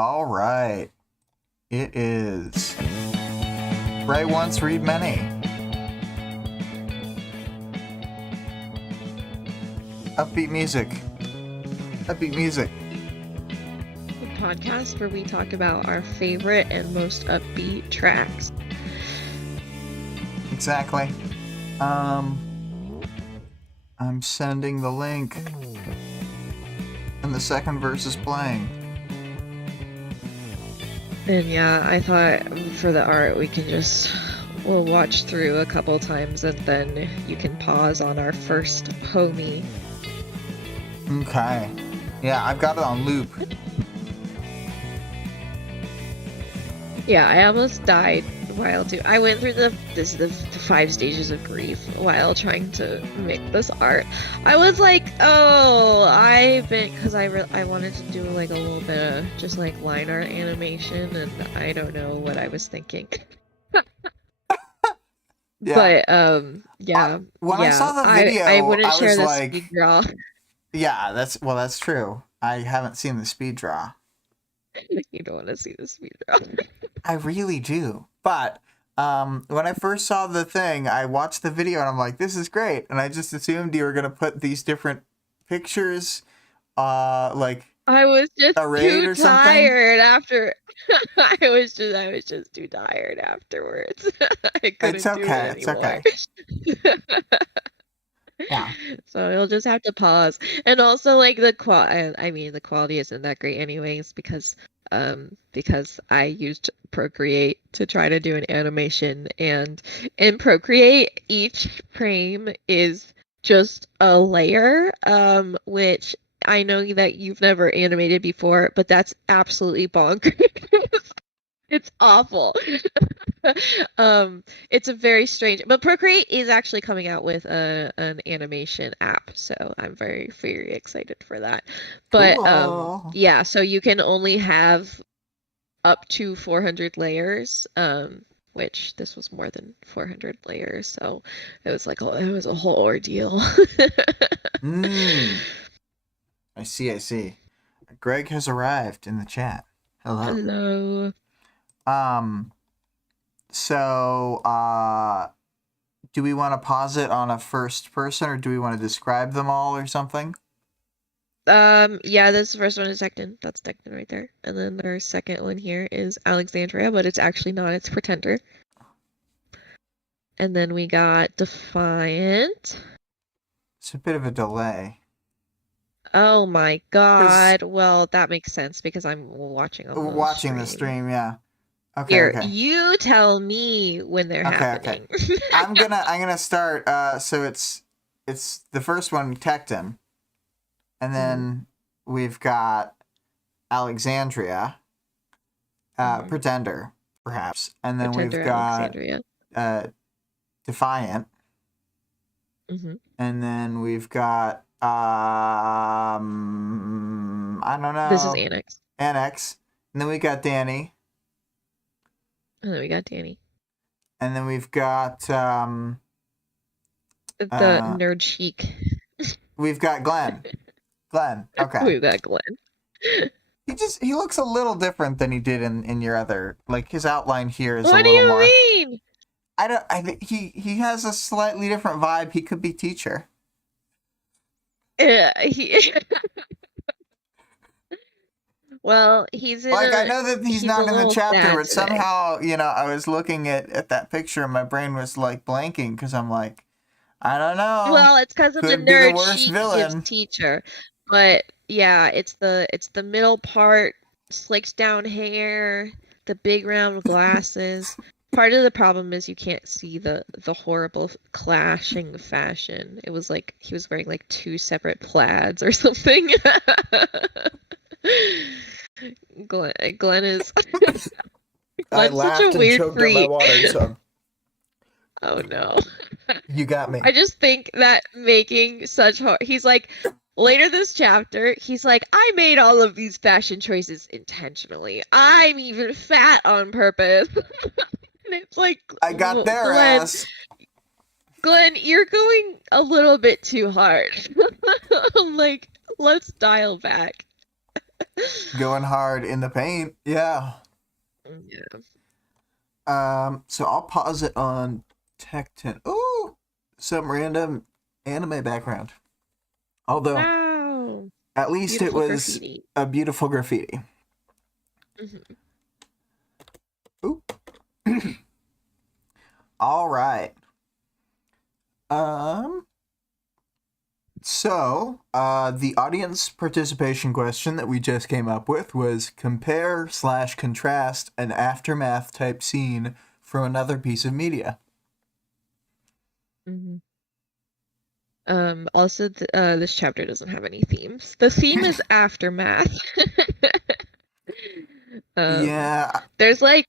All right. It is. Write once, read many. Upbeat music. Upbeat music. A podcast where we talk about our favorite and most upbeat tracks. Exactly. I'm sending the link. And the second verse is playing. And yeah, I thought for the art we'll watch through a couple times and then you can pause on our first homie. Okay. Yeah, I've got it on loop. Yeah, I almost died while I went through the 5 stages of grief while trying to make this art. I was like, because I wanted to do like a little bit of just like line art animation, and I don't know what I was thinking. Yeah. But yeah. When I saw the video, I wouldn't share the like, speed draw. Yeah, that's true. I haven't seen the speed draw. You don't want to see the speed draw. I really do. But when I first saw the thing, I watched the video and I'm like, this is great. And I just assumed you were gonna put these different pictures, like I was just too tired after. I was just too tired afterwards. I couldn't do it anymore. It's okay. Yeah. So you'll just have to pause. And also, like, the quality isn't that great anyways because I used Procreate to try to do an animation, and in Procreate each frame is just a layer, which I know that you've never animated before, but that's absolutely bonkers. It's awful. It's a very strange, but Procreate is actually coming out with an animation app, so I'm very, very excited for that. But cool. yeah, so you can only have up to 400 layers, which this was more than 400 layers, so it was like it was a whole ordeal. I see. Greg has arrived in the chat. Hello. So, do we want to pause it on a first person, or do we want to describe them all or something? Yeah, this first one is Tekton. That's Tekton right there. And then our second one here is Alexandria, but it's actually not. It's Pretender. And then we got Defiant. It's a bit of a delay. Oh my god. Well, that makes sense because I'm watching the stream, yeah. Okay, Here, okay. you tell me when they're happening. Okay. I'm gonna start. So it's the first one, Tekton, and then we've got Alexandria, Pretender, perhaps, and then we've got Defiant, and then we've got I don't know. This is Annex. Annex, and then we got Danny. And then we got Danny. And then we've got the nerd chic. We've got Glenn. Okay. We've got Glenn. He looks a little different than he did in your other, like his outline here is what a little more. What do you mean? I think he has a slightly different vibe. He could be teacher. Yeah, well, I know that he's not in the chapter, but somehow, I was looking at that picture and my brain was like blanking because I'm like, I don't know. Well, it's because of the nerd chic teacher. But yeah, it's the middle part, slicks down hair, the big round glasses. Part of the problem is you can't see the horrible clashing fashion. It was like he was wearing like 2 separate plaids or something. Glenn is I laughed such a weird and choked freak. Up my water, so. Oh no. You got me. I just think that making such he's like, later this chapter, he's like, I made all of these fashion choices intentionally. I'm even fat on purpose. And it's like, I got their ass. Glenn, you're going a little bit too hard. Like, let's dial back. Going hard in the paint. Yeah. Yeah. So I'll pause it on Tech 10. Ooh, some random anime background. Although, Wow. at least it Beautiful was graffiti. a beautiful graffiti. Hmm. Ooh. All right. Um. The audience participation question that we just came up with was compare/contrast an aftermath type scene from another piece of media. Hmm. Also, this chapter doesn't have any themes. The theme is aftermath. Um, Yeah. there's like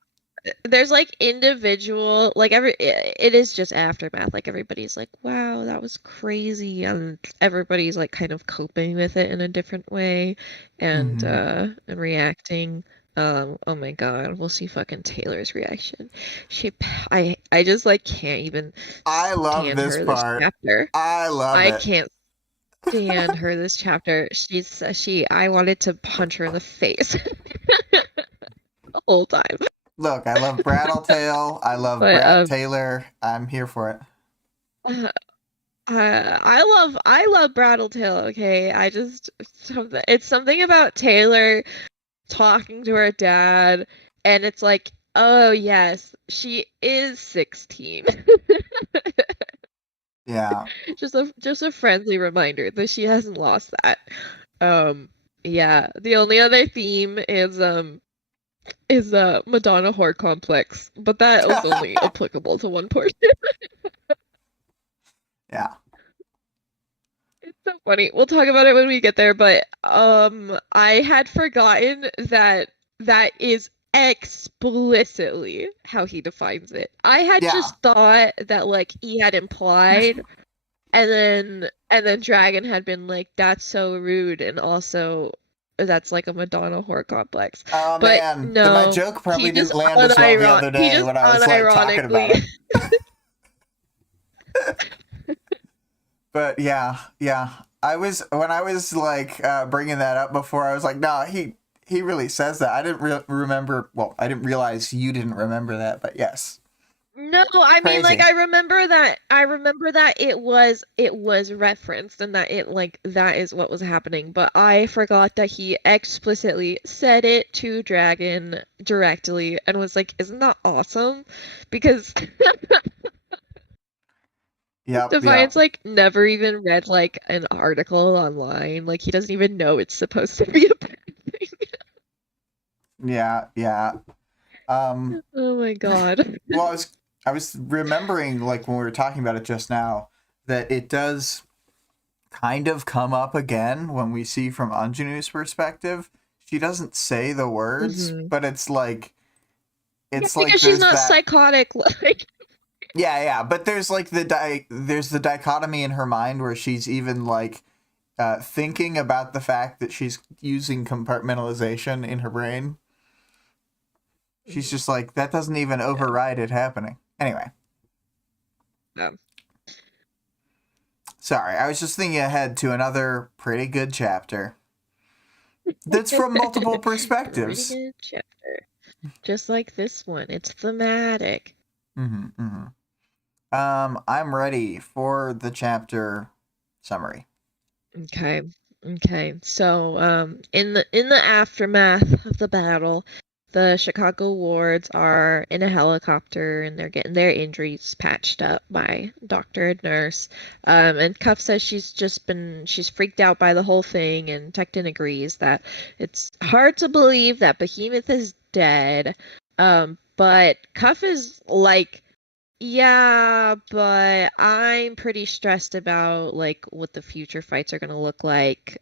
there's like individual like it is just aftermath. Like everybody's like, wow, that was crazy, and everybody's like kind of coping with it in a different way Mm-hmm. and reacting. Oh my God, we'll see fucking Taylor's reaction. She I just like can't even I love stand this her this part. chapter. I love I it. can't stand her this chapter. I wanted to punch her in the face the whole time. Look, I love Brattletail. I love But Brat Taylor. I'm here for it. uh, I love Brattletail, okay? It's something about Taylor talking to her dad, and it's like, oh yes, she is 16. Yeah. Just a friendly reminder that she hasn't lost that. Um yeah, the only other theme is Madonna whore complex, but that was only applicable to one portion. Yeah. It's so funny. We'll talk about it when we get there, but I had forgotten that that is explicitly how he defines it. I had Yeah. just thought that like he had implied and then Dragon had been like that's so rude and also that's like a Madonna whore complex. Oh But man, my no, joke probably didn't land as well the other he day just when I was like talking about unironically him. But yeah, yeah. I was when I was like bringing that up before. I was like, no, he really says that. I didn't remember. Well, I didn't realize you didn't remember that. But yes, No, I mean like crazy. I remember that it was referenced and that it like that is what was happening, but I forgot that he explicitly said it to Dragon directly and was like, "Isn't that awesome?" Because Yep, Defiance yep. like never even read like an article online. Like he doesn't even know it's supposed to be a bad thing. Yeah, yeah. Um, Oh my God. well, I was remembering like when we were talking about it just now that it does kind of come up again when we see from Anjanu's perspective. She doesn't say the words, Hmm. but Yeah, it's like because she's there's not that. psychotic like Yeah, yeah, but there's like there's the dichotomy in her mind where she's even like thinking about the fact that she's using compartmentalization in her brain. She's Mhm. just like that doesn't even Yeah. override it happening. Anyway, Yeah. sorry, I was just thinking ahead to another pretty good chapter that's from multiple Pretty perspectives. good chapter. Just like this one. It's thematic. Mm-hmm, mm-hmm. I'm ready for the chapter summary. Okay. Okay. So, in the aftermath of the battle, the Chicago wards are in a helicopter and they're getting their injuries patched up by doctor and nurse. And Cuff says she's freaked out by the whole thing, and Tecton agrees that it's hard to believe that Behemoth is dead. But Cuff is like yeah, but I'm pretty stressed about like what the future fights are gonna look like.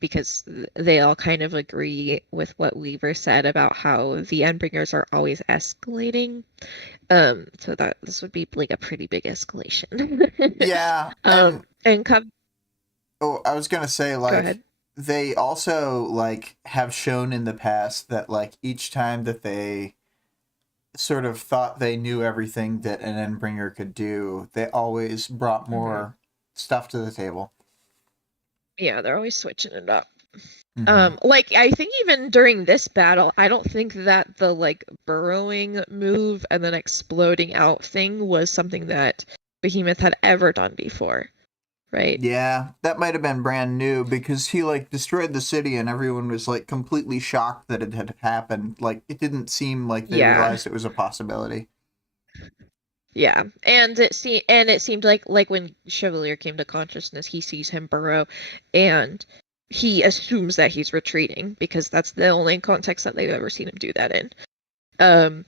Because they all kind of agree with what Weaver said about how the Endbringers are always escalating. So that this would be like a pretty big escalation. Yeah, and And come, oh, I was gonna say go like ahead. they also like have shown in the past that like each time that they sort of thought they knew everything that an Endbringer could do, they always brought Hmm. more stuff to the table. Yeah, they're always switching it up. Mm-hmm. Like I think even during this battle, I don't think that the like burrowing move and then exploding out thing was something that Behemoth had ever done before, right? Yeah, that might have been brand new because he like destroyed the city and everyone was like completely shocked that it had happened. Like it didn't seem like they Yeah. realized it was a possibility. Yeah. And it seemed like when Chevalier came to consciousness, he sees him burrow and he assumes that he's retreating because that's the only context that they've ever seen him do that in. Um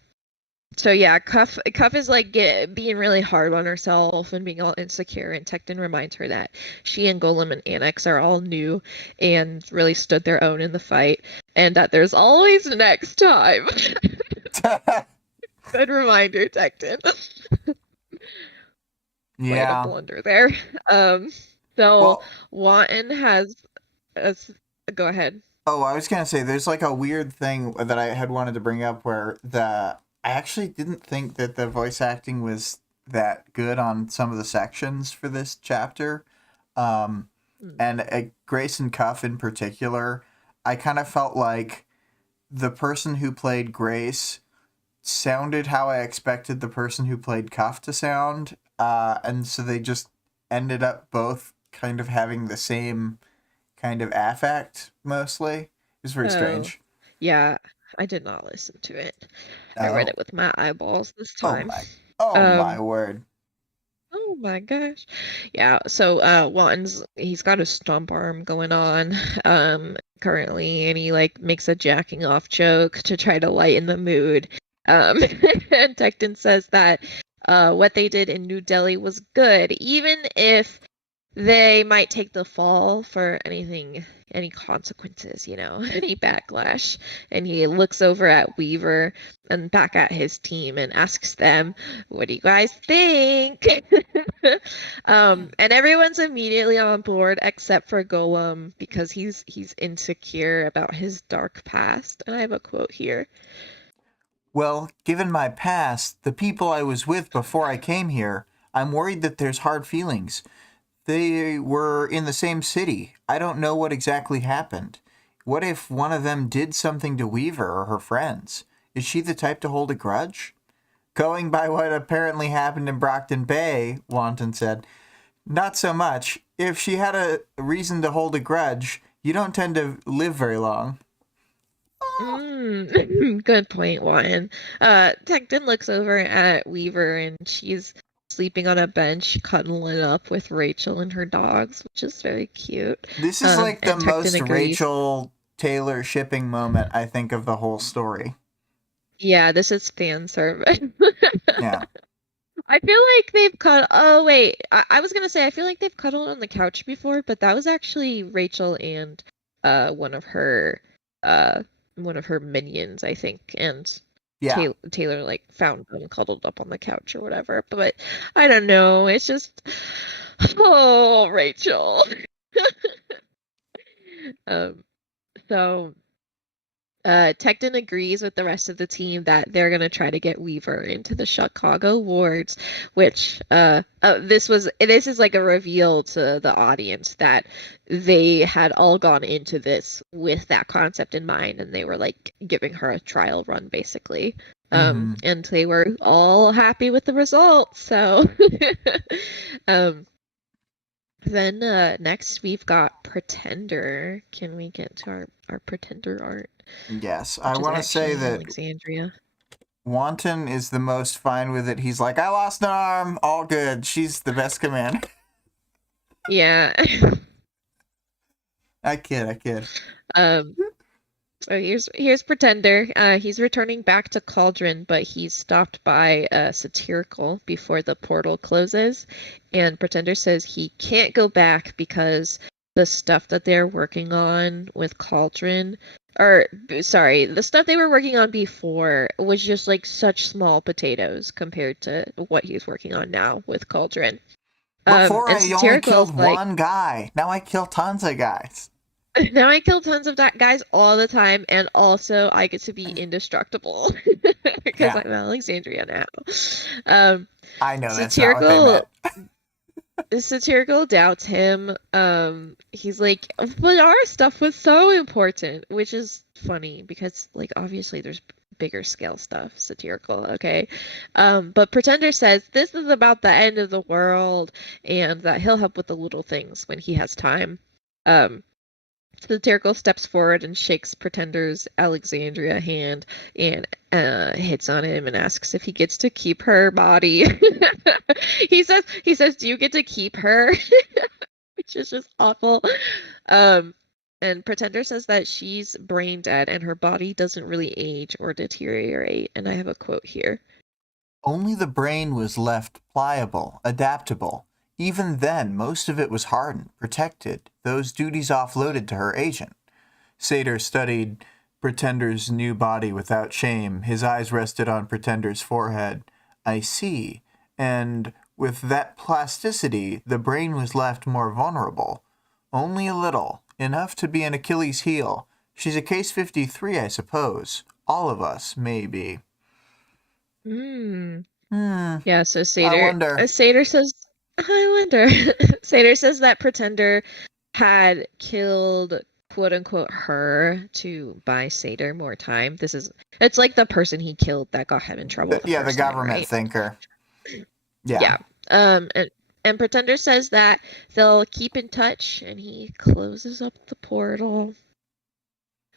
So yeah, Cuff is like being really hard on herself and being all insecure, and Tecton reminds her that she and Golem and Annex are all new and really stood their own in the fight, and that there's always next time. Good reminder, Tecton. Way to Yeah. blunder there. Um, so Well, Wanton has a, go ahead. oh, I was gonna say there's like a weird thing that I had wanted to bring up where I actually didn't think that the voice acting was that good on some of the sections for this chapter. Um, Hmm. and Grace and Cuff in particular, I kind of felt like the person who played Grace sounded how I expected the person who played Cuff to sound. And so they just ended up both kind of having the same kind of affect mostly. It was very Oh, strange. yeah, I did not listen to it. I read Oh, it with my eyeballs this oh time. my, oh my Um, word. Oh my gosh. Yeah, so Wanton's he's got a stomp arm going on currently, and he like makes a jacking off joke to try to lighten the mood. And Tecton says that what they did in New Delhi was good, even if they might take the fall for anything, any consequences, any backlash. And he looks over at Weaver and back at his team and asks them, "What do you guys think?" And everyone's immediately on board except for Golem because he's insecure about his dark past. And I have a quote here. Well, given my past, the people I was with before I came here, I'm worried that there's hard feelings. They were in the same city. I don't know what exactly happened. What if one of them did something to Weaver or her friends? Is she the type to hold a grudge? Going by what apparently happened in Brockton Bay, Wanton said, not so much. If she had a reason to hold a grudge, you don't tend to live very long. Good point, Wyan. Tecton looks over at Weaver and she's sleeping on a bench, cuddling up with Rachel and her dogs, which is very cute. This is like the And Tecton most agrees. Rachel Taylor shipping moment, I think, of the whole story. Yeah, this is fan service. Yeah. I feel like they've oh wait, I was gonna say I feel like they've cuddled on the couch before, but that was actually Rachel and uh one of her uh one of her minions, I think, and Yeah. Taylor like found them cuddled up on the couch or whatever. But I don't know, it's just oh Rachel. Um so Tecton agrees with the rest of the team that they're going to try to get Weaver into the Chicago wards, which this is like a reveal to the audience that they had all gone into this with that concept in mind, and they were like giving her a trial run basically. Mm-hmm. And they were all happy with the results. So, um, then next we've got Pretender. Can we get to our Pretender art? Yes. I Which is want to say actually that Alexandria. Wanton is the most fine with it. He's like, I lost an arm. All good. She's the best commander. Yeah. I kid. I kid. Um, so here's Pretender. He's returning back to Cauldron, but he's stopped by Satirical before the portal closes, and Pretender says he can't go back because the stuff that they're working on with Cauldron, or sorry, the stuff they were working on before was just like such small potatoes compared to what he's working on now with Cauldron. Before And I only Satirical's killed like, one guy. Now I kill tons of guys. now I kill tons of guys all the time, and also I get to be indestructible because Yeah. I'm Alexandria now. Um, I know that's not what they Satirical, meant. Satirical doubts him. He's like, but our stuff was so important, which is funny because, like, obviously there's bigger scale stuff, satirical, okay? But Pretender says this is about the end of the world and that he'll help with the little things when he has time. Um, Satirical steps forward and shakes Pretender's Alexandria hand and hits on him and asks if he gets to keep her body. he says, "Do you get to keep her?" Which is just awful. Um, and Pretender says that she's brain dead and her body doesn't really age or deteriorate. And I have a quote here. Only the brain was left pliable, adaptable. Even then, most of it was hardened, protected, those duties offloaded to her agent. Satyr studied Pretender's new body without shame. His eyes rested on Pretender's forehead. I see. And with that plasticity, the brain was left more vulnerable. Only a little. Enough to be an Achilles heel. She's a case 53, I suppose. All of us, maybe. Hmm. Hmm. Yeah, so I wonder. Satyr says, I wonder. Satyr says that Pretender had killed quote unquote her to buy Satyr more time. It's like the person he killed that got him in trouble the Yeah, the first time, government right? thinker. Yeah. Yeah. And Pretender says that they'll keep in touch and he closes up the portal.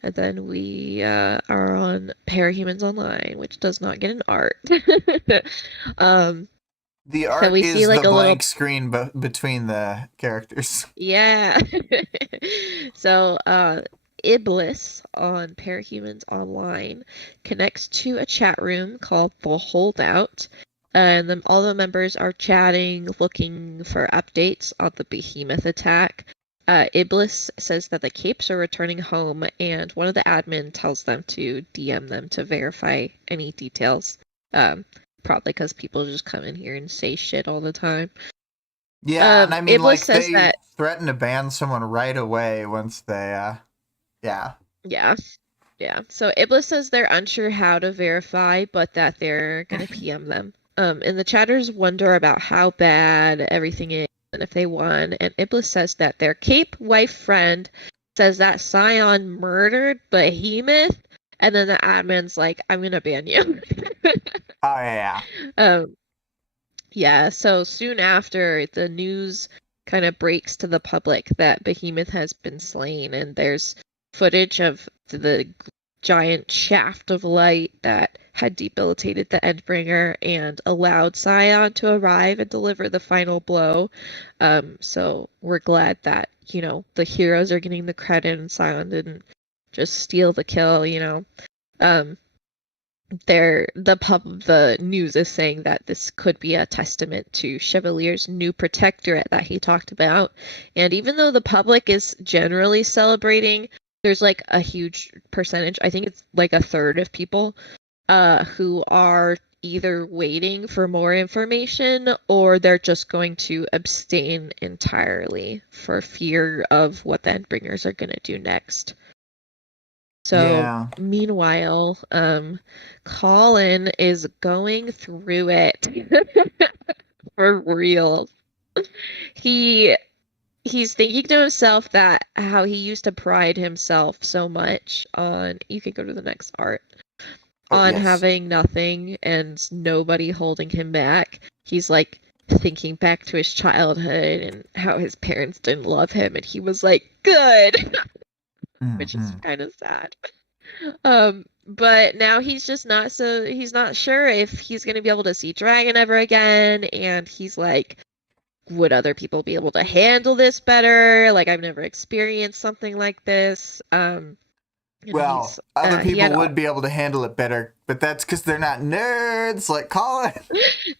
And then we are on Parahumans Online, which does not get an art. um, The so art we see is like the a little, blank screen between the characters. yeah. So Iblis on Parahumans Online connects to a chat room called The Holdout. And then all the members are chatting, looking for updates on the Behemoth attack. Iblis says that the Capes are returning home, and one of the admin tells them to DM them to verify any details. Probably because people just come in here and say shit all the time. Yeah, and I mean, Iblis like, says they that, threaten to ban someone right away once they, yeah. yeah, yeah. So Iblis says they're unsure how to verify, but that they're gonna PM them. And the chatters wonder about how bad everything is and if they won. And Iblis says that their Cape wife friend says that Scion murdered Behemoth, and then the admin's like, "I'm gonna ban you." Oh, yeah. um, yeah. So soon after, the news kind of breaks to the public that Behemoth has been slain, and there's footage of the giant shaft of light that had debilitated the Endbringer and allowed Scion to arrive and deliver the final blow. So we're glad that, the heroes are getting the credit and Scion didn't just steal the kill. Um, the news is saying that this could be a testament to Chevalier's new protectorate that he talked about. And even though the public is generally celebrating, there's like a huge percentage, I think it's like a third of people, who are either waiting for more information or they're just going to abstain entirely for fear of what the Endbringers are going to do next. So Yeah. meanwhile, Colin is going through it for real. He he's thinking to himself that how he used to pride himself so much on, you can go to the next art, Oh, on yes. having nothing and nobody holding him back. He's like thinking back to his childhood and how his parents didn't love him and he was like, good, which is Mm-hmm. kind of sad. But now he's not sure if he's gonna be able to see Dragon ever again, and he's like, would other people be able to handle this better? Like, I've never experienced something like this. And Well, other he had people would be able to handle it better, but that's because they're not nerds like Colin.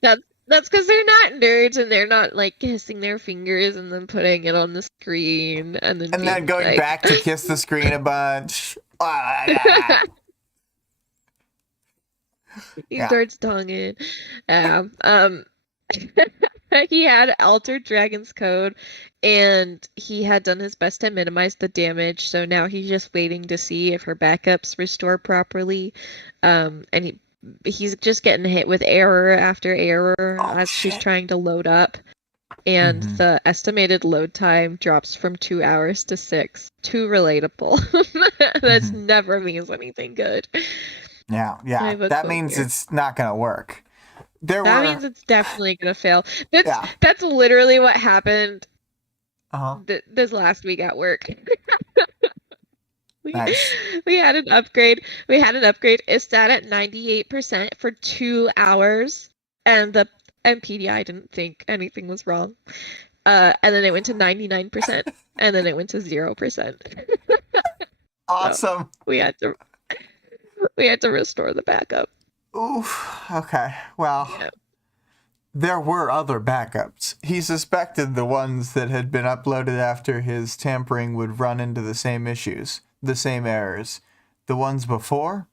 that's because they're not nerds and they're not like kissing their fingers and then putting it on the screen and then And then being going like, back to kiss the screen a bunch. Ah, he yeah. starts tonguing. Yeah. He had altered Dragon's code and he had done his best to minimize the damage, so now he's just waiting to see if her backups restore properly. And he's just getting hit with error after error Oh, as she's shit. trying to load up. and Mm-hmm. the estimated load time drops from 2 hours to 6. Too relatable. That's Mm-hmm. never means anything good. Yeah, I yeah. have a That quote means here. it's not gonna work. There That were, means it's definitely gonna fail. That's yeah. that's literally what happened Uh-huh. this last week at work. We Nice. we had an upgrade. We had an upgrade. It sat at 98% for 2 hours, and the MPDI didn't think anything was wrong. And then it went to 99%, and then it went to 0%. So Awesome. we had to we had to restore the backup. Oof. Okay. Well, Yeah. there were other backups. He suspected the ones that had been uploaded after his tampering would run into the same issues, the same errors. The ones before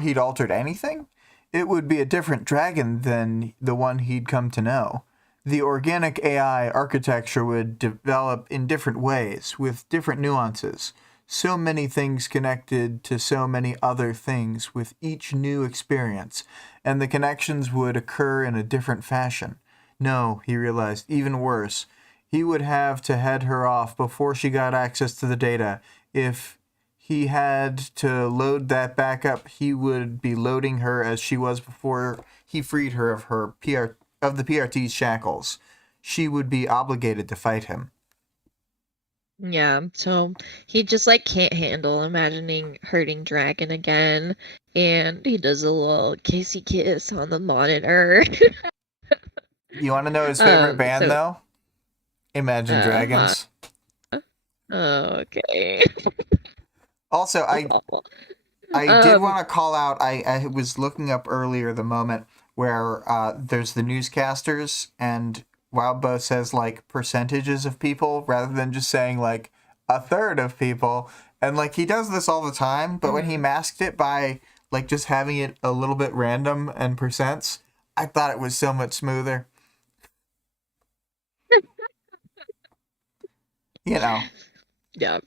he'd altered anything, it would be a different dragon than the one he'd come to know. The organic AI architecture would develop in different ways, with different nuances. So many things connected to so many other things with each new experience, and the connections would occur in a different fashion. No, he realized, even worse, he would have to head her off before she got access to the data. If he had to load that back up, he would be loading her as she was before he freed her of the PRT's shackles. She would be obligated to fight him. Yeah, so he just like can't handle imagining hurting Dragon again, and he does a little kissy kiss on the monitor. You want to know his favorite band, So though? Imagine uh-huh. Dragons. Okay. Also, That's I awful. I did Um, want to call out. I was looking up earlier the moment where there's the newscasters and Wildbow says like percentages of people rather than just saying like a third of people. And like he does this all the time, but when he mhm. masked it by like just having it a little bit random and percents, I thought it was so much smoother. You know. Yeah.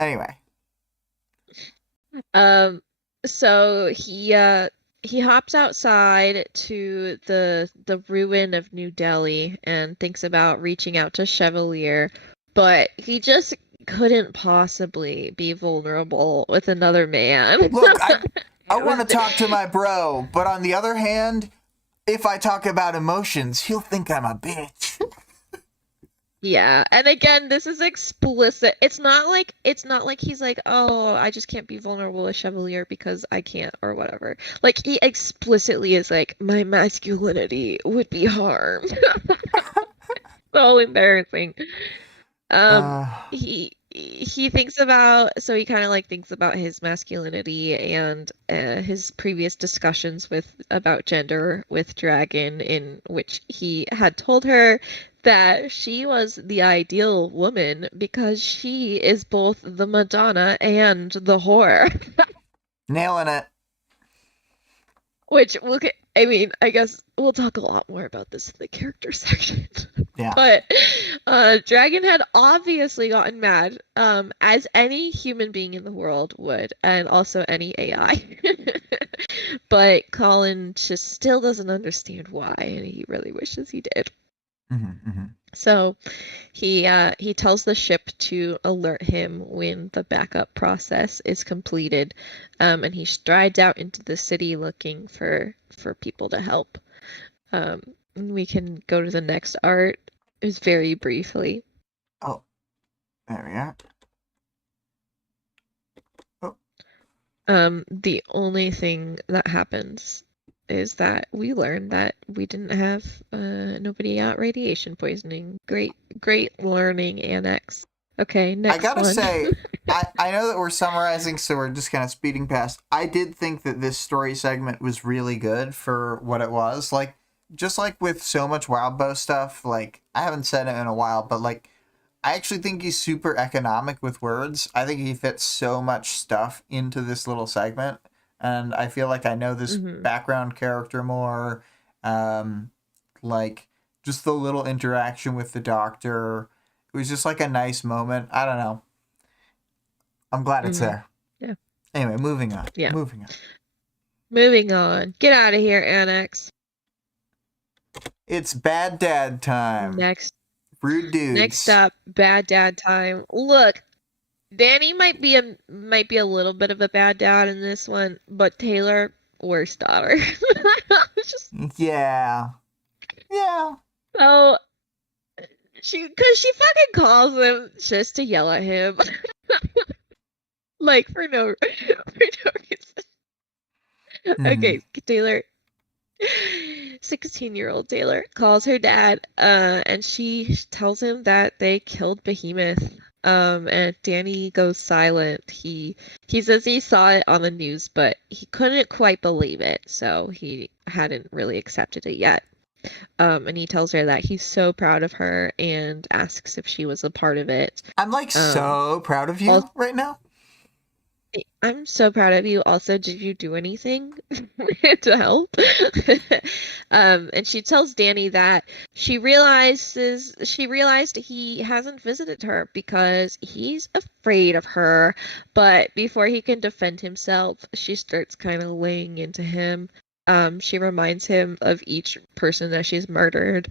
Anyway. Um, so he hops outside to the ruin of New Delhi and thinks about reaching out to Chevalier, but he just couldn't possibly be vulnerable with another man. Look, I It want was to talk to my bro, but on the other hand, if I talk about emotions, he'll think I'm a bitch. Yeah, and again, this is explicit. It's not like he's like, "Oh, I just can't be vulnerable with Chevalier because I can't or whatever." Like he explicitly is like, "My masculinity would be harmed." So embarrassing. Um, Uh, he thinks about so he kind of like thinks about his masculinity and his previous discussions with about gender with Dragon, in which he had told her that she was the ideal woman because she is both the Madonna and the whore. nailing it. Which we'll get, I mean, I guess we'll talk a lot more about this in the character section. Yeah. But Dragon had obviously gotten mad, as any human being in the world would, and also any AI. But Colin just still doesn't understand why, and he really wishes he did. Mm-hmm. So he tells the ship to alert him when the backup process is completed, and he strides out into the city looking for people to help. We can go to the next art. It was very briefly. Oh, there we are. Oh, The only thing that happens is that we learn that we didn't have nobody got radiation poisoning. Great learning, Annex. Okay, I next gotta one. say, I know that we're summarizing, so we're just kind of speeding past. I did think that this story segment was really good for what it was. Like, just like with so much Wildbow stuff, like, I haven't said it in a while, but like, I actually think he's super economic with words. I think he fits so much stuff into this little segment, and I feel like I know this hmm background character more. Um, like just the little interaction with the doctor. It was just like a nice moment. I don't know. I'm glad it's hmm there. Yeah. Anyway, moving on. Yeah. Moving on. Moving on. Get out of here, Annex. It's bad dad time. Next Rude dudes. up, bad dad time. Look, Danny might be a little bit of a bad dad in this one, but Taylor, worst daughter. Just Yeah. Yeah. so cause she fucking calls him just to yell at him. Like for no reason. Okay, Taylor, 16-year-old Taylor calls her dad, and she tells him that they killed Behemoth. And Danny goes silent. He says he saw it on the news, but he couldn't quite believe it, so he hadn't really accepted it yet. And he tells her that he's so proud of her and asks if she was a part of it. I'm like so proud of you right now. I'm so proud of you. Also, did you do anything to help? And she tells Danny that she realized he hasn't visited her because he's afraid of her. But before he can defend himself, she starts kind of laying into him. She reminds him of each person that she's murdered.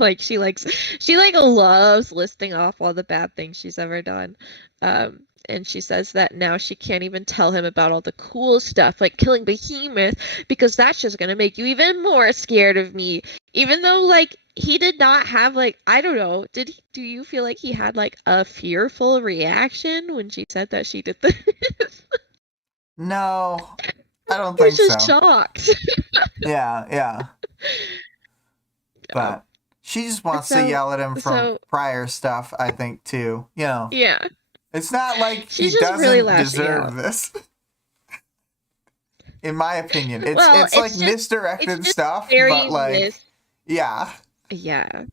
Like she loves listing off all the bad things she's ever done. And she says that now she can't even tell him about all the cool stuff, like killing Behemoth, because that's just gonna make you even more scared of me. Even though, like, he did not have, like, I don't know, do you feel like he had, like, a fearful reaction when she said that she did this? No, I don't He was think just so. shocked. Yeah. But she just wants to yell at him from prior stuff, I think, too. You know. Yeah. It's not like She's he just doesn't really lashing deserve out. this. In my opinion. It's Well, like misdirected stuff, very but like yeah. Yeah.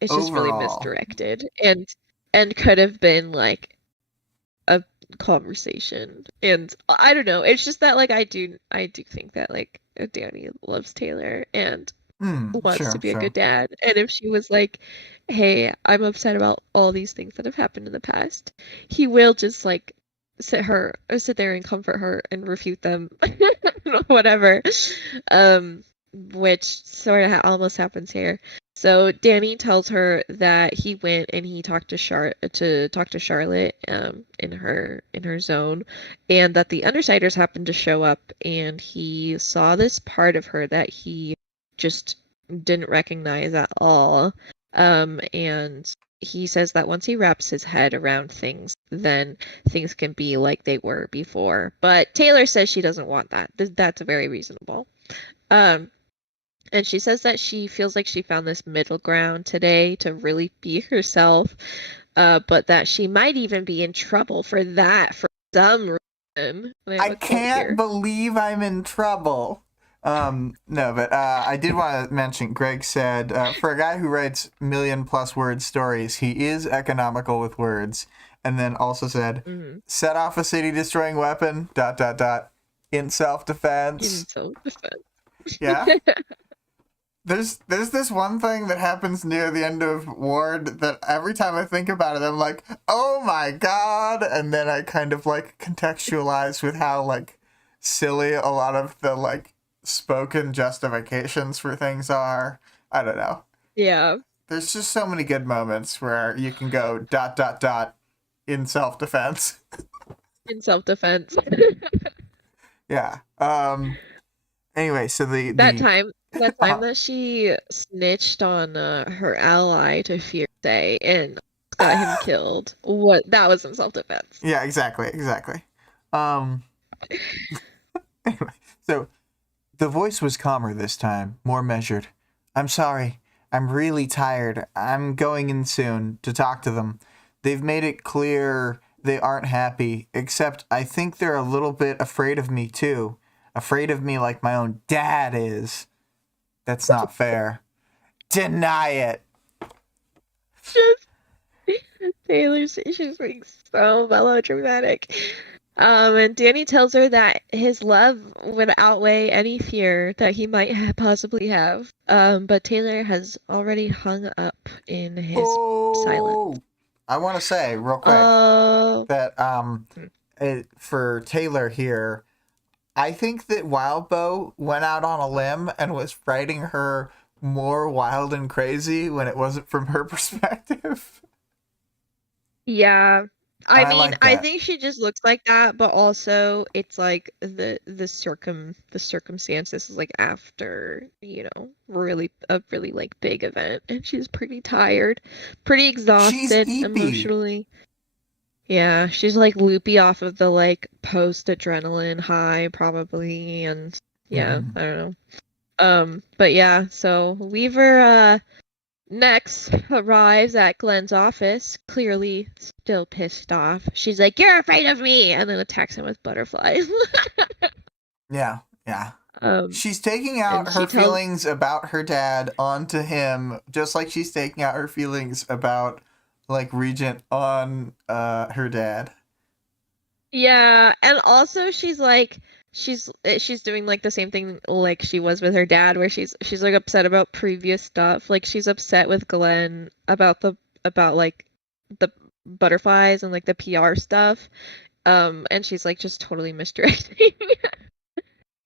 It's just really Overall. misdirected and could have been like a conversation. And I don't know. It's just that like I do think that like Danny loves Taylor and wants to be a good dad. And if she was like, "Hey, I'm upset about all these things that have happened in the past," he will just like sit there and comfort her and refute them, whatever. Which sort of almost happens here. So Danny tells her that he went and he talked to Charlotte in her zone, and that the Undersiders happened to show up, and he saw this part of her that he just didn't recognize at all. And he says that once he wraps his head around things, then things can be like they were before. But Taylor says she doesn't want that. That's very reasonable. And she says that she feels like she found this middle ground today to really be herself, but that she might even be in trouble for that for some reason. I can't believe I'm in trouble. No, but I did want to mention, Greg said, for a guy who writes million-plus word stories, he is economical with words. And then also said, set off a city-destroying weapon, ... in self-defense. In self-defense. Yeah. There's this one thing that happens near the end of Ward that every time I think about it, I'm like, oh my god! And then I kind of like contextualize with how like silly a lot of the like spoken justifications for things are. I don't know. Yeah. There's just so many good moments where you can go ... in self-defense. In self-defense. Yeah. Anyway, so that time that she snitched on her ally to Fierce and got him killed. That was in self-defense. Yeah, exactly. Anyway, so the voice was calmer this time, more measured. I'm sorry. I'm really tired. I'm going in soon to talk to them. They've made it clear they aren't happy, except I think they're a little bit afraid of me too. Afraid of me like my own dad is. That's not fair. Deny it. Taylor's she's being so melodramatic. And Danny tells her that his love would outweigh any fear that he might possibly have. But Taylor has already hung up in his silence. I want to say real quick that for Taylor here, I think that Wildbow went out on a limb and was writing her more wild and crazy when it wasn't from her perspective. Yeah. And I I mean, like I that. think she just looks like that, but also it's like the circumstances is like after, really a really like big event and she's pretty tired, pretty She's exhausted eepy. emotionally. Yeah, she's like loopy off of the like post adrenaline high probably and yeah, Hmm. I don't know. But yeah, so Weaver next arrives at Glenn's office, clearly still pissed off. She's like, "You're afraid of me," and then attacks him with butterflies. Yeah, yeah. um, She's taking and out her she tells, feelings about her dad onto him, just like she's taking out her feelings about like Regent on her dad. yeah, and also she's doing like the same thing like she was with her dad, where she's like upset about previous stuff. Like she's upset with Glenn about like the butterflies and like the PR stuff. And she's like just totally misdirecting.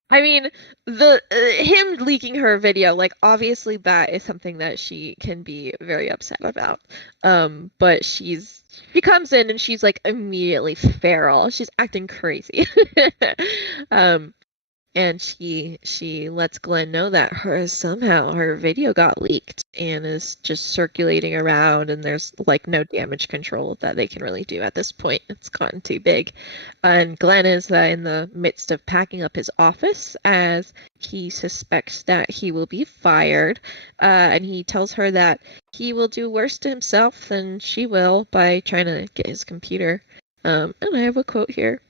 I mean, the him leaking her video, like obviously that is something that she can be very upset about. But she comes in and she's like immediately feral. She's acting crazy. Um, and she lets Glenn know that her video got leaked and is just circulating around, and there's like no damage control that they can really do at this point. It's gotten too big. And Glenn is in the midst of packing up his office as he suspects that he will be fired. And he tells her that he will do worse to himself than she will by trying to get his computer. And I have a quote here.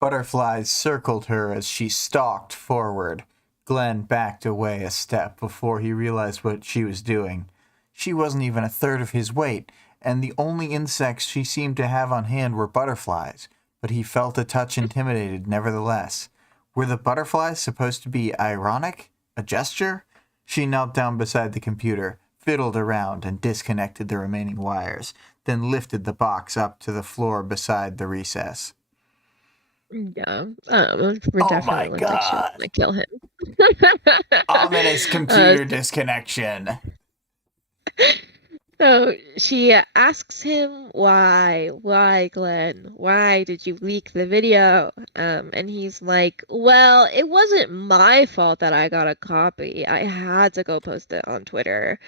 Butterflies circled her as she stalked forward. Glenn backed away a step before he realized what she was doing. She wasn't even a third of his weight, and the only insects she seemed to have on hand were butterflies, but he felt a touch intimidated nevertheless. Were the butterflies supposed to be ironic? A gesture? She knelt down beside the computer, fiddled around, and disconnected the remaining wires, then lifted the box up to the floor beside the recess. Yeah, we're Oh definitely my looked like she was god. gonna kill him. Ominous uh, computer disconnection. so she asks him why, Glenn, why did you leak the video? And he's like, well, it wasn't my fault that I got a copy. I had to go post it on Twitter.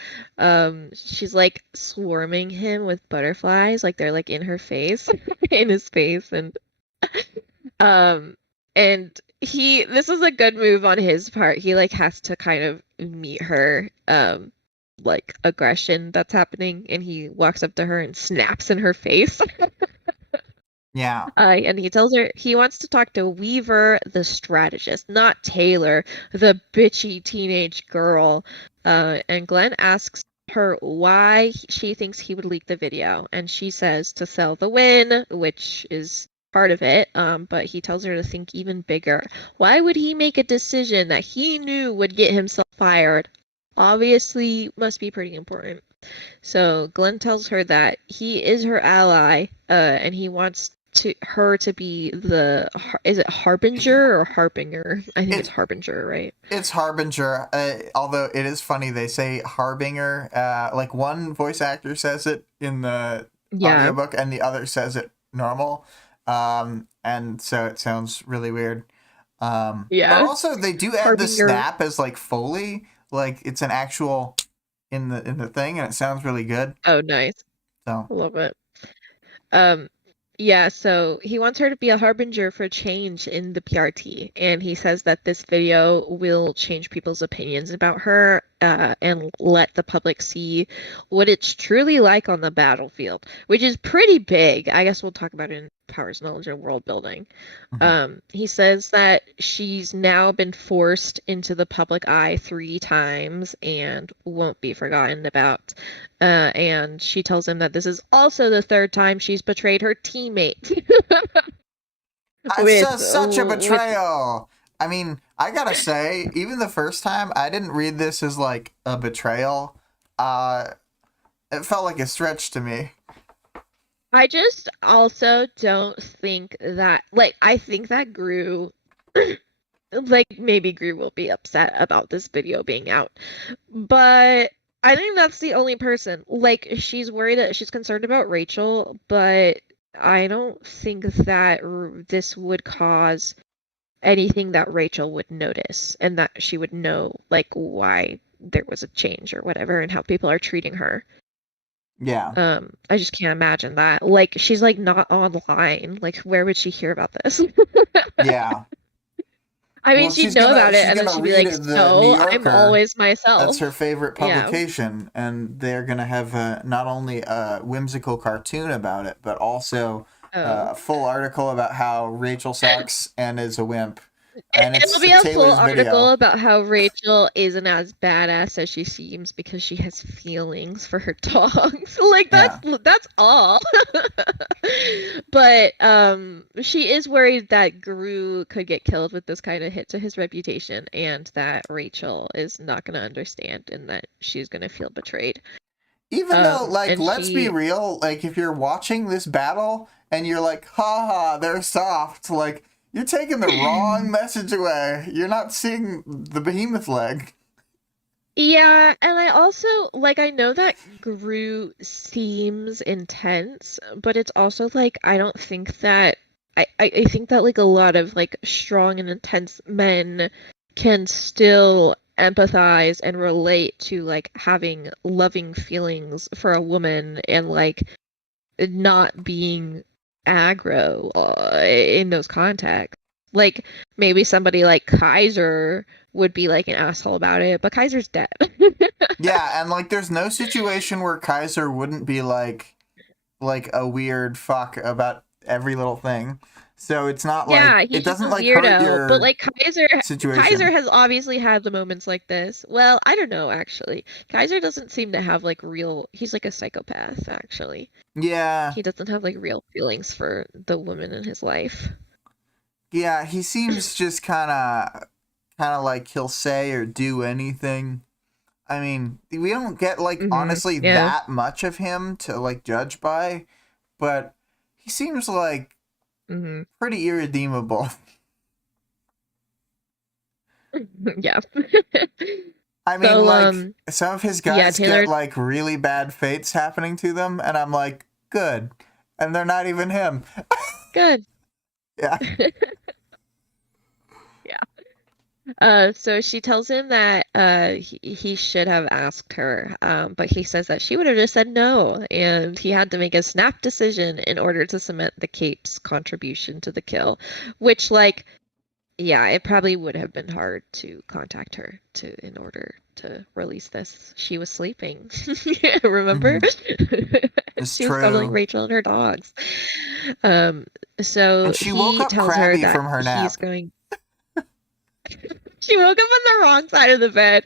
She's like swarming him with butterflies, like they're like in her face, in his face, um, and this is a good move on his part. He like has to kind of meet her, like aggression that's happening, and he walks up to her and snaps in her face. Yeah. And he tells her he wants to talk to Weaver, the strategist, not Taylor, the bitchy teenage girl. And Glenn asks her why she thinks he would leak the video, and she says to sell the win, which is part of it. But he tells her to think even bigger. Why would he make a decision that he knew would get himself fired? Obviously, must be pretty important. So Glenn tells her that he is her ally, and he wants her to be is it Harbinger or Harbinger? I think it's It Harbinger, right? it's Harbinger. Although it is funny, they say Harbinger. Like one voice actor says it in the Yeah, audiobook, and the other says it normal. And so it sounds really weird. But yeah, also they do add the Harbinger. snap as like Foley, like it's an actual in the thing, and it sounds really good. Oh, nice. So I love it. Um, yeah, so he wants her to be a harbinger for change in the PRT, and he says that this video will change people's opinions about her, and let the public see what it's truly like on the battlefield, which is pretty big. I guess we'll talk about it in Powers, Knowledge, and World Building. mhm. He says that she's now been forced into the public eye 3 times and won't be forgotten about. And she tells him that this is also the 3rd time she's betrayed her teammate. It's with such a with betrayal. I mean, I gotta say, even the first time, I didn't read this as like a betrayal. Uh, it felt like a stretch to me. I just also don't think that, like, I think that Gru like maybe Gru will be upset about this video being out. But I think that's the only person. Like she's worried that she's concerned about Rachel, but I don't think that this would cause anything that Rachel would notice and that she would know like why there was a change or whatever and how people are treating her. Yeah. I just can't imagine that. Like she's like not online. Like where would she hear about this? Yeah. I mean, Well, she'd know about it she's and then gonna she'd be read like, the New "So, I'm Yorker. always That's her myself." favorite Yeah. publication, and they're gonna have not only a whimsical cartoon about it, but also Oh. a full article about how Rachel sucks and is a wimp, and It'll it's be a full Taylor's article video. about how Rachel isn't as badass as she seems because she has feelings for her dogs. Like Yeah. that's all. But she is worried that Gru could get killed with this kind of hit to his reputation and that Rachel is not going to understand and that she's going to feel betrayed. Even though, like, And let's be she real, like, if you're watching this battle and you're like, haha, they're soft, like, you're taking the wrong message away. You're not seeing the behemoth leg. Yeah, and I also like I know that Gru seems intense, but it's also like I don't think that I think that like a lot of like strong and intense men can still empathize and relate to like having loving feelings for a woman and like not being aggro in those contexts. Like maybe somebody like Kaiser would be like an asshole about it, but Kaiser's dead. Yeah, and, like, there's no situation where Kaiser wouldn't be, like a weird fuck about every little thing. So it's not Yeah, like, he's it just doesn't, a like, hurt weirdo. But your like Kaiser situation. has obviously had the moments like this. Well, I don't know actually. Kaiser doesn't seem to have like real he's like a psychopath actually. Yeah. He doesn't have like real feelings for the woman in his life. Yeah, he seems just kind of like he'll say or do anything. I mean, we don't get, like, honestly Yeah. that much of him to, like, judge by, but he seems like hmm pretty irredeemable. Yeah. I mean, So like, some of his yeah, guys get, Taylor like, really bad fates happening to them, and I'm like, good. And they're not even him. good. Yeah. Yeah. So she tells him that he should have asked her, but he says that she would have just said no, and he had to make a snap decision in order to cement the Cape's contribution to the kill, which, like, yeah, it probably would have been hard to contact her in order to release this. She was sleeping. Remember? Hmm. It's She was cuddling true. Rachel and her dogs. Um, so And she woke he up tells her crabby that from her he's nap. going. She woke up on the wrong side of the bed.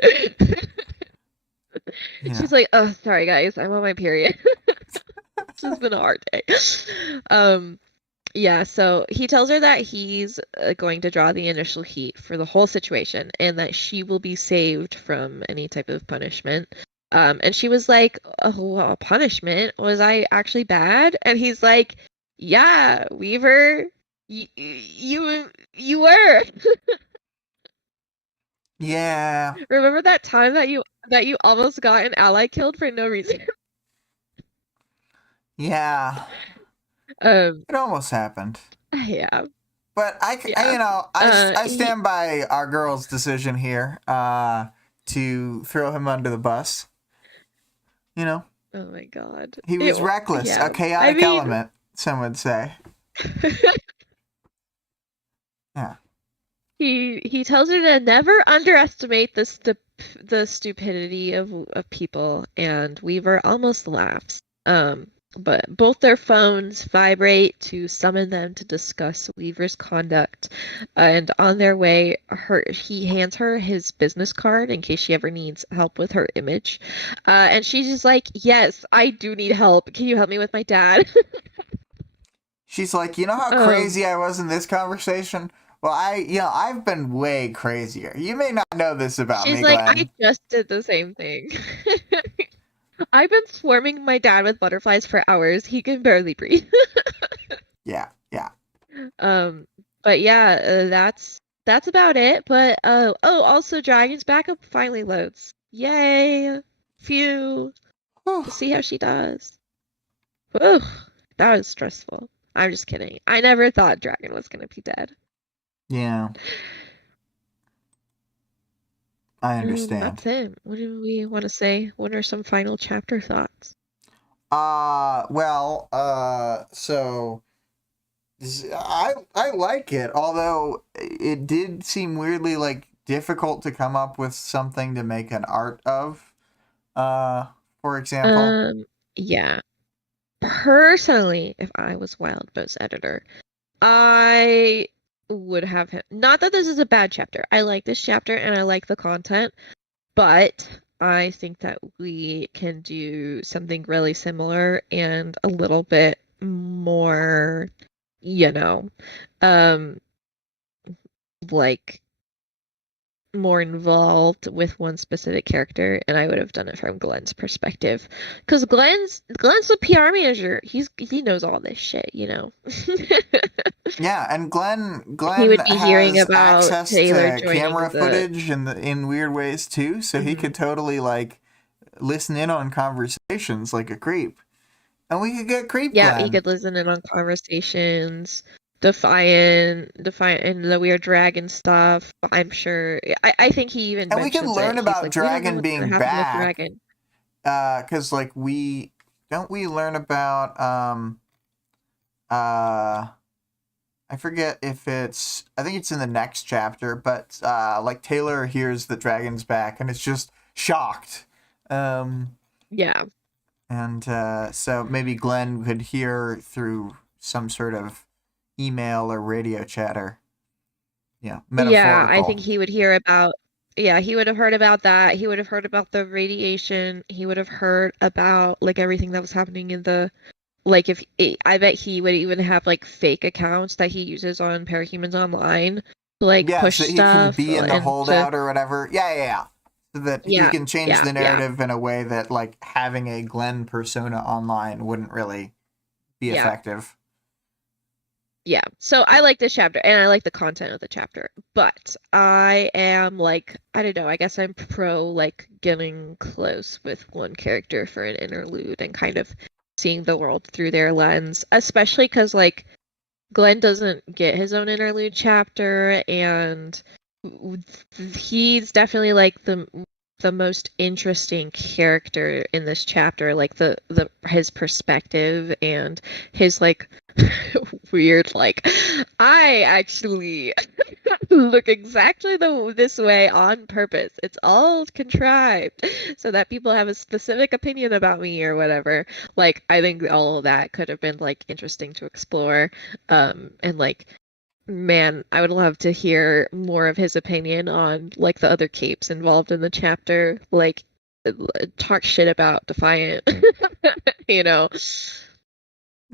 Yeah. She's like, "Oh, sorry guys, I'm on my period." It's just been a hard day. Um, yeah, so he tells her that he's going to draw the initial heat for the whole situation and that she will be saved from any type of punishment. And she was like, "Oh, well, punishment? Was I actually bad?" And he's like, "Yeah, Weaver, you were." Yeah. Remember that time that you almost got an ally killed for no reason? Yeah. Um, It almost happened. yeah, But yeah. I He, stand by our girl's decision here to throw him under the bus. You know, oh my God. he was reckless, a Yeah. I chaotic mean, element, some would say. Yeah. he tells her to never underestimate the stupidity of people, and Weaver almost laughs. But both their phones vibrate to summon them to discuss Weaver's conduct. And on their way, he hands her his business card in case she ever needs help with her image. And she's just like, "Yes, I do need help. Can you help me with my dad?" She's like, you know how Um, crazy I was in this conversation? Well, I've been way crazier. You may not know this about she's me, like, "I Glenn. just did the same thing." I've been swarming my dad with butterflies for hours. He can barely breathe. Yeah, yeah. Um, but yeah, that's that's about it. But also Dragon's backup finally loads. Yay! Phew. Whew. We'll see how she does. Whew, that was stressful. I'm just kidding. I never thought Dragon was gonna be dead. Yeah, I understand. That's it. What do we want to say? What are some final chapter thoughts? So I like it, although it did seem weirdly like difficult to come up with something to make an art of. For example. Yeah. Personally, if I was Wildbow's editor, I would have him. Not that this is a bad chapter. I like this chapter and I like the content, but I think that we can do something really similar and a little bit more, you know, um, like more involved with one specific character, and I would have done it from Glenn's perspective, because Glenn's the PR manager. He knows all this shit, you know. Yeah, and He Glenn would be hearing has about access Taylor to joining camera the. footage in weird ways too, so he could Mhm. totally like listen in on conversations like a creep. And we could get creep Yeah, he Glenn. could listen in on conversations, Defiant, and the weird dragon stuff. I'm sure. I think he even And we could mentions learn it. He's about like, we don't know Dragon what's gonna being happen with back. Dragon. Cause like we learn about I forget if I think it's in the next chapter, but like Taylor hears that Dragon's back and it's just shocked. Um Yeah. And so maybe Glenn could hear through some sort of email or radio chatter. Yeah, Yeah, I think metaphorical. he would hear about, yeah, he would have heard about that. He would have heard about the radiation. He would have heard about like everything that was happening in the, like if I bet he would even have like fake accounts that he uses on Parahumans Online to like Yeah, push so he can stuff be in the and to, holdout or whatever. Yeah. So that he yeah, can change yeah, the yeah, narrative in a way that like having a Glenn persona online wouldn't really be yeah. effective. Yeah, so I like this chapter and I like the content of the chapter, but I am like, I don't know, I guess I'm pro like getting close with one character for an interlude and kind of seeing the world through their lens, especially because like Glenn doesn't get his own interlude chapter and he's definitely like the most interesting character in this chapter, like the his perspective and his like weird like I actually look exactly this way on purpose. It's all contrived so that people have a specific opinion about me or whatever. Like I think all of that could have been like interesting to explore. And like man, I would love to hear more of his opinion on like the other capes involved in the chapter. Like talk shit about Defiant, you know.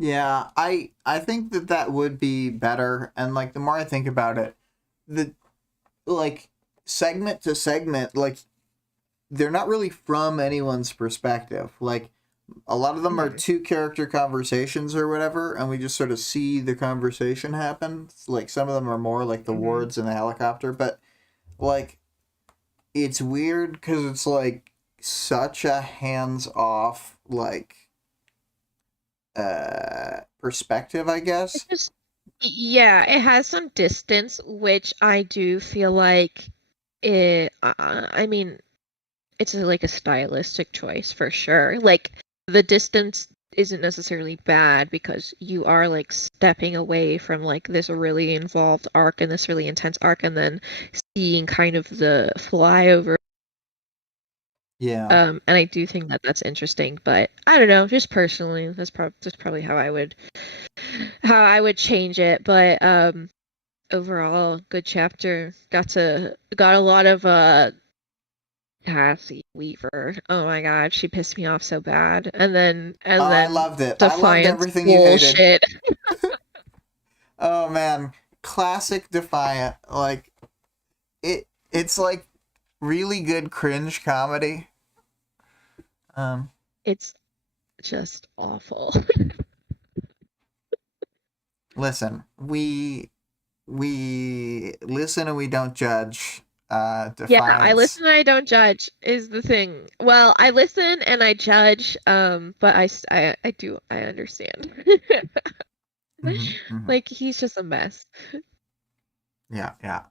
Yeah, I think that would be better. And like the more I think about it, the like segment to segment, like they're not really from anyone's perspective. Like a lot of them are Mhm. two character conversations or whatever, and we just sort of see the conversation happen. Like some of them are more like the Mhm. wards in the helicopter, but like it's weird because it's like such a hands off like perspective, I It's guess. just yeah, it has some distance, which I do feel like it. I mean, it's like a stylistic choice for sure. Like the distance isn't necessarily bad because you are like stepping away from like this really involved arc and this really intense arc and then seeing kind of the flyover. Yeah. And I do think that that's interesting, but I don't know, just personally, that's probably how I would change it, but overall good chapter. Got a lot of Cassie Weaver. Oh my God, she pissed me off so bad. Oh, And I then loved it. I loved Defiance everything you hated. bullshit. Oh man, classic Defiant. Like it's like really good cringe comedy. Um It's just awful. Listen, we listen and we don't judge Yeah, I defines. listen and I don't judge is the thing. Well, I listen and I judge, but I understand. Hmm, hmm. Like he's just a mess. Yeah, yeah.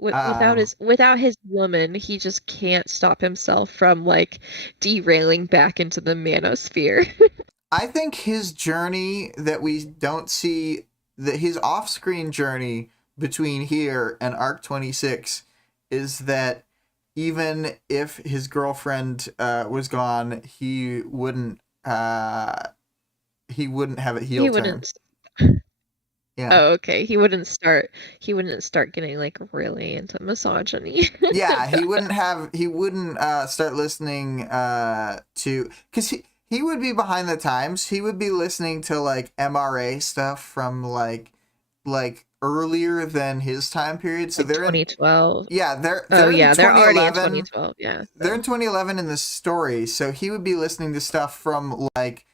Without his woman, he just can't stop himself from like derailing back into the manosphere. I think his journey that we don't see, that his off-screen journey between here and Arc 26 is that even if his girlfriend was gone, he wouldn't have a heel He turn. wouldn't. Yeah. Oh, okay. He wouldn't start getting like really into misogyny. Yeah, he wouldn't start listening to, cuz he would be behind the times. He would be listening to like MRA stuff from like earlier than his time period. So Like they're in, 2012. yeah, Oh they're in yeah, they're already in 2011. 2012. Yeah. They're So in 2011 in the story. So he would be listening to stuff from like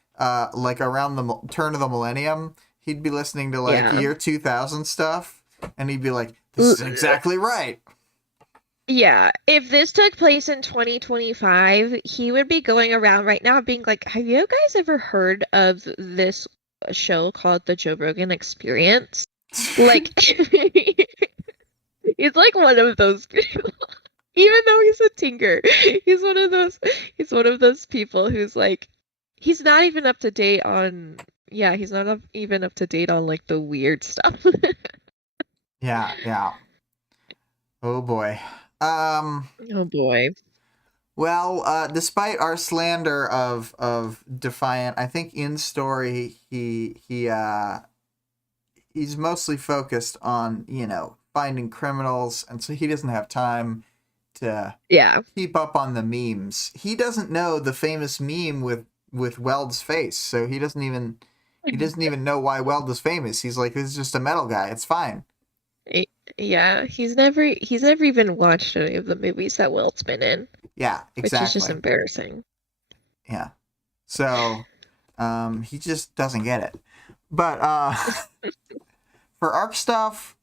around the turn of the millennium. He'd be listening to like yeah. year 2000 stuff and he'd be like, "This is exactly right." Yeah, if this took place in 2025, he would be going around right now being like, "Have you guys ever heard of this show called The Joe Rogan Experience?" Like, he's like one of those people. Even though he's a tinker, he's one of those. He's one of those people who's like, he's not even up to date on. Yeah, he's not even up to date on like the weird stuff. Yeah, yeah. Oh boy. Um. Oh boy. Well, despite our slander of Defiant, I think in story he's mostly focused on finding criminals, and so he doesn't have time to Yeah. keep up on the memes. He doesn't know the famous meme with Weld's face, so he doesn't even know why Weld is famous. He's like, this is just a metal guy. It's fine. Y- Yeah, he's never even watched any of the movies that Wilt's been in, Yeah, which is just exactly. embarrassing. Yeah. So, he just doesn't get it. But for ARC stuff,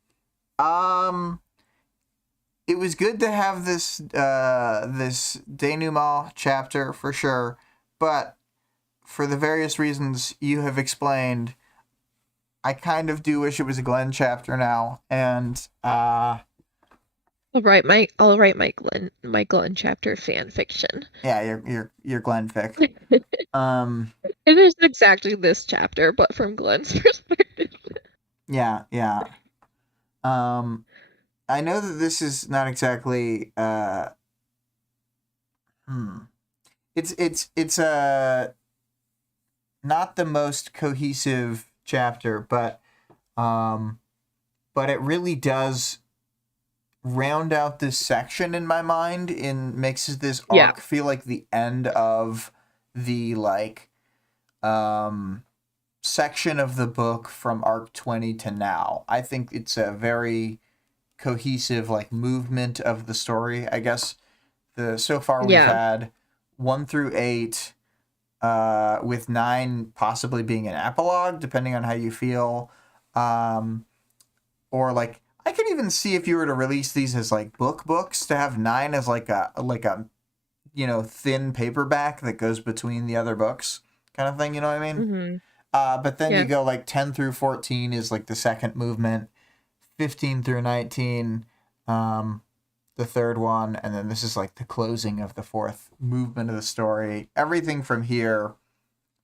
um, it was good to have this denouement chapter for sure. But for the various reasons you have explained, I kind of do wish it was a Glenn chapter now. And I'll write my Glenn chapter fan fiction. yeah, you're Glenn fic. Um, It is exactly this chapter, but from Glenn's perspective. yeah, yeah. Um, I know that this is not exactly hmm. It's not the most cohesive chapter, um but it really does round out this section in my mind and makes this Yeah, arc feel like the end of the like um section of the book from arc 20 to now. I think it's a very cohesive like movement of the story. I guess the so far we've yeah, had 1 through 8, with 9 possibly being an epilogue, depending on how you feel. Or like I could even see if you were to release these as like books to have 9 as like a thin paperback that goes between the other books kind of thing. You know what I mean? hmm But then you yeah, go like 10 through 14 is like the second movement, 15 through 19, the third one, and then this is like the closing of the fourth movement of the story. Everything from here,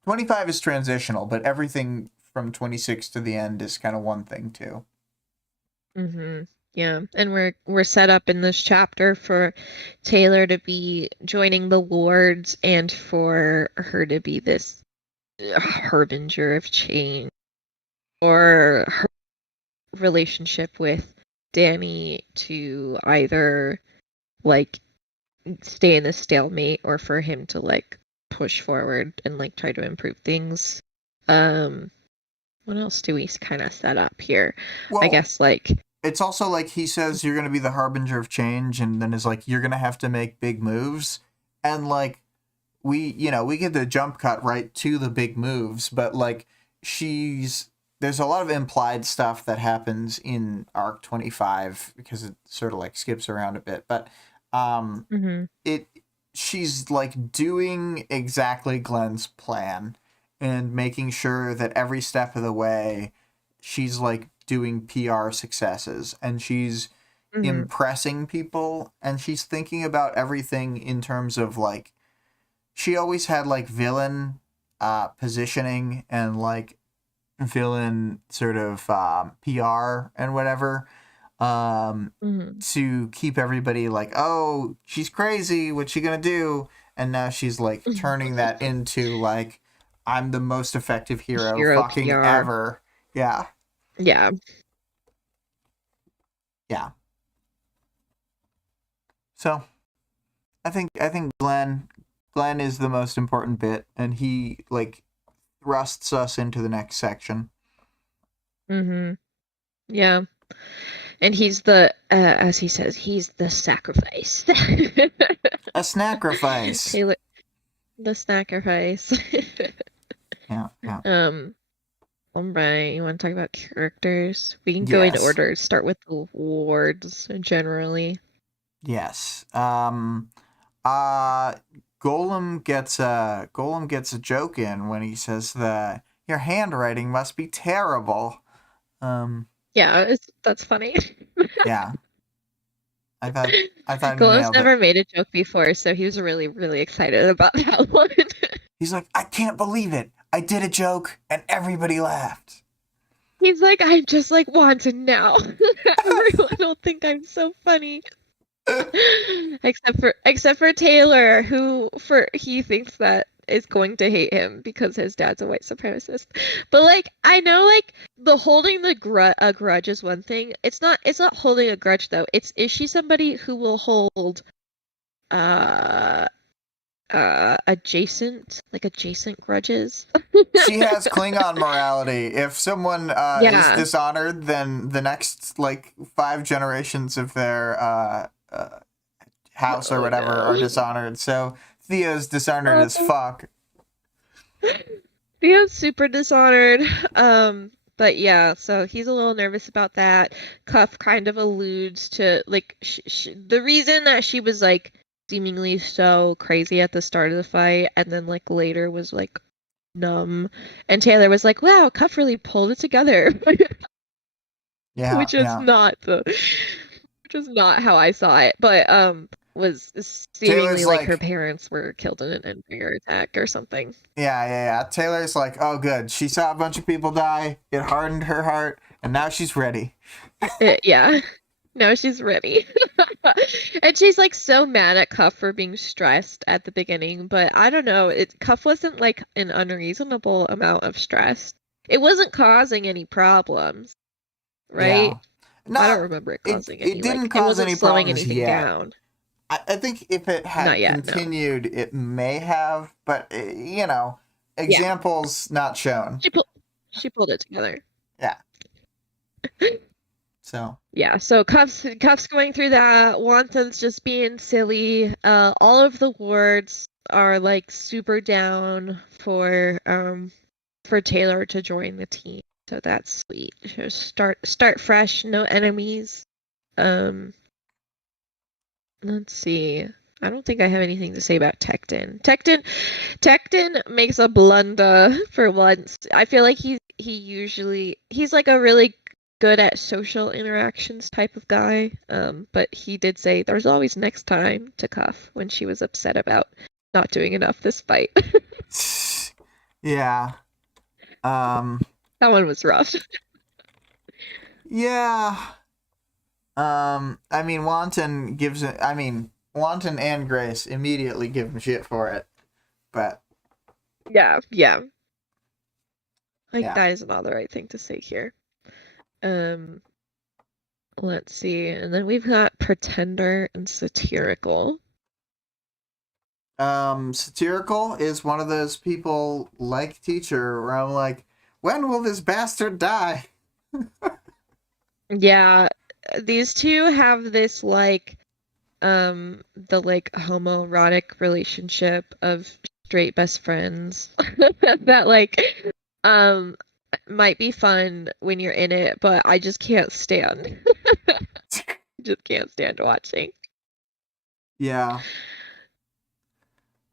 25 is transitional, but everything from 26 to the end is kind of one thing too. hmm yeah. And we're set up in this chapter for Taylor to be joining the Lords and for her to be this harbinger of change, or her relationship with Danny to either like stay in a stalemate or for him to like push forward and like try to improve things. Um, what else do we kind of set up here? I Well, guess like it's also like he says you're going to be the harbinger of change, and then is like you're going to have to make big moves, and like we get the jump cut right to the big moves, but like she's there's a lot of implied stuff that happens in arc 25 because it sort of like skips around a bit, but Mm-hmm. it she's like doing exactly Glenn's plan and making sure that every step of the way she's like doing PR successes and she's Mm-hmm. impressing people and she's thinking about everything in terms of like she always had like villain positioning and like villain sort of PR and whatever Mm-hmm. to keep everybody like, oh, she's crazy. What's she gonna do? And now she's like turning that into like, I'm the most effective hero Hero fucking PR. ever. Yeah, Yeah. yeah. So I think Glenn is the most important bit, and he like thrusts us into the next section. Mm-hmm. Yeah. And he's as he says, he's the sacrifice. A sacrifice. Taylor, the sacrifice. Yeah, yeah. All right. You want to talk about characters? We can go in Yes. order. Start with the wards generally. Yes. Uh Golem gets a joke in when he says that your handwriting must be terrible. Um Yeah, that's funny. yeah. I thought I thought he Golem's nailed it. never made a joke before, so he was really, really excited about that one. He's like, I can't believe it. I did a joke and everybody laughed. He's like, I'm just like Wanton now. Everyone will think I'm so funny. Except for Taylor, who he thinks that is going to hate him because his dad's a white supremacist. But like I know like the holding a grudge is one thing. It's not holding a grudge though. Is she somebody who will hold uh adjacent grudges? She has Klingon morality. If someone is Yeah. dishonored, then the next like 5 generations of their house or Oh whatever are no. dishonored. So Theo's dishonored as fuck. Theo's super dishonored. But yeah, so he's a little nervous about that. Cuff kind of alludes to like the reason that she was like seemingly so crazy at the start of the fight and then like later was like numb. And Taylor was like, "Wow, Cuff really pulled it together." Yeah, which is yeah. not the which is not how I saw it, but was seemingly Taylor's like her like, parents were killed in an Empire attack or something. yeah. Taylor's like, oh, good. She saw a bunch of people die. It hardened her heart, and now she's ready. Yeah. No, she's ready. And she's like so mad at Cuff for being stressed at the beginning, but I don't know, Cuff wasn't like an unreasonable amount of stress. It wasn't causing any problems, right? Yeah. I don't Not remember it it. causing It any didn't like it cause wasn't any slowing problems anything yet. down. I think if it Not had yet, no. continued, it may have, but Yeah, examples not shown. she pulled she pulled it together. Yeah. So Yeah, so Cuff's going through that. Wanton's just being silly. All of the wards are like super down for Taylor to join the team. So that's sweet. Just start fresh, no enemies. Um, let's see. I don't think I have anything to say about Tecton makes a blunder for once. I feel like he's like a really good at social interactions type of guy. But he did say there's always next time to Cuff when she was upset about not doing enough this fight. yeah. Um. That one was rough. Yeah. I mean, Wanton and Grace immediately give him shit for it, but Yeah, yeah. Like yeah. that is not the right thing to say here. Um, let's see. And then we've got Pretender and Satirical. Satirical is one of those people like Teacher where I'm like, when will this bastard die? Yeah, these two have this like the like homoerotic relationship of straight best friends that like um might be fun when you're in it, but I just can't stand. Just can't stand watching. Yeah.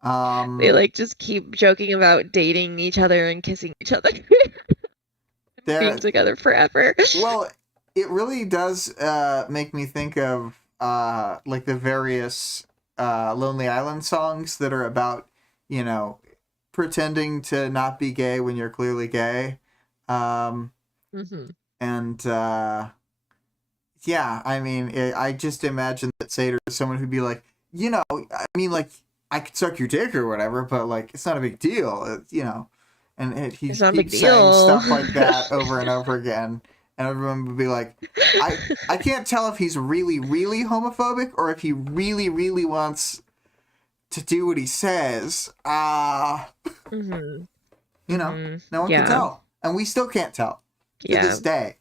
They Um, like just keep joking about dating each other and kissing each other, being there. together forever. Well, it really does make me think of like the various Lonely Island songs that are about, you know, pretending to not be gay when you're clearly gay. Um, Hmm. and yeah, I mean, I just imagine that Seder is someone who'd be like, you know, I mean, like, I could suck your dick or whatever, but like, it's not a big deal, you know. And he It's not a big keeps saying deal. stuff like that over and over again, and everyone would be like, I can't tell if he's really, really homophobic or if he really, really wants to do what he says. Hmm. You know, Hmm. no one can Yeah. tell, and we still can't tell to Yeah. this day.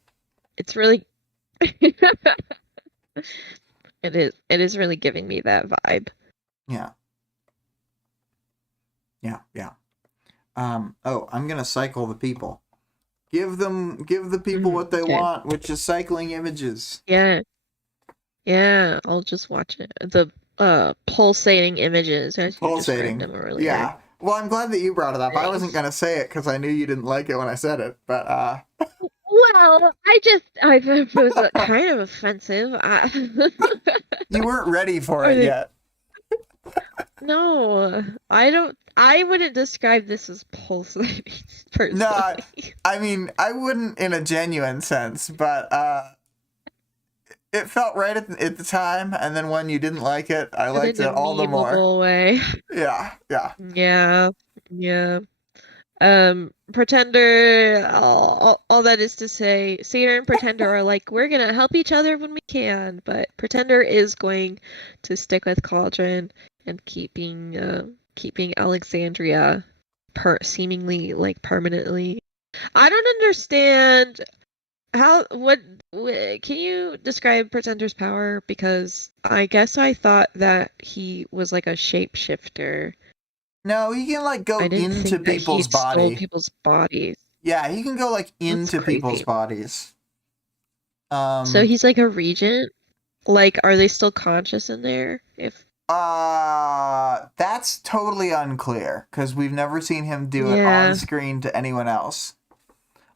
It's really it is really giving me that vibe. Yeah, yeah, yeah. Oh, I'm gonna cycle the people. Give the people what they Okay. want, which is cycling images. Yeah. Yeah, I'll just watch it. The pulsating images, as you described Pulsating. them earlier. Yeah. Well, I'm glad that you brought it up. I wasn't Nice. gonna say it because I knew you didn't like it when I said it, but Well, I thought it was kind of offensive. you weren't ready for Are it they? yet. No, I don't. I wouldn't describe this as pulsating No, personally. I mean I wouldn't in a genuine sense, but it felt right at the time, and then when you didn't like it, I But liked in a it all the more. memeable way. Yeah, yeah. Yeah, yeah. Pretender, all that is to say, Satyr and Pretender are like, we're gonna help each other when we can, but Pretender is going to stick with Cauldron and keeping Alexandria seemingly like permanently. I don't understand can you describe Pretender's power? Because I guess I thought that he was like a shapeshifter. No, he can like I go didn't into think that he people's stole body. people's bodies. Yeah, he can go like That's into people's creepy. bodies. So Um, he's like a regent? Like, are they still conscious in there? If that's totally unclear because we've never seen him do it on Yeah, screen to anyone else.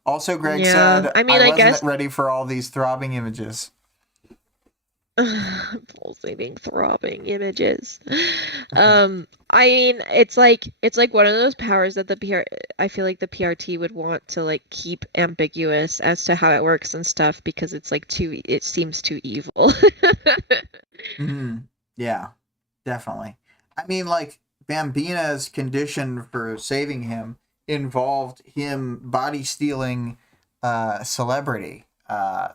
Also, Greg yeah. said, I I mean, I wasn't guess ready for all these throbbing images. pulsating, throbbing images. I mean, it's like one of those powers that the PR I feel like the PRT would want to like keep ambiguous as to how it works and stuff because it's like it seems too evil. Mm, yeah, definitely. I mean, like, Bambina's condition for saving him involved him body stealing celebrity.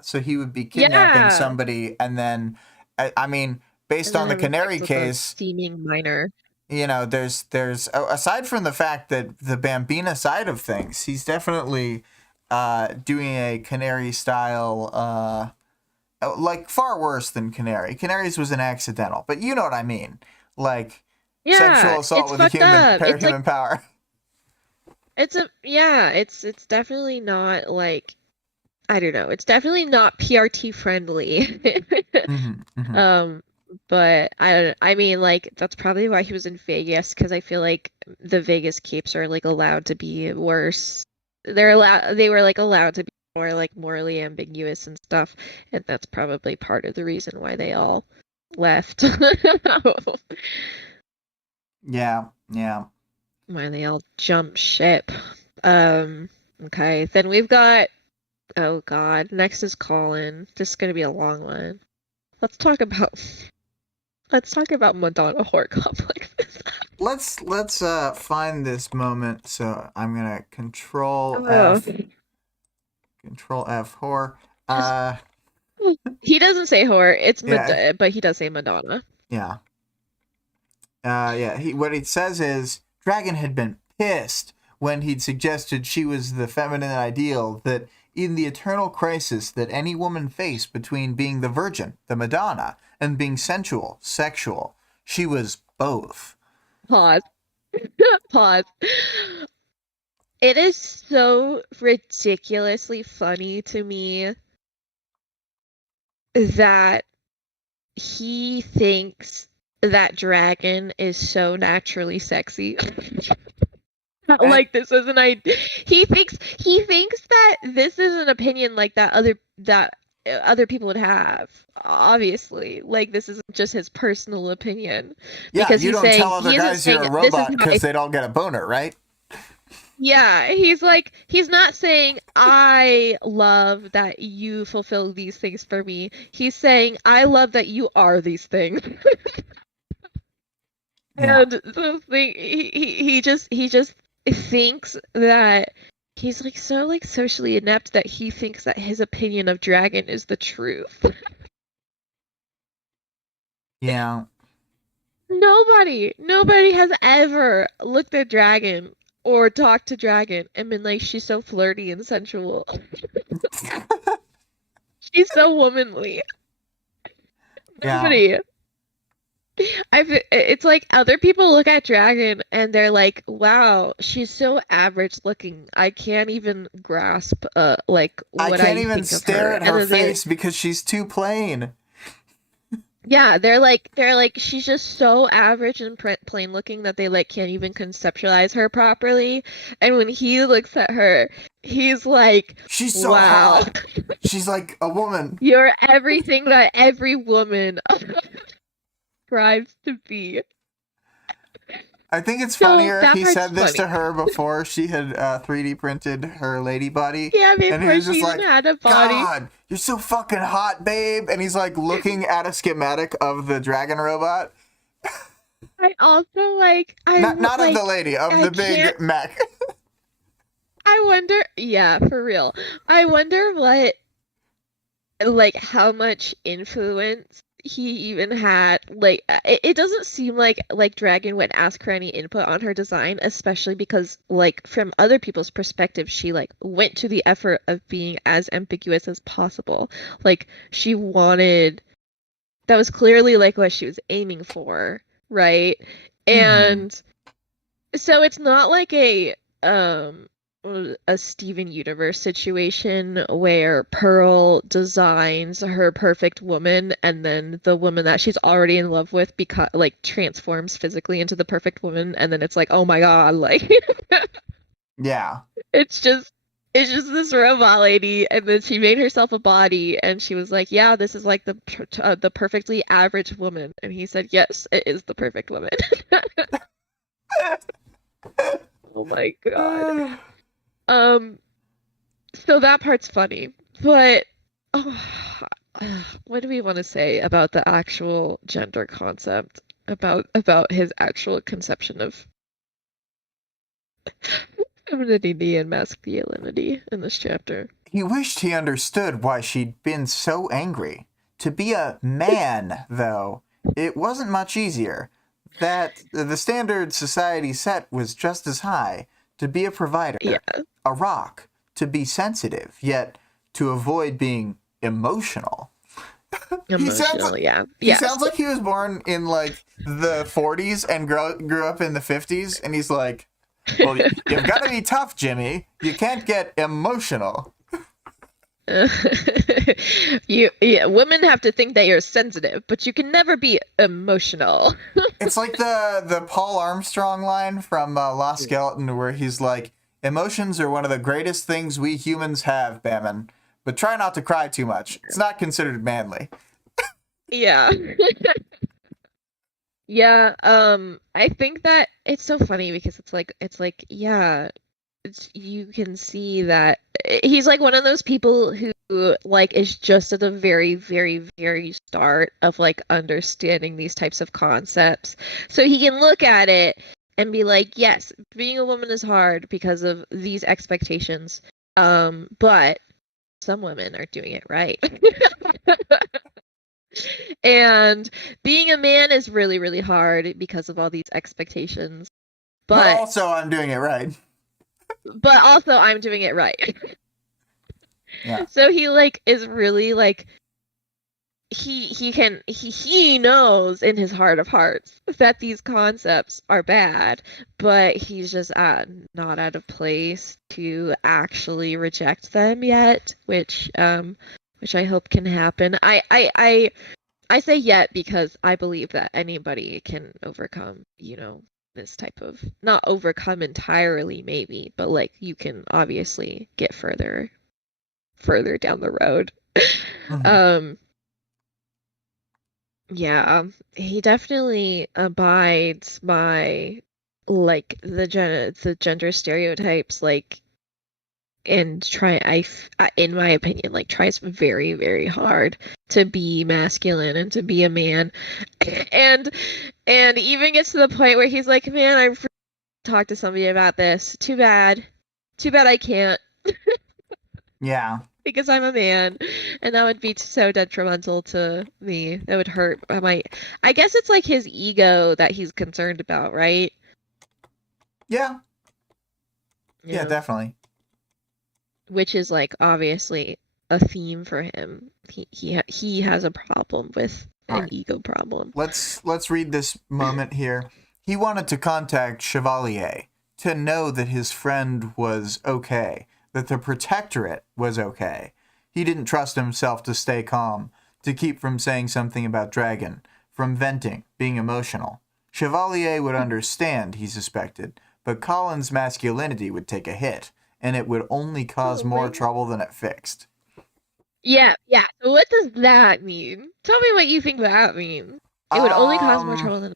So he would be kidnapping Yeah. somebody, and then, I mean, based And then on the having Canary sex with a case, seeming minor. you know, there's aside from the fact that the Bambina side of things, he's definitely doing a Canary style, like far worse than Canary. Canary's was an accidental, but you know what I mean, like Yeah, sexual assault it's with a fucked human, up. It's like human power. it's definitely not like I don't know. It's definitely not PRT friendly. Hmm, hmm. Um, but I mean like that's probably why he was in Vegas because I feel like the Vegas capes are like allowed to be worse. They were like allowed to be more like morally ambiguous and stuff, and that's probably part of the reason why they all left. Yeah, yeah. Why they all jump ship. Um, okay. Then we've got oh God, next is Colin. This is gonna be a long one. Let's talk about let's talk about Madonna horror complexes. Let's find this moment. So I'm gonna Oh. Control F horror. Just Uh, he doesn't say horror, yeah, but he does say Madonna. yeah. Yeah, what it says is Dragon had been pissed when he'd suggested she was the feminine ideal, that in the eternal crisis that any woman faced between being the virgin, the Madonna, and being sensual, sexual, she was both. Pause. Pause. It is so ridiculously funny to me that he thinks that dragon is so naturally sexy. And it, Like this is an idea. He thinks that this is an opinion like that other people would have. Obviously, like this isn't just his personal opinion yeah, because you don't tell other he isn't guys you're saying a this is robot my because they don't get a boner, right? yeah, he's like, he's not saying, I love that you fulfill these things for me. He's saying, I love that you are these things. Yeah. And the thing, he just thinks that he's like so like socially inept that he thinks that his opinion of Dragon is the truth. Yeah. Nobody has ever looked at Dragon or talked to Dragon and been like, she's so flirty and sensual. She's so womanly. Yeah. Nobody. It's like other people look at Dragon and they're like, "Wow, she's so average looking. I can't even grasp like I what can't I even think of stare her." at And her then they face because she's too plain. yeah, they're like she's just so average and plain looking that they like can't even conceptualize her properly. And when he looks at her, he's like, She's so "Wow, hot. She's like a woman. you're everything that every woman strives to be." I think it's So funnier that he part's said this funny. to her before she had 3D printed her lady body. Yeah, And he before was she just even like, had a body. God, you're so fucking hot, babe. And he's like looking at a schematic of the dragon robot. I also Not of the lady, of I the can't big mech. I wonder yeah, for real. I wonder what like how much influence he even had it doesn't seem like Dragon would ask her any input on her design, especially because like from other people's perspective she like went to the effort of being as ambiguous as possible. Like she wanted that was clearly like what she was aiming for, right? Mm-hmm. And so it's not like um a Steven Universe situation where Pearl designs her perfect woman and then the woman that she's already in love with because like transforms physically into the perfect woman and then it's like, "Oh my God," like Yeah. it's just it's just this robot lady and then she made herself a body and she was like, "Yeah, this is like the perfectly average woman." And he said, "Yes, it is the perfect woman." Oh my God. Um, so that part's funny, but oh, what do we want to say about the actual gender concept? About his actual conception of femininity and masculinity in this chapter. He wished he understood why she'd been so angry. To be a man, though, it wasn't much easier. That the standard society set was just as high. To be a provider, Yeah, a rock, to be sensitive, yet to avoid being emotional. He sounds emotional. Yeah, he yes. sounds like he was born in like the 40s and grew up in the 50s, and he's like, well, you've got to be tough, Jimmy. You can't get emotional. Yeah, women have to think that you're sensitive, but you can never be emotional. It's like the Paul Armstrong line from Lost Skeleton, where he's like, "Emotions are one of the greatest things we humans have, Bamman. But try not to cry too much. It's not considered manly." Yeah. Yeah, I think that it's so funny because it's like yeah, you can see that he's like one of those people who like is just at the very, very, very start of like understanding these types of concepts. So he can look at it and be like, yes, being a woman is hard because of these expectations. But some women are doing it right. And being a man is really, really hard because of all these expectations. But But also, I'm doing it right. but also I'm doing it right. Yeah. So he like is really like he knows in his heart of hearts that these concepts are bad, but he's just not at a place to actually reject them yet, which I hope can happen. I say yet because I believe that anybody can overcome, this type of, not overcome entirely maybe, but like you can obviously get further down the road. Mhm. Um Yeah, he definitely abides by like the gender stereotypes, like, and in my opinion, like tries very, very hard to be masculine and to be a man, and even gets to the point where he's like, man, I'm free to talk to somebody about this. Too bad I can't Yeah. because I'm a man, and that would be so detrimental to me. That would hurt I guess it's like his ego that he's concerned about, right? Yeah. Yeah, Yeah. definitely. Which is like obviously a theme for him. He has a problem with All an right. ego problem. Let's read this moment here. He wanted to contact Chevalier to know that his friend was okay, that the protectorate was okay. He didn't trust himself to stay calm, to keep from saying something about Dragon, from venting, being emotional. Chevalier would understand, he suspected, but Colin's masculinity would take a hit, and it would only cause Oh more man. trouble than it fixed. Yeah, yeah. So what does that mean? Tell me what you think that means. It would only cause more Um, trouble than.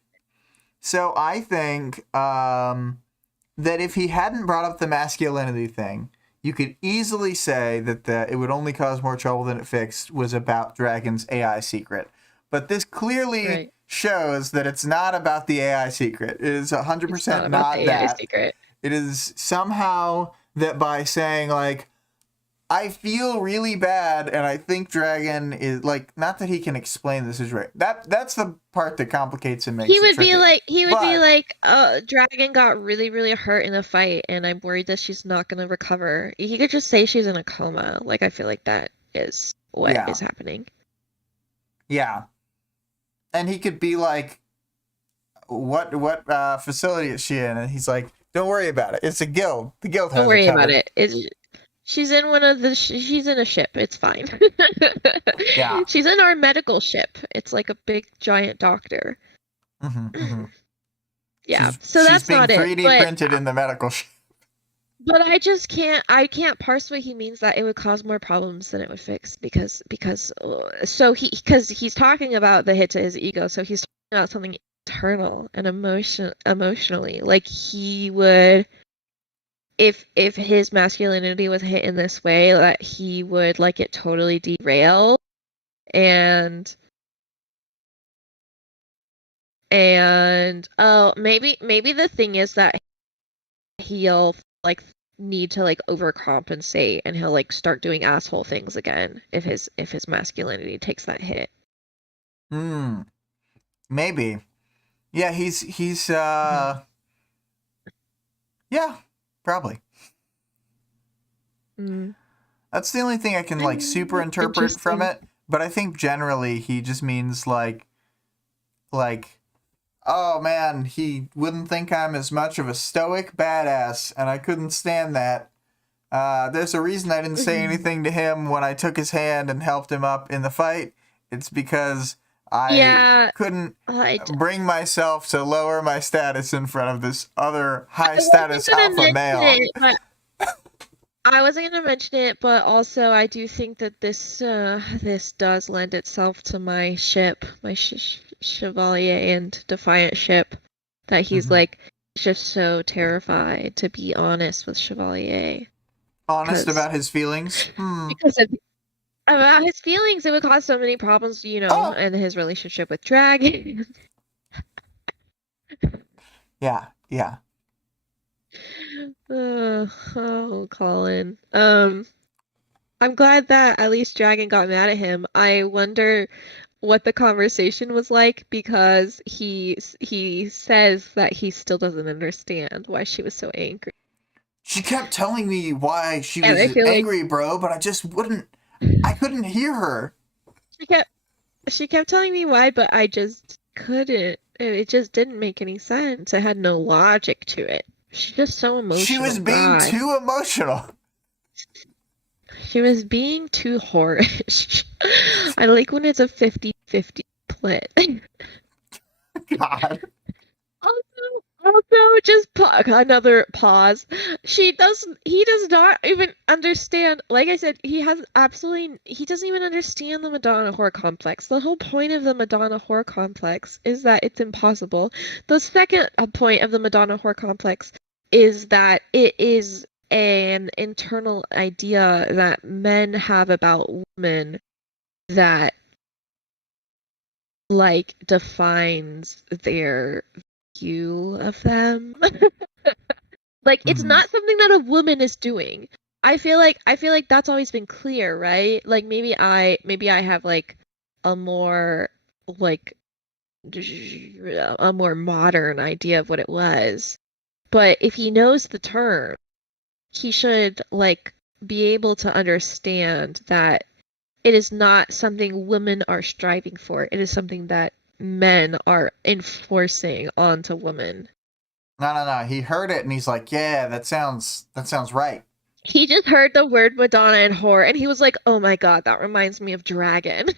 so I think that if he hadn't brought up the masculinity thing, you could easily say that it would only cause more trouble than it fixed was about Dragon's AI secret. But this clearly Right. shows that it's not about the AI secret. It is It's not 100% about the not AI that. secret. It is somehow that by saying, like, I feel really bad, and I think Dragon is like, not that he can explain this is right. That's the part that complicates and He makes it would be tricky. like, But Dragon got really, really hurt in a fight, and I'm worried that she's not gonna recover. He could just say she's in a coma. Like, I feel like that is what yeah, is happening. yeah, and he could be like, what facility is she in? And he's like, don't worry about it. It's a guild. The guild Don't has it worry about covered. it. She's in she's in a ship. It's fine. Yeah. She's in our medical ship. It's like a big giant doctor. Hmm. Yeah. She's So she's that's being not it. 3D printed in the medical ship. But I can't parse what he means that it would cause more problems than it would fix because he's talking about the hit to his ego, so he's talking about something internal and emotionally. Like he would, if his masculinity was hit in this way, that he would like it totally derail and oh, maybe the thing is that he'll like need to like overcompensate and he'll like start doing asshole things again if his masculinity takes that hit. Hmm. Maybe. Yeah. He's Mhm. yeah. Probably. Mm. That's the only thing I can like super interpret from Interesting. it. But I think generally he just means like, oh man, he wouldn't think I'm as much of a stoic badass, and I couldn't stand that. There's a reason I didn't say Mhm. anything to him when I took his hand and helped him up in the fight. It's because I Yeah, couldn't I, bring myself to lower my status in front of this other high I wasn't status gonna alpha mention male. it, but I wasn't gonna mention it, but also I do think that this does lend itself to my ship, my Chevalier and Defiant ship, that he's Hmm. like just so terrified to be honest with Chevalier Honest because about his feelings. Hmm. because of about his feelings. It would cause so many problems, Oh, and his relationship with Dragon. yeah, yeah. Oh, Colin. I'm glad that at least Dragon got mad at him. I wonder what the conversation was like because he says that he still doesn't understand why she was so angry. She kept telling me why she And I was feel like angry, bro, but I just wouldn't. I couldn't hear her. she kept. She kept telling me why, but I just couldn't. It just didn't make any sense. It had no logic to it. She's just so She was emotional. being God. too emotional. She was being too whorish. I like when it's a 50-50 split. God. Also, just another pause. He does not even understand. Like I said, he doesn't even understand the Madonna whore complex. The whole point of the Madonna whore complex is that it's impossible. The second point of the Madonna whore complex is that it is an internal idea that men have about women that like defines their view of them. Like it's Mm-hmm. not something that a woman is doing. I feel like that's always been clear, right? Like maybe I have like a more like a more modern idea of what it was. But if he knows the term, he should like be able to understand that it is not something women are striving for. It is something that men are enforcing onto women. No. He heard it and he's like, yeah, that sounds right. He just heard the word Madonna and whore, and he was like, "Oh my god, that reminds me of Dragon."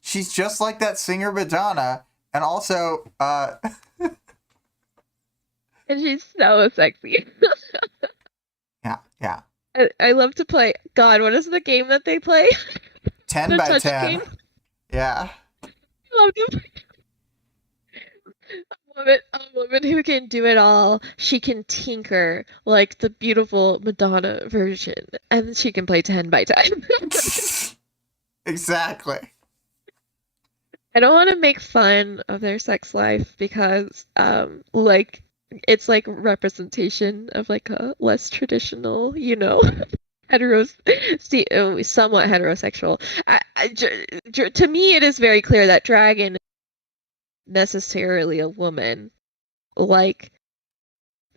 She's just like that singer Madonna, and also, And she's so sexy. yeah, I love to play. God, what is the game that they play? 10 The by touch 10. game. Yeah. I love to play. A woman who can do it all. She can tinker like the beautiful Madonna version, and she can play 10 by 10. Exactly. I don't want to make fun of their sex life because, like, it's like representation of like a less traditional, heteros, somewhat heterosexual. To me, it is very clear that Dragon is necessarily a woman. Like,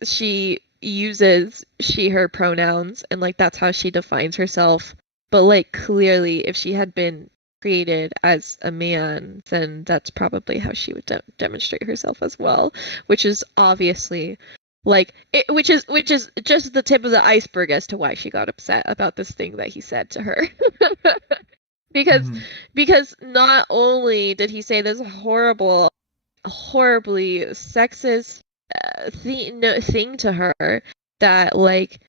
she uses she, her pronouns, and like that's how she defines herself. But like clearly, if she had been created as a man, then that's probably how she would demonstrate herself as well, which is obviously which is just the tip of the iceberg as to why she got upset about this thing that he said to her. because Mm-hmm. because not only did he say this horribly sexist thing to her that like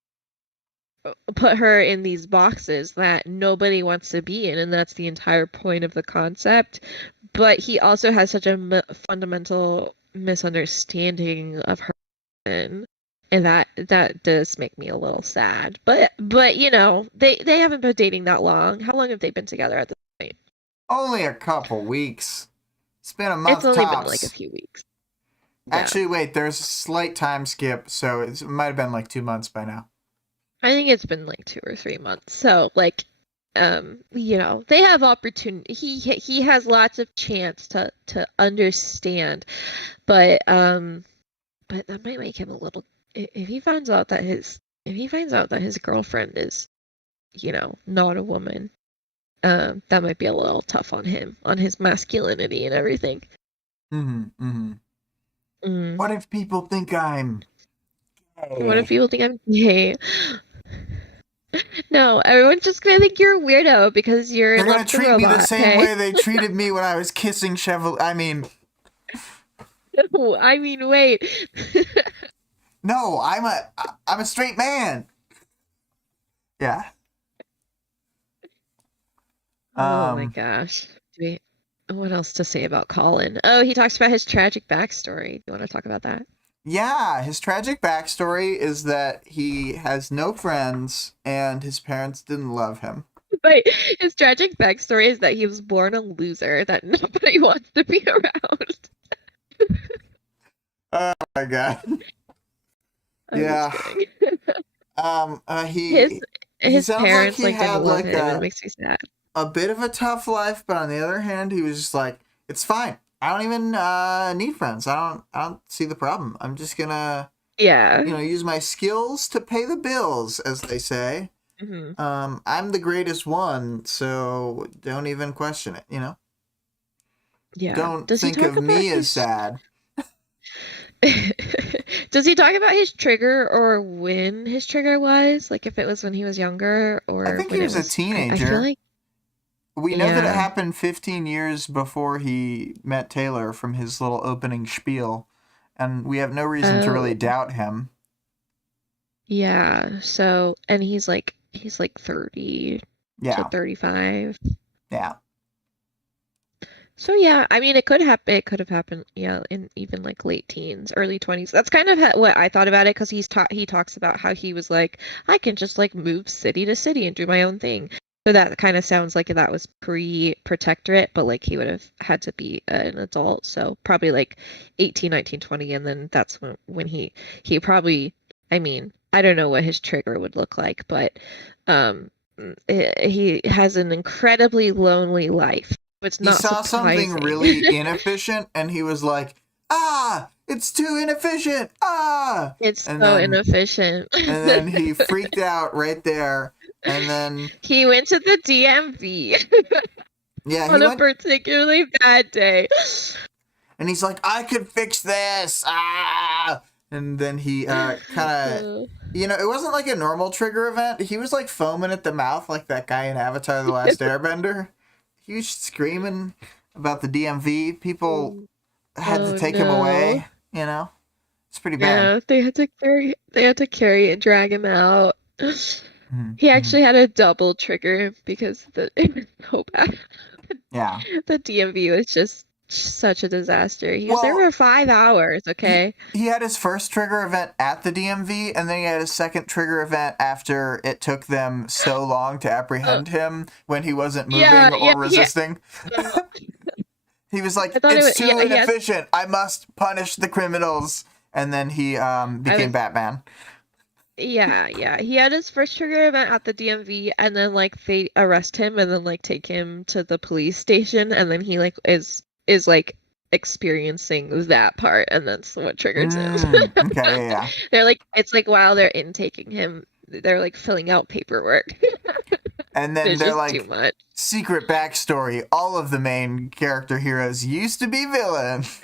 put her in these boxes that nobody wants to be in, and that's the entire point of the concept. But he also has such a fundamental misunderstanding of her, and that does make me a little sad. But they haven't been dating that long. How long have they been together at this point? Only a couple weeks. It's been a It's month only been like a tops. few weeks. Yeah. Actually, wait, there's a slight time skip, so it might have been like 2 months by now. I think it's been like 2 or 3 months. So like, they have opportunity. He has lots of chance to understand, but but that might make him a little. If he finds out that his girlfriend is, not a woman, that might be a little tough on him, on his masculinity and everything. Mm-hmm. Mm-hmm. Mm. What if people think I'm What if gay? people think I'm gay? No, everyone's just gonna think you're a weirdo because you're They're in love gonna with a treat me the robot, same okay? way they treated me when I was kissing Chevrolet. I mean, No, I mean, wait. no, I'm a straight man. Yeah. Oh my Um. gosh. What else to say about Colin? Oh, he talks about his tragic backstory. Do you want to talk about that? Yeah, his tragic backstory is that he has no friends and his parents didn't love him. Wait, his tragic backstory is that he was born a loser that nobody wants to be around. Oh my god. I'm just Yeah. kidding. He His he his sounds like parents he like didn't had love like him, and it makes me sad. a bit of a tough life, but on the other hand, he was just like, it's fine. I don't even need friends. I don't see the problem. I'm just gonna Yeah. use my skills to pay the bills, as they say. Hmm. I'm the greatest one, so don't even question it, you know? Yeah. Don't Does he think talk of about me as his sad. Does he talk about his trigger or when his trigger was? Like if it was when he was younger I or think when he it was a was I feel teenager. like We know that it yeah. happened 15 years before he met Taylor from his little opening spiel, and we have no reason to really Oh, doubt him. yeah. So, and he's like 30 to Yeah, 35. yeah. So yeah, I mean, it could happen. It could have happened, yeah, in even like late teens, early 20s. That's kind of what I thought about it because he talks about how he was like, I can just like move city to city and do my own thing. So that kind of sounds like that was pre-protectorate, but like he would have had to be an adult, so probably like 18, 19, 20, and then that's when he probably, I mean, I don't know what his trigger would look like, but um he has an incredibly lonely life. It's He not saw something surprising. really inefficient, and he was like, "Ah, it's too inefficient! Ah!" It's And so then, inefficient. and then he freaked out right there. And then, He went to the DMV yeah, he on a went particularly bad day. and he's like, "I could fix this!" Ah! And then he kind of, Uh, it wasn't like a normal trigger event. He was like foaming at the mouth like that guy in Avatar: The Last Airbender. He was screaming about the DMV. People had to oh take him no. away. It's pretty bad. Yeah, they had to carry and drag him out. He Mm-hmm. actually had a double trigger because it was so bad. Yeah. The DMV was just such a disaster. He was there Well, for 5 hours, he okay? he had his first trigger event at the DMV, and then he had his second trigger event after it took them so long to Uh, apprehend him when he wasn't yeah, moving yeah, or yeah. resisting. Uh, He was I like, thought it "It's was, yeah, too he had, inefficient. I must punish the criminals." And then he I became was, Batman. yeah, yeah. He had his first trigger event at the DMV, and then like they arrest him, and then like take him to the police station, and then he like is like experiencing that part, and that's what triggers him. Okay, yeah, yeah. They're like, it's like while they're intaking him, they're like filling out paperwork. And then There's they're just too like, much. secret backstory. All of the main character heroes used to be villains.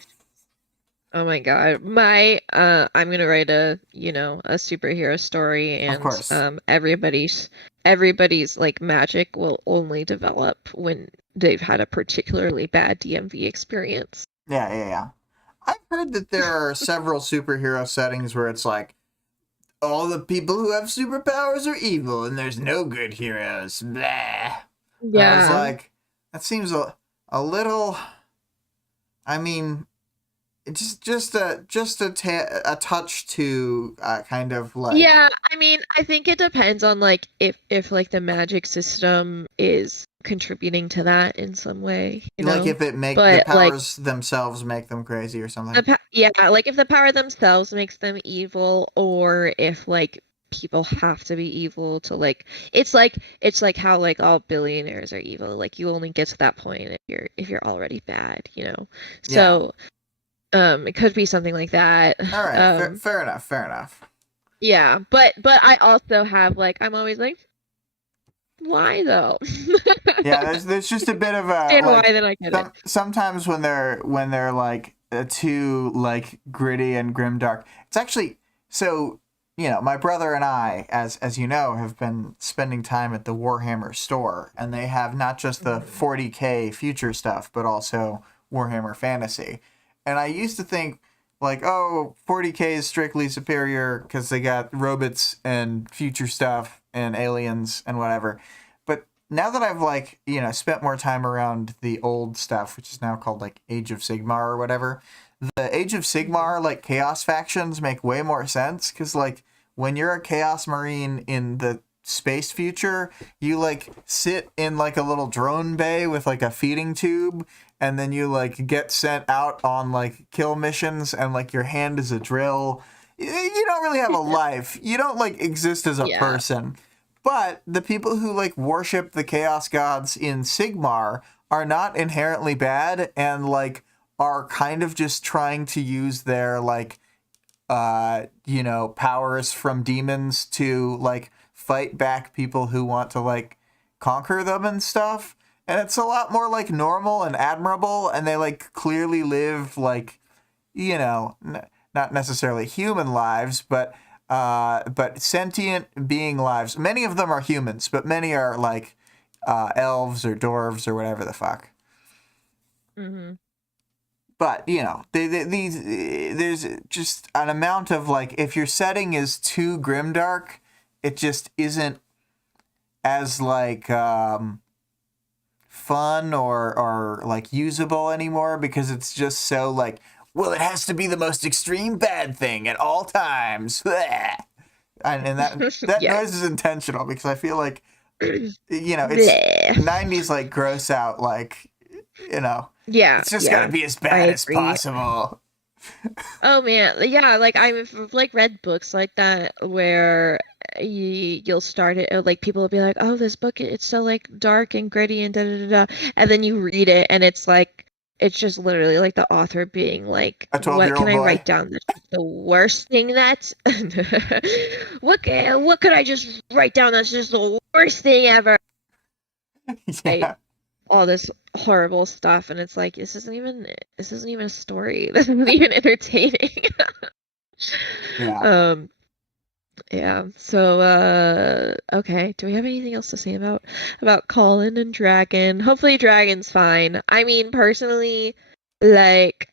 Oh my God. I'm gonna write a superhero story Of and course. everybody's like magic will only develop when they've had a particularly bad DMV experience. Yeah, yeah, yeah. I've heard that there are several superhero settings where it's like, all the people who have superpowers are evil and there's no good heroes. Blah. And I was Yeah. like, that seems a little. I mean, a touch too kind of like Yeah, I mean, I think it depends on like if like the magic system is contributing to that in some way, you know. if it make the But like powers themselves make them crazy or something. yeah, like if the power themselves makes them evil, or if like people have to be evil to like it's like how like all billionaires are evil. Like you only get to that point if you're already bad, you know. Yeah. So it could be something like that. All right. Fair, Um fair enough. Fair enough. yeah, but I also have like I'm always like, why though? Yeah. There's just a bit of a And why like then I get it. sometimes when they're like too like gritty and grimdark. It's actually so. My brother and I, as you know, have been spending time at the Warhammer store, and they have not just the Mhm. 40K future stuff, but also Warhammer Fantasy. And I used to think, like, oh, 40K is strictly superior because they got robots and future stuff and aliens and whatever. But now that I've, like, spent more time around the old stuff, which is now called, like, Age of Sigmar or whatever, the Age of Mhm. Sigmar, like, chaos factions make way more sense because, like, when you're a chaos marine in the space future, you like sit in like a little drone bay with like a feeding tube, and then you like get sent out on like kill missions, and like your hand is a drill. You don't really have a life. You don't like exist as a Yeah. person. But the people who like worship the chaos gods in Sigmar are not inherently bad, and like are kind of just trying to use their like powers from demons to like fight back people who want to like conquer them and stuff. And it's a lot more like normal and admirable, and they like clearly live like, you know, not necessarily human lives, but sentient being lives. Many of them are humans, but many are like elves or dwarves or whatever the fuck. Mm-hmm. But you know, these there's just an amount of like, if your setting is too grimdark, it just isn't as like fun or like usable anymore, because it's just so like, well, it has to be the most extreme bad thing at all times. And that Yeah. noise is intentional, because I feel like, you know, it's Bleh. 90s like gross out, like, you know, Yeah, it's just yeah, gotta be as I bad as agree. possible. Oh man, yeah, like I've like read books like that where you'll start it, like people will be like, "Oh, this book it's so like dark and gritty and da da da da," and then you read it and it's like it's just literally like the author being like, A "What can 12-year-old I boy. write down that's just the worst thing that's what could I just write down that's just the worst thing ever?" Right? Yeah. All this horrible stuff, and it's like this isn't even a story. This isn't even entertaining. Yeah. Um, yeah. So, okay. Do we have anything else to say about Colin and Dragon? Hopefully, Dragon's fine. I mean, personally, like,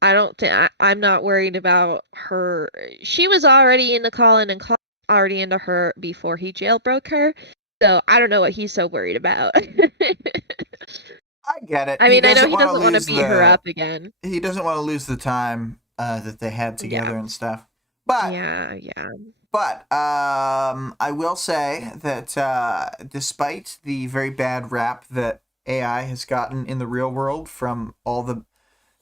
I don't think I'm not worried about her. She was already into Colin, and Colin was already into her before he jailbroke her. So I don't know what he's so worried about. I get it. I He mean, I know doesn't he want to doesn't want to lose beat her the up again. he doesn't want to lose the time that they had Yeah. together and stuff. But Yeah, yeah. I will say that despite the very bad rap that AI has gotten in the real world from all the,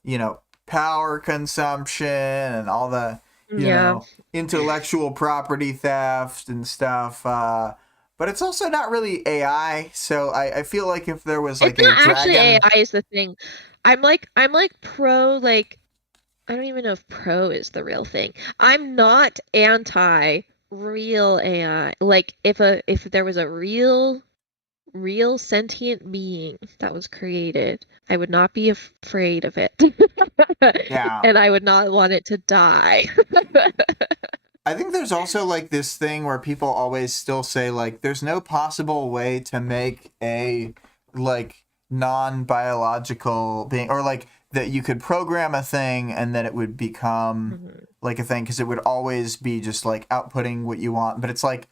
you know, power consumption and all the, you Yeah. know, intellectual property theft and stuff, but it's also not really AI. So I feel like if there was It's like a not actually dragon. AI is the thing. I'm like pro like I don't even know if pro is the real thing. I'm not anti real AI. Like if there was a real sentient being that was created, I would not be afraid of it. Yeah. And I would not want it to die. I think there's also like this thing where people always still say like there's no possible way to make a like non-biological being, or like that you could program a thing and then it would become Mhm. like a thing, because it would always be just like outputting what you want. But it's like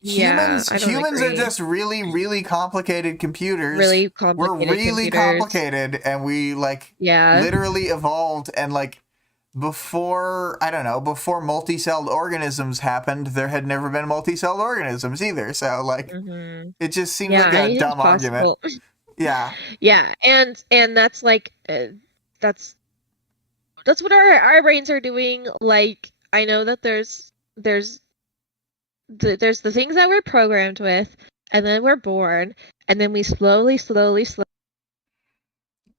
Yeah, humans I don't humans are agree. just really really complicated computers. Really We're complicated really computers. complicated, and we like Yeah. literally evolved, and like before, I don't know, before multi-celled organisms happened, there had never been multi-celled organisms either. So like Hmm. it just seems Yeah, like a anything's dumb argument. possible. Yeah. Yeah, and that's like that's that's what our brains are doing. Like I know that there's the things that we're programmed with, and then we're born, and then we slowly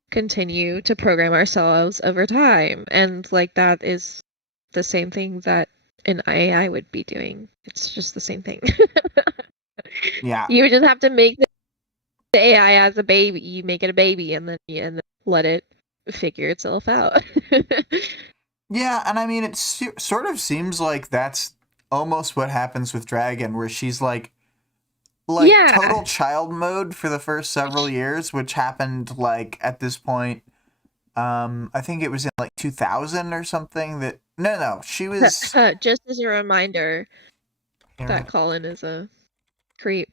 continue to program ourselves over time. And like that is the same thing that an AI would be doing. It's just the same thing. Yeah. You would just have to make the AI as a baby. You make it a baby and then let it figure itself out. Yeah, and I mean it sort of seems like that's almost what happens with Dragon, where she's like Yeah. total child mode for the first several years, which happened like at this point. I think it was in like 2000 or something. That no, she was. Just as a reminder that Colin is a creep.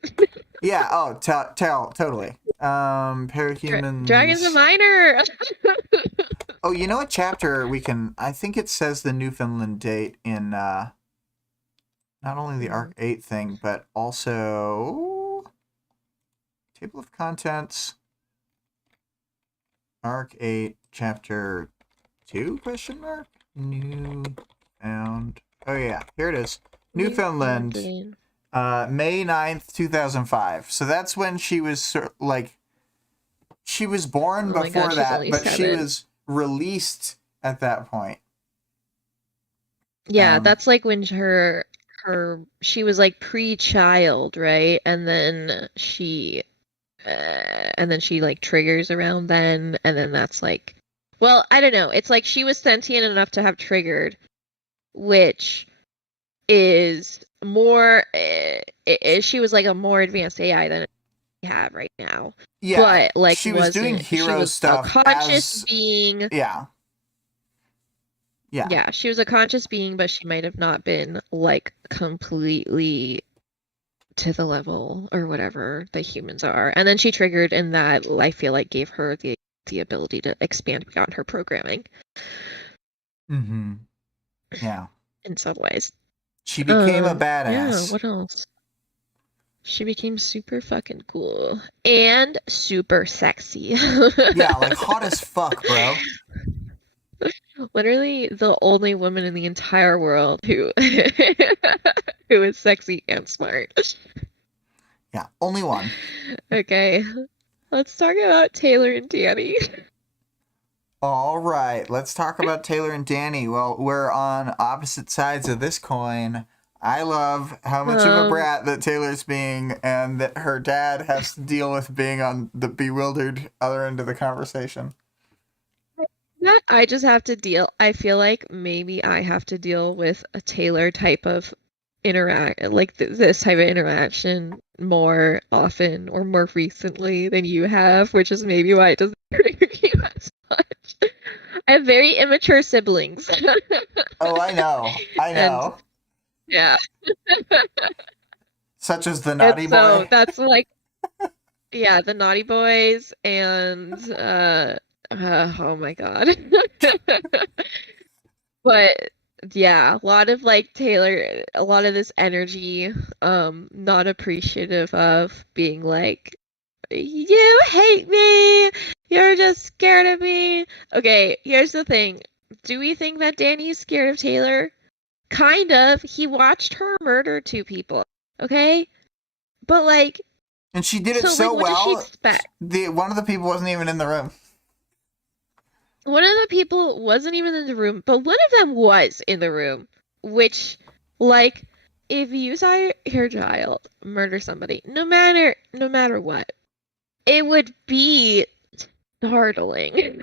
Yeah. Oh, totally. Dragon's a Parahumans. minor. Oh, you know what chapter we can? I think it says the Newfoundland date in not only the Hmm. Arc 8 thing, but also table of contents. Arc 8, chapter 2, question mark? Newfound. Oh, yeah, here it is. Newfoundland, Newfoundland. May 9th, 2005. So that's when she was, like, she was born Oh my god, before she's that, only but she 7. was released at that point. Yeah, Um, that's like when she was like pre-child, right? And then she like triggers around then, and then that's like, well, I don't know. It's like she was sentient enough to have triggered, which is more. She was like a more advanced AI than we have right now, Yeah, but like she was doing wasn't. She hero was a stuff conscious as being. yeah. Yeah. Yeah, she was a conscious being, but she might have not been like completely to the level or whatever that humans are. And then she triggered, and that I feel like gave her the ability to expand beyond her programming Mm-hmm. Yeah. in some ways. She became a Yeah, badass. what else? She became super fucking cool and super sexy. Yeah, like hot as fuck, bro. Literally the only woman in the entire world who who is sexy and smart. Yeah, only one. Okay, let's talk about Taylor and Danny. All right, let's talk about Taylor and Danny. Well, we're on opposite sides of this coin. I love how much of a Um, brat that Taylor's being, and that her dad has to deal with being on the bewildered other end of the conversation. That I just have to deal. I feel like maybe I have to deal with a Taylor type of like this type of interaction more often or more recently than you have, which is maybe why it doesn't trigger you as much. I have very immature siblings. Oh, I know. I And know. yeah, Such as the and naughty so boy. that's like, yeah, the naughty boys and oh my God. But yeah, a lot of like Taylor, a lot of this energy, not appreciative of being like, you hate me, you're just scared of me. Okay, here's the thing. Do we think that Danny's scared of Taylor? Kind of. He watched her murder two people, okay? But like, And she did it so like, so what does she well, expect? the one of the people wasn't even in the room. One of the people wasn't even in the room, but one of them was in the room, which, like, if you saw your child murder somebody, no matter what, it would be startling.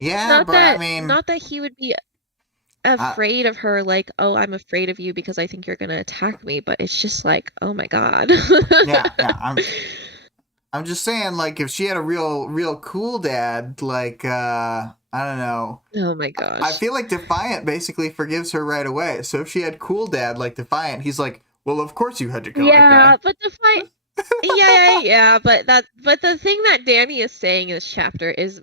Yeah, but I mean, Not that he would be I, afraid of her, like, oh, I'm afraid of you because I think you're gonna attack me, but it's just like, oh my God. yeah, I'm just saying, like, if she had a real cool dad, like, I don't know. Oh my I gosh. feel like Defiant basically forgives her right away. So if she had cool dad like Defiant, he's like, well, of course you had to kill that Yeah, guy. but the fight. Yeah, but the thing that Danny is saying in this chapter is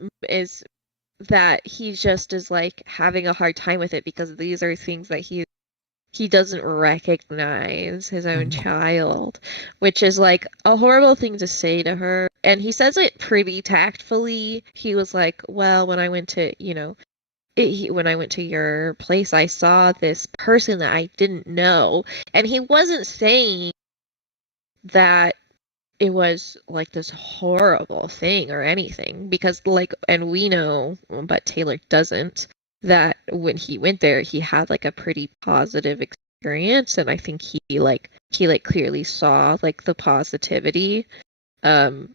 that he just is like having a hard time with it because these are things that he doesn't recognize his own Mhm. child, which is like a horrible thing to say to her. And he says it pretty tactfully. He was like, "Well, when I went to, when I went to your place, I saw this person that I didn't know." And he wasn't saying that it was like this horrible thing or anything because like, and we know, but Taylor doesn't, that when he went there he had like a pretty positive experience, and I think he clearly saw like the positivity of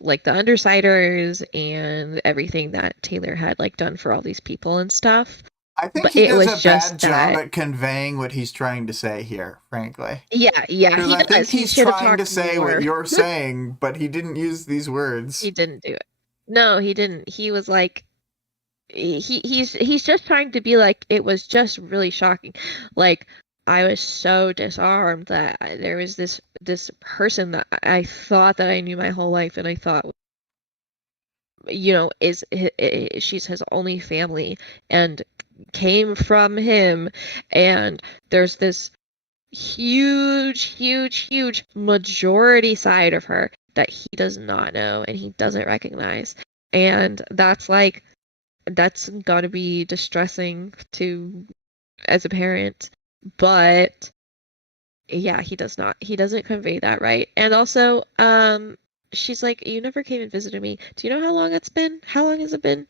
like the Undersiders and everything that Taylor had like done for all these people and stuff. I think But he it does was a bad just job that, at conveying what he's trying to say here, frankly. yeah, Because he I think does. He he's should have trying to talked say what more. you're saying, but he didn't use these words. He didn't do it. No, he didn't. He was like, he's just trying to be like, it was just really shocking. Like, I was so disarmed that there was this person that I thought that I knew my whole life, and I thought, she's his only family and came from him, and there's this huge majority side of her that he does not know and he doesn't recognize. And that's gotta be distressing to as a parent. But yeah, he doesn't convey that right. And also, she's like, you never came and visited me. Do you know how long it's been? How long has it been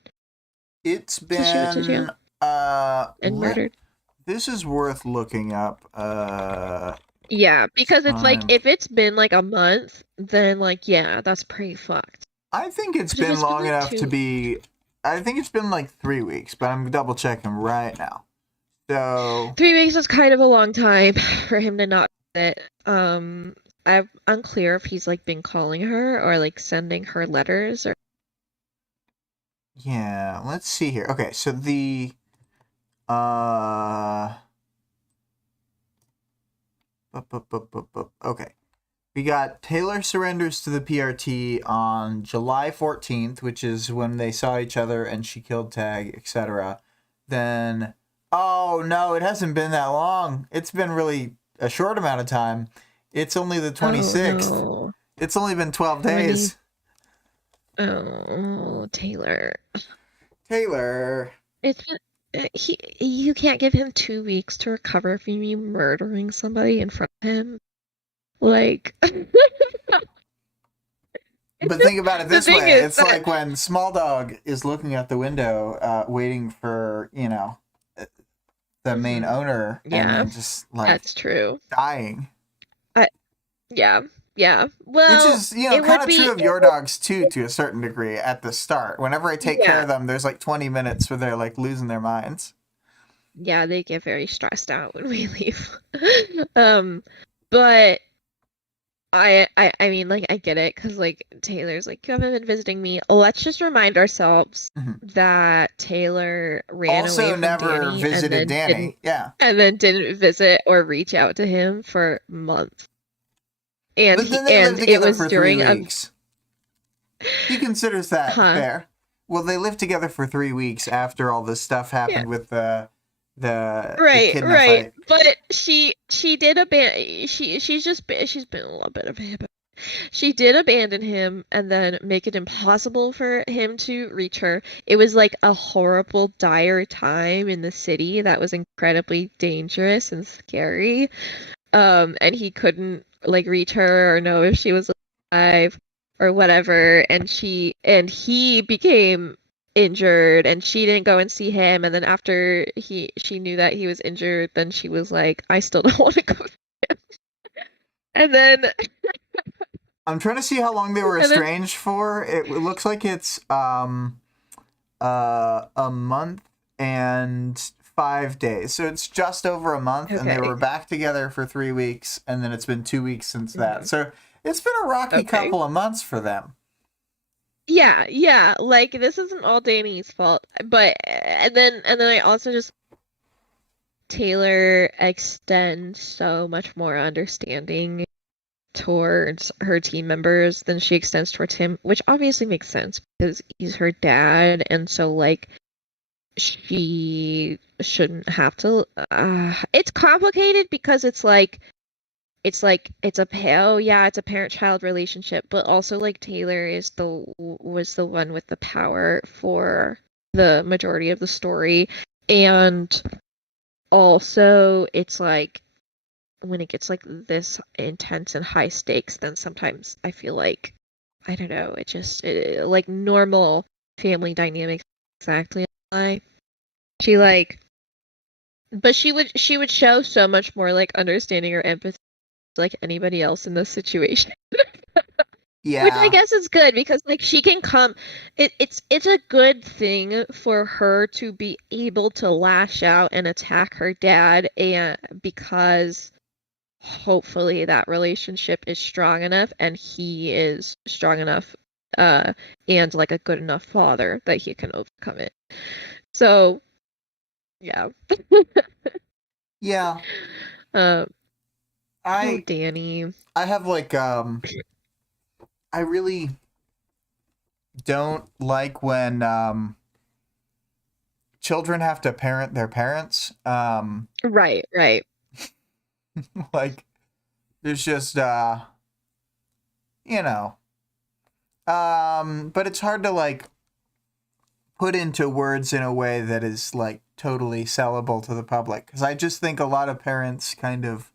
It's since she went to jail been and let murdered? This is worth looking up. Yeah, because it's like Time. if it's been like a month, then like yeah, that's pretty fucked. I think it's But if been it's been long like enough to 2, be. I think it's been like 3 weeks, but I'm double checking right now. So 3 weeks is kind of a long time for him to not visit. I'm unclear if he's like been calling her or like sending her letters or. yeah, let's see here. Okay, so the uh, okay. We got Taylor surrenders to the PRT on July 14th, which is when they saw each other and she killed Tag, etc. Then, oh no, it hasn't been that long. It's been really a short amount of time. It's only the Oh 26th. no. It's only been 12 How many? days. Oh, Taylor. Taylor. It's you can't give him 2 weeks to recover from you murdering somebody in front of him. Like, But think about it the this thing way. is It's that like when Small Dog is looking out the window, waiting for, the main Mhm. owner, and Yeah, then just, like, that's true. dying. I, yeah, yeah. Which Well, is, it kind would of true be, of your dogs too, to a certain degree at the start. Whenever I take care yeah, of them, there's like 20 minutes where they're like losing their minds. yeah, they get very stressed out when we leave. Um, but I mean, like, I get it because, like, Taylor's like, you haven't been visiting me. Let's just remind ourselves Mhm. that Taylor ran away Also, from never Danny visited Danny. Yeah. and then didn't visit or reach out to him for months. But then they lived And it together was for three during a, weeks. He considers that huh? fair. Well, they lived together for 3 weeks after all this stuff Yeah, happened with the right, echidna right. fight. But she did abandon she's been a little bit of a hypocrite. She did abandon him and then make it impossible for him to reach her. It was like a horrible, dire time in the city that was incredibly dangerous and scary. And he couldn't like reach her or know if she was alive or whatever. And he became injured and she didn't go and see him. And then after she knew that he was injured, then she was like, I still don't want to go. And then I'm trying to see how long they were and then estranged for. It looks like it's a month and 5 days. So it's just over a month, and they okay. were back together for 3 weeks, and then it's been 2 weeks since that. Mhm. So it's been a rocky Okay. couple of months for them. Yeah, yeah. Like this isn't all Danny's fault, but and then I also just Taylor extends so much more understanding towards her team members than she extends towards him, which obviously makes sense because he's her dad, and so like she shouldn't have to. It's complicated because it's a oh yeah, it's a parent-child relationship, but also like Taylor is the was the one with the power for the majority of the story, and also it's like when it gets like this intense and high stakes, then sometimes I feel like I don't know, like normal family dynamics exactly apply. She like, but she would show so much more like understanding or empathy like anybody else in this situation. Which I Yeah. guess is good because like she can come it's a good thing for her to be able to lash out and attack her dad and because hopefully that relationship is strong enough and he is strong enough uh and like a good enough father that he can overcome it. So, yeah. Yeah. Um oh I Danny. I have like I really don't like when children have to parent their parents. Right, right. Like there's just you know but it's hard to like put into words in a way that is like totally sellable to the public, because I just think a lot of parents kind of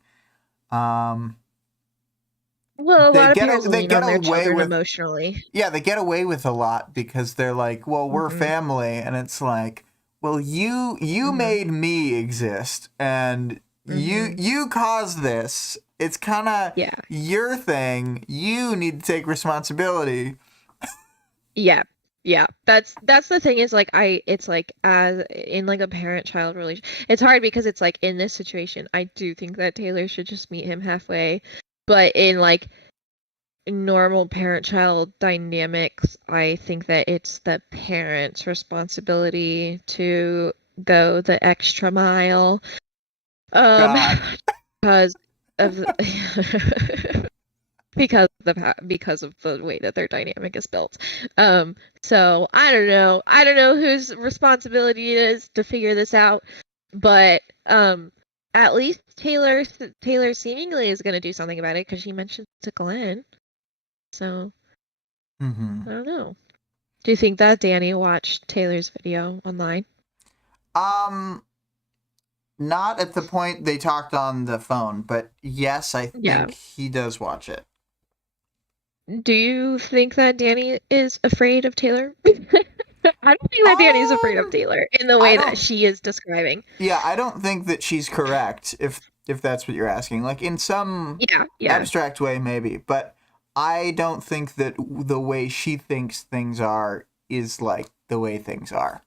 um Well, a they lot of get parents they lean get on their away children with emotionally. yeah, they get away with a lot because they're like, well, we're Hmm. family, and it's like, well, you Mm-hmm. made me exist, and Mm-hmm. you caused this. It's kind of Yeah. your thing. You need to take responsibility. Yeah. Yeah. That's the thing is like it's like as in like a parent-child relation. It's hard because it's like in this situation, I do think that Taylor should just meet him halfway. But in like normal parent-child dynamics, I think that it's the parent's responsibility to go the extra mile. Um, God. because of because of the way that their dynamic is built. Um, so I don't know whose responsibility it is to figure this out, but at least Taylor seemingly is going to do something about it because she mentioned it to Glenn. So Mm-hmm. I don't know. Do you think that Danny watched Taylor's video online? Um, Not at the point they talked on the phone, but yes, I Yeah. think he does watch it. Do you think that Danny is afraid of Taylor? I don't think that Danny is afraid of Um, Taylor in the I way that don't. she is describing. Yeah, I don't think that she's correct. If that's what you're asking, like in some Yeah, yeah. abstract way, maybe, but I don't think that the way she thinks things are is like the way things are.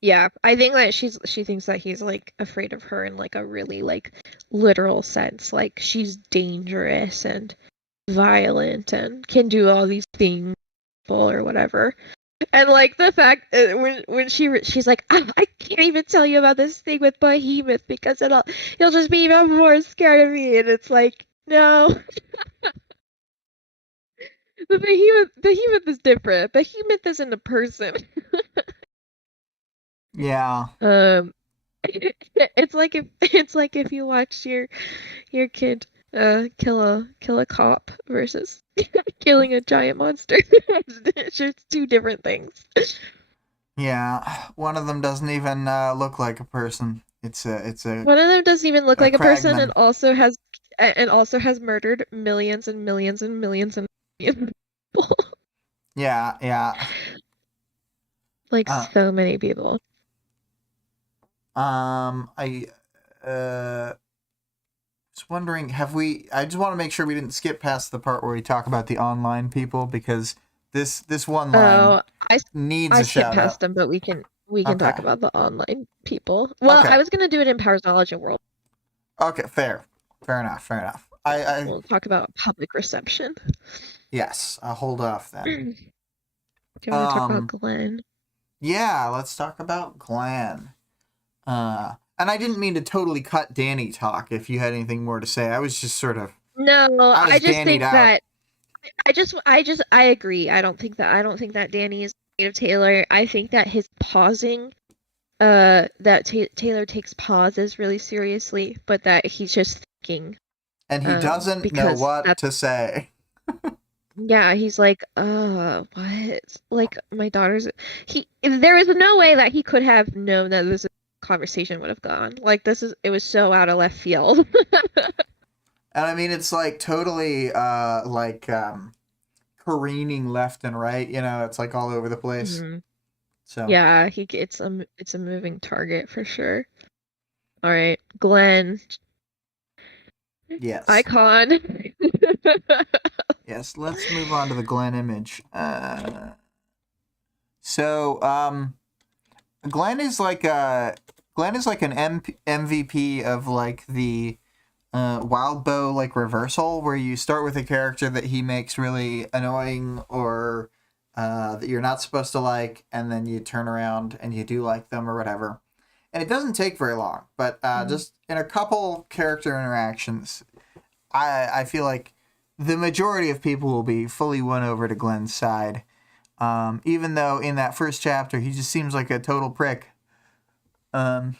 Yeah, I think that she thinks that he's like afraid of her in like a really like literal sense. Like she's dangerous and violent and can do all these things or whatever. And like the fact when she's like, "Ah, I can't even tell you about this thing with Behemoth because you'll just be even more scared of me." And it's like, no, the Behemoth is different. Behemoth isn't a person. Yeah, Um, it's like if you watch your kid kill a cop versus killing a giant monster. It's just two different things. yeah. One of them doesn't even look like a person. One of them doesn't even look A like a person cragman. and also has murdered millions and millions and millions and millions of people. Yeah, yeah. Like Uh, so many people. I uh was wondering, have we? I just want to make sure we didn't skip past the part where we talk about the online people because this one line Oh, I needs I a skipped shout out. past them, but we can talk Okay. about the online people. Well, Okay. I was gonna do it in Powers Knowledge and World. Okay. Fair. Fair enough. Fair enough. I We'll talk about public reception. yes. I'll hold off then. Do you want to talk about Um. Glenn? Yeah. Let's talk about Glenn. And I didn't mean to totally cut Danny talk. If you had anything more to say, I was just sort of No, I I was just Danny'd think out. that I agree. I don't think that Danny is afraid of Taylor. I think that his pausing that Taylor takes pauses really seriously, but that he's just thinking And he doesn't know because what that's to say. yeah, he's like, what? Like my daughter's he there is no way that he could have known that this conversation would have gone. Like it was so out of left field. And I mean, it's like totally careening left and right. It's like all over the place. Mhm. So Yeah, he it's a moving target for sure. All right, Glenn, yes, icon. yes. Let's move on to the Glenn image. So Glenn is like an MVP of like the Wildbow like reversal, where you start with a character that he makes really annoying or that you're not supposed to like, and then you turn around and you do like them or whatever. And it doesn't take very long, but Mhm. just in a couple character interactions, I feel like the majority of people will be fully won over to Glenn's side. Even though in that first chapter he just seems like a total prick. Um,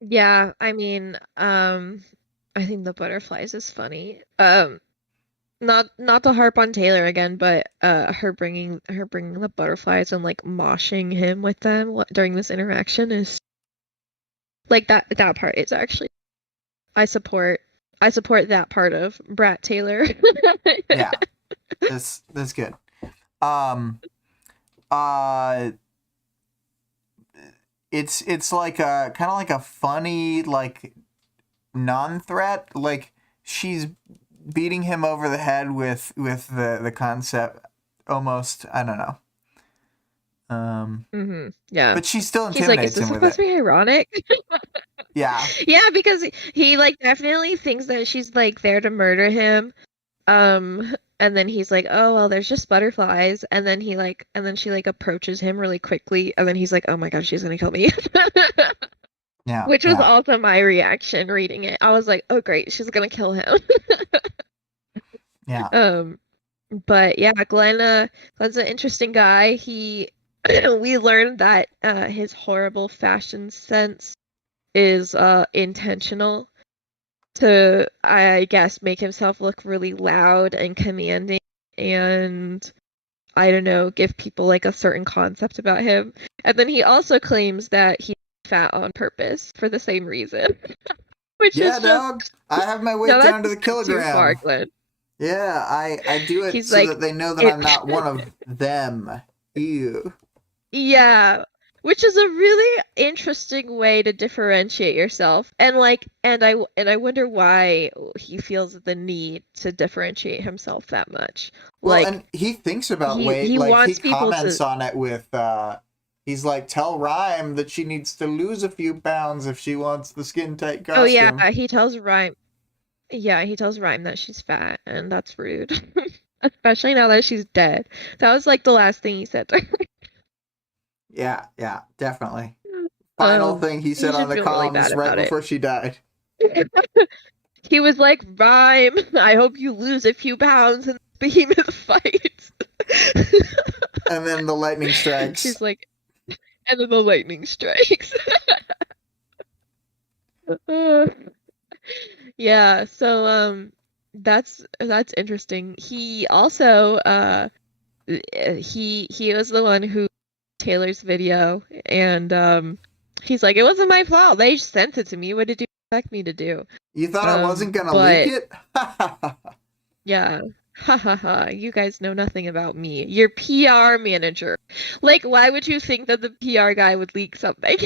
Yeah, I mean, I think the butterflies is funny. Not to harp on Taylor again, but her bringing the butterflies and like moshing him with them during this interaction is like that part is actually I support I support that part of Brat Taylor. yeah, that's good. Um, uh, it's like a kind of like a funny like non-threat. Like she's beating him over the head with the concept almost. I don't know. Yeah. But she still He's like, is intimidates this him with supposed it. to be ironic? Yeah. Yeah, because he like definitely thinks that she's like there to murder him. And then he's like, "Oh, well, there's just butterflies." And then she like approaches him really quickly, and then he's like, "Oh my God, she's gonna kill me." Yeah. Which was Yeah. also my reaction reading it. I was like, "Oh great, she's gonna kill him." Yeah. Um, but yeah, Glenn's an interesting guy. He we learned that his horrible fashion sense is intentional to, I guess, make himself look really loud and commanding and I don't know, give people like a certain concept about him. And then he also claims that he's fat on purpose for the same reason, which Yeah, is just dog. I have my no, weight that's down to a the step too far, kilogram. Glenn. Yeah, I do it He's so like that they know that it, I'm not one of them. Ew. yeah, which is a really interesting way to differentiate yourself. And like, and I wonder why he feels the need to differentiate himself that much. Well, Like and he thinks about weight, he like he wants people to. comments on it with he's like, tell Rhyme that she needs to lose a few pounds if she wants the skin tight Oh yeah, costume. he tells Rhyme. Yeah, he tells Rhyme that she's fat, and that's rude. Especially now that she's dead. That was like the last thing he said to her. Yeah, yeah, definitely. Final thing he He said on should the feel really comms bad right about it. before she died. He was like, Rhyme, I hope you lose a few pounds in the behemoth fight. And then the lightning strikes. She's like, and then the lightning strikes. Uh, yeah, so that's interesting. He also he was the one who Taylor's video and he's like, it wasn't my fault. They just sent it to me. What did you expect me to do? You thought I wasn't gonna leak But it? yeah. Ha ha ha. You guys know nothing about me. Your PR manager. Like, why would you think that the PR guy would leak something?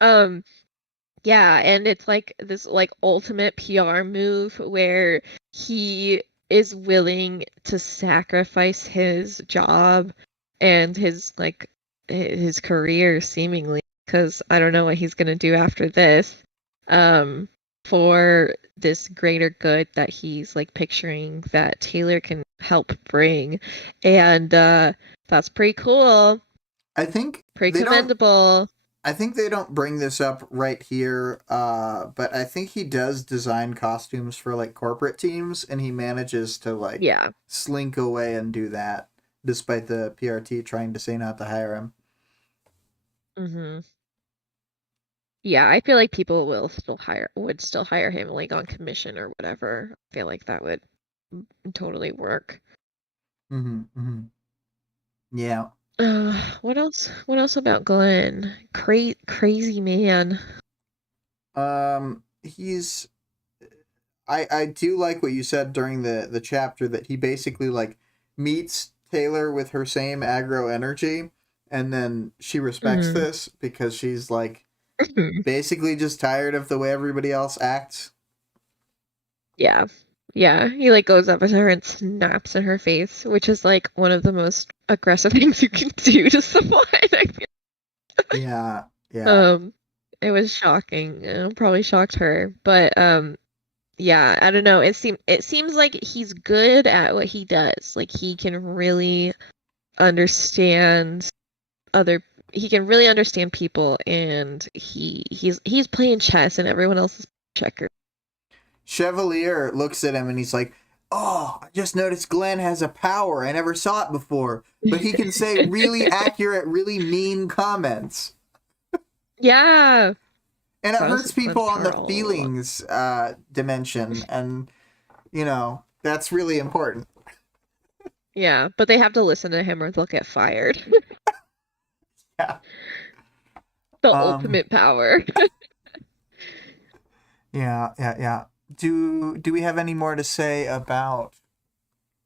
Um, yeah, and it's like this like ultimate PR move where he is willing to sacrifice his job and his like his career seemingly because I don't know what he's gonna do after this um for this greater good that he's like picturing that Taylor can help bring and that's pretty cool, I think pretty they don't commendable. I think they don't bring this up right here, but I think he does design costumes for like corporate teams, and he manages to like Yeah. slink away and do that, despite the PRT trying to say not to hire him. Mm-hmm. Yeah, I feel like people would still hire him like on commission or whatever. I feel like that would totally work. Mm-hmm, mm-hmm. Yeah. What else? What else about Glenn? Crazy man. He's I do like what you said during the chapter that he basically like meets Taylor with her same aggro energy, and then she respects Mm-hmm. this because she's like basically just tired of the way everybody else acts. Yeah. Yeah, he like goes up to her and snaps in her face, which is like one of the most aggressive things you can do to someone. I feel. Yeah, yeah. Um, it was shocking. It probably shocked her, but yeah, I don't know. It seems like he's good at what he does. Like understand other he can really understand people and he's playing chess and everyone else is checkers. Chevalier looks at him and he's like, "Oh, I just noticed Glenn has a power. I never saw it before, but he can say really accurate, really mean comments." Yeah. And it That was hurts a fun people on the part. feelings dimension, and that's really important. Yeah, but they have to listen to him or they'll get fired. Yeah. The Um. ultimate power. Yeah. Yeah. Yeah. Do we have any more to say about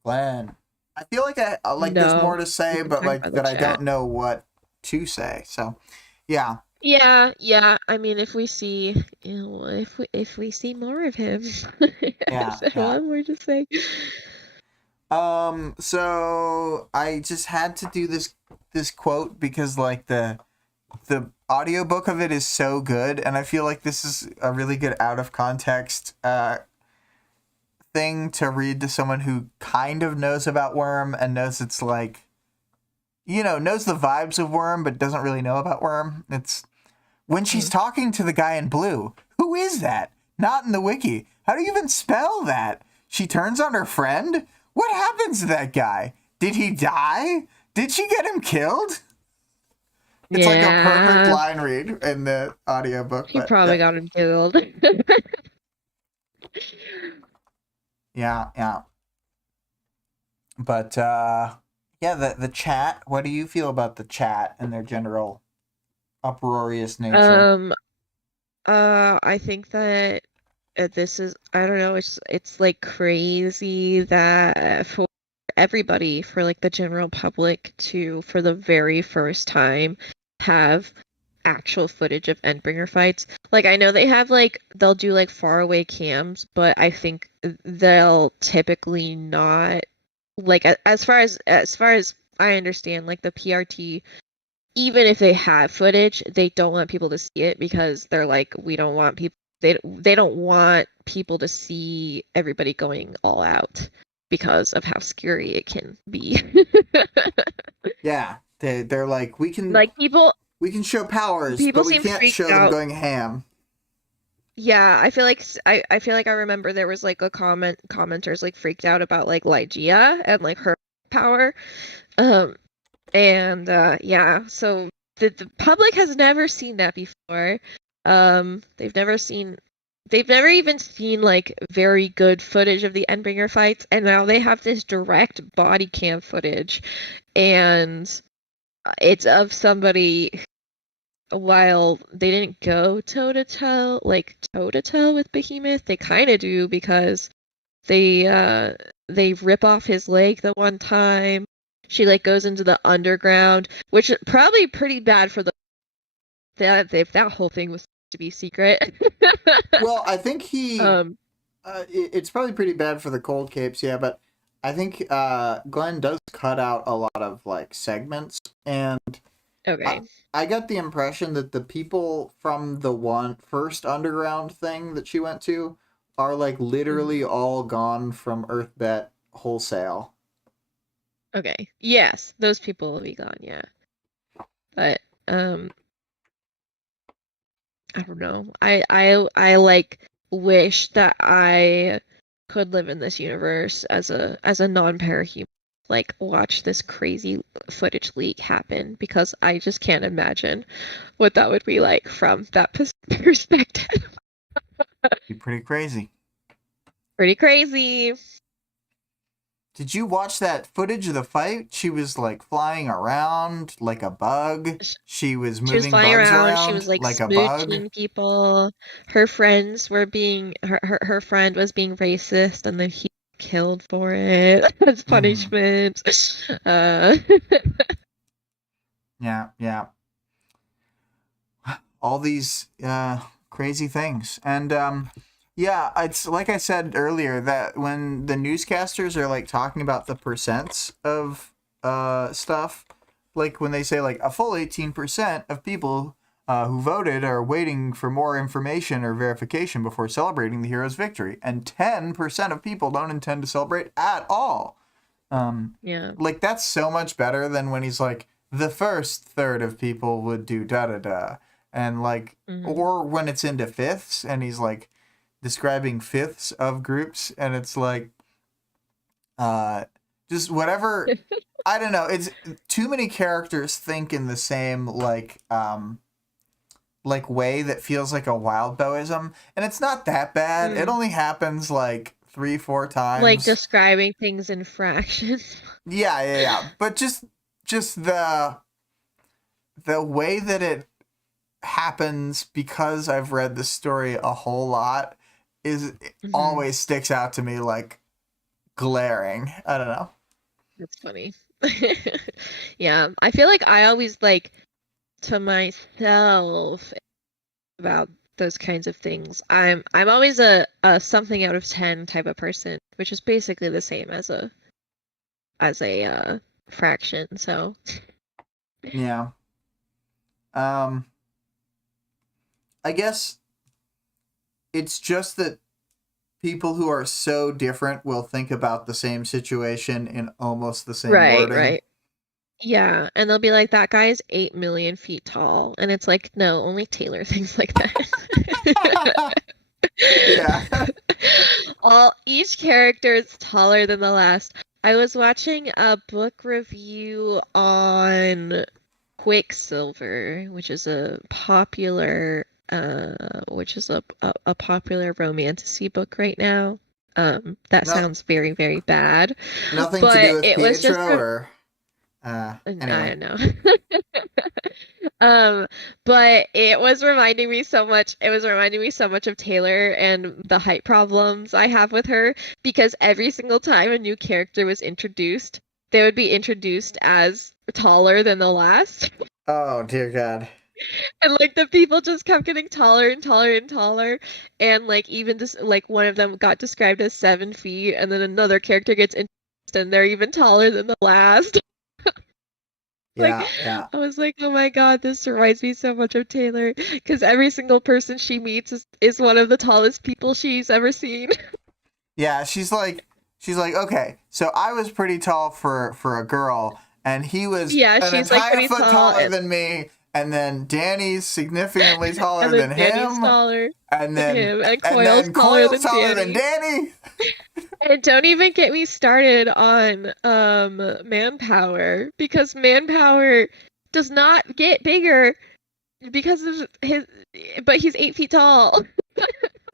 Glenn? I feel like I like there's more No, to we say, can but talk like about the that I chat. don't know what to say. So, Yeah, Yeah. I mean, if we see, if we see more of him, yeah, yeah. what more to say? So I just had to do this quote because like the audiobook of it is so good, and I feel like this is a really good out of context thing to read to someone who kind of knows about Worm and knows it's like, knows the vibes of Worm but doesn't really know about Worm. It's when she's Mm. talking to the guy in blue. Who is that? Not in the wiki. How do you even spell that? She turns on her friend? What happens to that guy? Did he die? Did she get him killed? It's like a perfect Yeah, line read in the audiobook, he but probably got him killed. yeah, yeah. But yeah, the chat, what do you feel about the chat and their general uproarious nature? Um, I think that this is, I don't know, it's like crazy that for everybody, for like the general public to, for the very first time, have actual footage of Endbringer fights. Like I know they have like they'll do like faraway cams, but I think they'll typically not like as far as I understand, like the PRT, even if they have footage, they don't want people to see it because they're like, we don't want people, they don't want people to see everybody going all out because of how scary it can be. Yeah, they're like Like we can show powers, people but we seem can't freaked show them out. going ham. Yeah, I feel like I feel like I remember there was like a commenters like freaked out about like Lygia and like her power. Um and yeah, so the public has never seen that before. They've never seen, they've never even seen like very good footage of the Endbringer fights, and now they have this direct body cam footage, and it's of somebody, while they didn't go toe to toe with Behemoth, they kind of do because they they rip off his leg the one time. She like goes into the underground, which is probably pretty bad for the that if that whole thing was to be secret. Well, I think um it's probably pretty bad for the cold capes, yeah, but I think Glenn does cut out a lot of like segments, and I, okay. I got the impression that the people from the one first underground thing that she went to are like Mhm. literally all gone from Earthbet wholesale. Okay. Yes, those people will be gone, yeah. But um I don't know. I like wish that I could live in this universe as a non-parahuman. Like watch this crazy footage leak happen because I just can't imagine what that would be like from that perspective. Be pretty crazy. Pretty crazy. Did you watch that footage of the fight? She was like flying around like a bug. She was She was moving flying bugs around, she around was like like a bug. smooching people. Her friends were being her friend was being racist and then he killed for it as Mm-hmm. punishment. Uh Yeah, yeah. All these crazy things. And yeah, it's like I said earlier that when the newscasters are like talking about the percents of stuff, like when they say like a full 18% of people who voted are waiting for more information or verification before celebrating the hero's victory, and 10% of people don't intend to celebrate at all. Um, yeah. like that's so much better than when he's like the first third of people would do da da da, and like Hmm. or when it's into fifths and he's like describing fifths of groups, and it's like uh just whatever. I don't know. It's too many characters think in the same like way that feels like a Wildbowism, and it's not that bad. It Mm. only happens like 3-4 Like times. describing things in fractions. Yeah, yeah, yeah. But just the way that it happens, because I've read the story a whole lot, is it Hmm. always sticks out to me like glaring. I don't know. That's funny. Yeah, I feel like I always like to myself about those kinds of things, I'm always a something out of 10 type of person, which is basically the same as a fraction. So Yeah. Um, I guess it's just that people who are so different will think about the same situation in almost the same right, wording. right. Yeah, and they'll be like, that guy is 8 million feet tall. And it's like, no, only Taylor thinks like that. Yeah. Each character is taller than the last. I was watching a book review on Quicksilver, which is a popular a popular romantasy book right now. That No, sounds very, very bad. nothing to do But with it was just Pietro or I anyway. don't know. Um, but it was reminding me so much. It was reminding me so much of Taylor and the height problems I have with her because every single time a new character was introduced, they would be introduced as taller than the last. Oh dear God. And like the people just kept getting taller and taller and taller. And like even just like one of them got described as 7 feet, and then another character gets introduced and they're even taller than the last. Like, Yeah, yeah. I was like, oh my God, this reminds me so much of Taylor. Because every single person she meets is one of the tallest people she's ever seen. Yeah, she's like, okay, so I was pretty tall for a girl, and he was Yeah, an she's like entire pretty foot tall, taller than me, and then Danny's significantly taller and then than Danny's him, taller and than then him, and and Coyle's then taller Coyle's than taller than Danny. Danny. And don't even get me started on Manpower, because Manpower does not get bigger because of his, but he's 8 feet tall.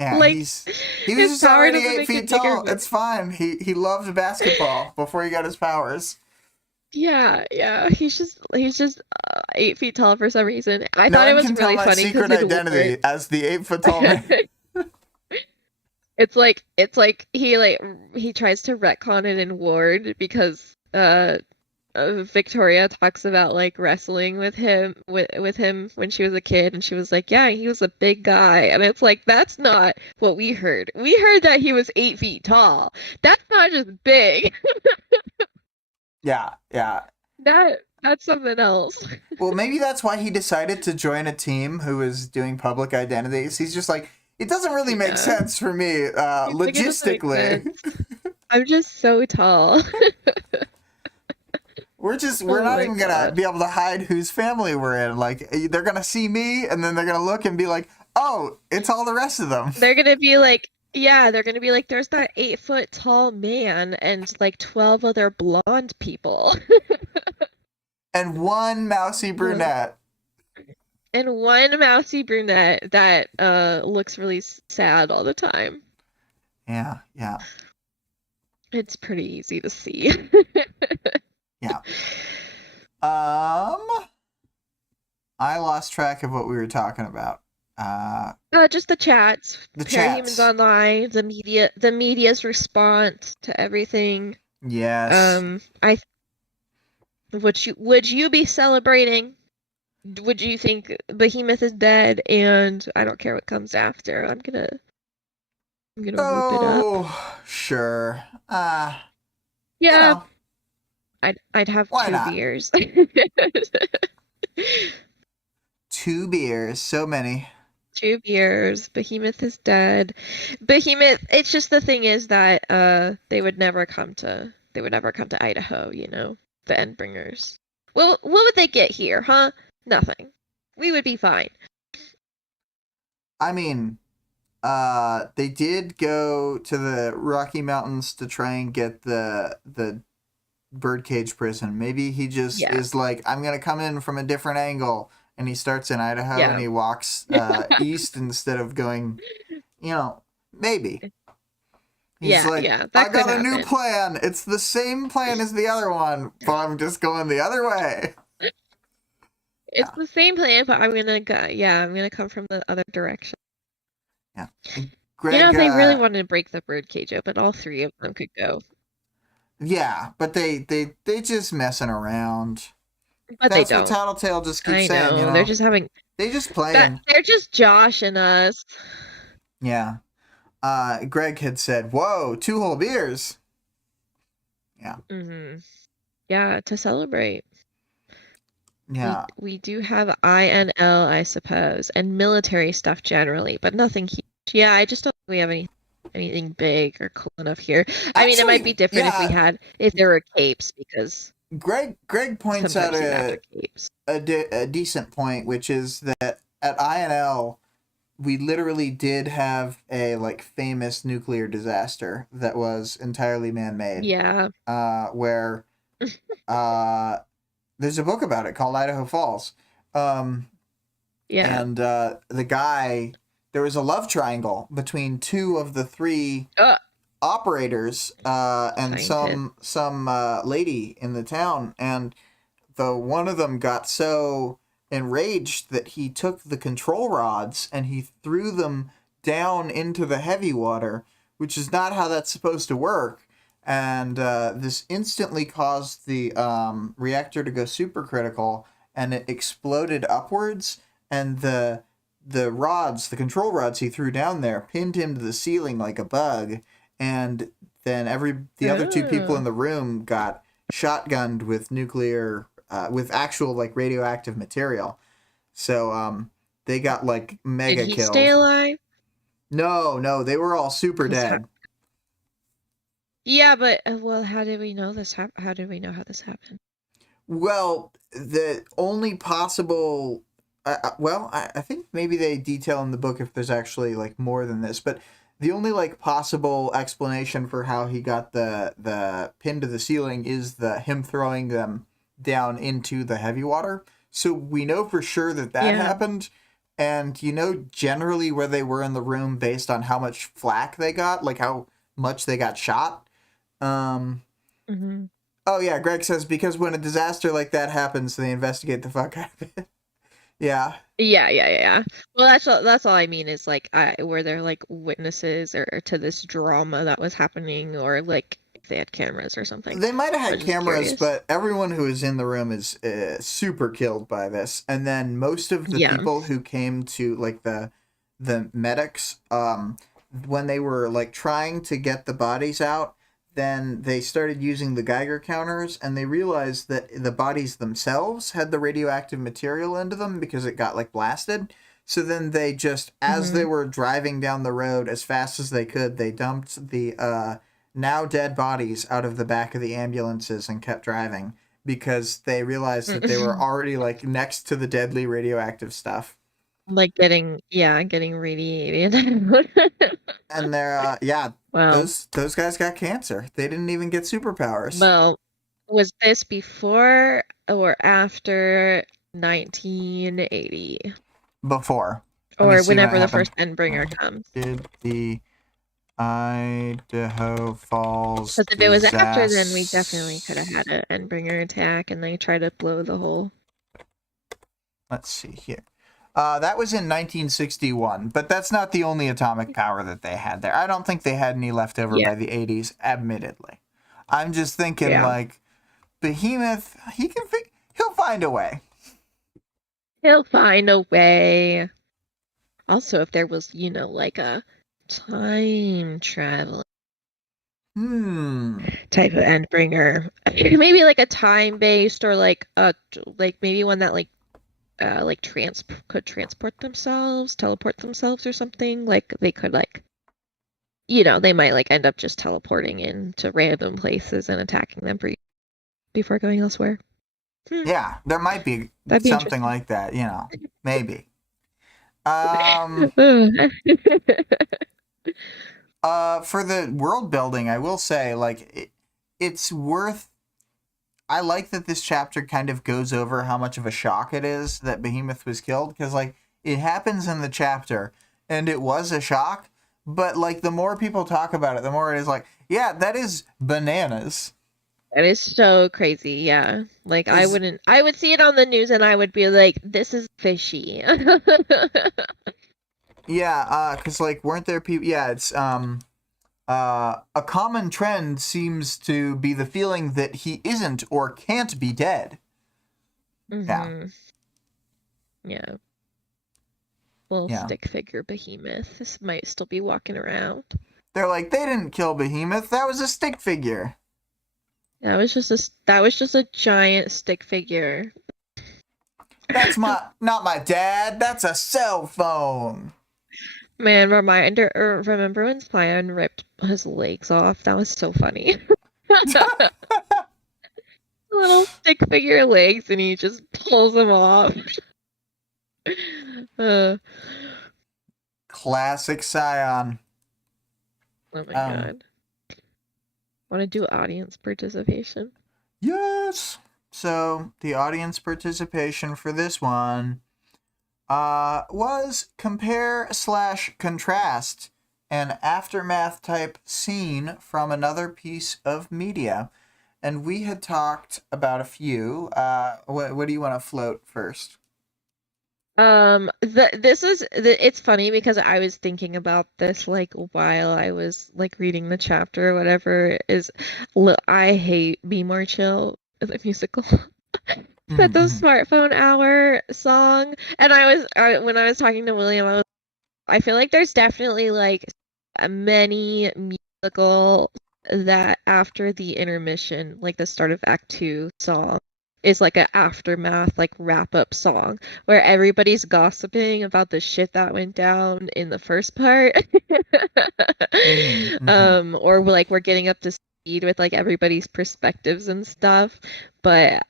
Yeah, Like, he was his just power already doesn't eight make feet it bigger. tall. It's fine. He loved basketball before he got his powers. Yeah, yeah. He's just 8 feet tall for some reason. I No thought it one was can tell really my funny because secret in Ward, identity as the 8 foot tall man. it's like he tries to retcon it in Ward because Victoria talks about like wrestling with him when she was a kid, and she was like, yeah, he was a big guy, and it's like that's not what we heard. We heard that he was 8 feet tall. That's not just big. Yeah, yeah. That's something else. Well, maybe that's why he decided to join a team who is doing public identities. He's just like, it doesn't really make Yeah. sense for me, He's like, it doesn't make logistically. sense. I'm just so tall. We're Oh not my even gonna God. be able to hide whose family we're in. Like, they're gonna see me, and then they're gonna look and be like, oh, it's all the rest of them. They're gonna be like, yeah, they're gonna be like, there's that 8 foot tall man and like 12 other blonde people. And one mousy brunette. And one mousy brunette that looks really sad all the time. Yeah, yeah, It's pretty easy to see. yeah. I lost track of what we were talking about. Just the chats, The Parahumans chats. Online, the media's response to everything. Yes. I would you be celebrating? Would you think Behemoth is dead and I don't care what comes after? I'm gonna whoop it up. Oh, sure. You Yeah, know, I'd have why two not? beers. 2 beers, so many. 2 beers. Behemoth is dead. Behemoth. It's just the thing is that they would never come to Idaho. The Endbringers. What would they get here, huh? Nothing. We would be fine. I mean, they did go to the Rocky Mountains to try and get the birdcage prison. Maybe he just Yeah. is like, I'm gonna come in from a different angle, and he starts in Idaho Yeah. and he walks east instead of going. Maybe. He's Yeah, like, yeah, I that could got a new happen. plan. It's the same plan as the other one, but I'm just going the other way. It's Yeah, the same plan, but I'm gonna go. Yeah, I'm gonna come from the other direction. yeah. Greg, If they really wanted to break the birdcage open, all three of them could go. yeah, but they just messing around. But they That's what don't. Tattletale just keeps I saying, you know. They're know. just having They just that. playing. They're just Josh and us. Yeah. Greg had said, "Whoa, 2 whole beers." Yeah. Yeah, to celebrate. Yeah. We do have INL, I suppose, and military stuff generally, but nothing huge. Yeah, I just don't think we have anything big or cool enough here. I mean, it might be Actually, different yeah, if there were capes, because Greg points out sometimes you have capes. a decent point, which is that at INL we literally did have a like famous nuclear disaster that was entirely man-made. Yeah. Where there's a book about it called Idaho Falls. Yeah. And the guy, there was a love triangle between 2 of the 3 operators and Scientist. some lady in the town, and the one of them got so enraged that he took the control rods and he threw them down into the heavy water, which is not how that's supposed to work. And this instantly caused the reactor to go supercritical, and it exploded upwards. And the the control rods he threw down there, pinned him to the ceiling like a bug. And then the other 2 people in Oh. the room got shotgunned with with actual like radioactive material. So they got like Did mega he stay killed. alive? No, they were all super 'Cause dead. yeah, but well, how did we know this how did we know how this happened? Well, the only possible, I think maybe they detail in the book if there's actually like more than this, but the only like possible explanation for how he got the pin to the ceiling is the him throwing them down into the heavy water. So we know for sure that Yeah. happened, and you know generally where they were in the room based on how much flack they got, like how much they got shot. Um, hmm Oh yeah, Greg says because when a disaster like that happens, they investigate the fuck out of it. Yeah. Yeah. Well, that's all I mean is like were there like witnesses or to this drama that was happening, or like if they had cameras or something. They might have I had was just cameras, curious. but everyone who is in the room is super killed by this. And then most of the Yeah. people who came to like the medics, when they were like trying to get the bodies out, then they started using the Geiger counters, and they realized that the bodies themselves had the radioactive material into them because it got like blasted. So then they just, as they hmm were driving down the road as fast as they could, they dumped the now dead bodies out of the back of the ambulances and kept driving because they realized that they were already like next to the deadly radioactive stuff. Like getting radiated. And they're yeah, Well, those guys got cancer. They didn't even get superpowers. well, was this before or after 1980? Before. Let me Or see when it whenever the happened. first Endbringer comes? Did the Idaho Falls Because if it was after, then we definitely could have disaster? had an Endbringer attack and they try to blow the whole. Let's see here. That was in 1961, but that's not the only atomic power that they had there. I don't think they had any left over Yeah, by the 80s, admittedly. I'm just thinking yeah. like Behemoth, he'll find a way. He'll find a way. Also, if there was, like a time travel Hmm. type of Endbringer, maybe like a time-based or like maybe one that like could transport themselves, teleport themselves or something. Like they could they might like end up just teleporting into random places and attacking them before going elsewhere. Hmm, Yeah, there might be that'd be something interesting. like that, maybe. Um for the world building, I will say like it's worth I like that this chapter kind of goes over how much of a shock it is that Behemoth was killed because like it happens in the chapter and it was a shock, but like the more people talk about it, the more it is like, yeah, that is bananas. That is so crazy, yeah. Like Cuz I would see it on the news and I would be like, this is fishy. yeah, cuz like weren't there people it's a common trend seems to be the feeling that he isn't or can't be dead. Yeah, Mm-hmm. Yeah. Little yeah. stick figure behemoth. This might still be walking around. They're like, they didn't kill Behemoth. That was a stick figure. That was just a giant stick figure. That's not my dad. That's a cell phone. Man, remember when Spion ripped his legs off? That was so funny. Little stick figure legs, and he just pulls them off. Uh, Classic Scion. oh my Um, God. Want to do audience participation? yes. So the audience participation for this one was compare slash contrast an aftermath type scene from another piece of media. And we had talked about a few. What do you want to float first? It's funny because I was thinking about this like while I was like reading the chapter or whatever I hate Be More Chill, the musical. But the Mm-hmm. smartphone hour song, and when I was talking to William, I feel like there's definitely like many musical that after the intermission, like the start of Act Two song, is like an aftermath, like wrap up song where everybody's gossiping about the shit that went down in the first part. Mm-hmm. Mm-hmm. Or like we're getting up to speed with like everybody's perspectives and stuff. But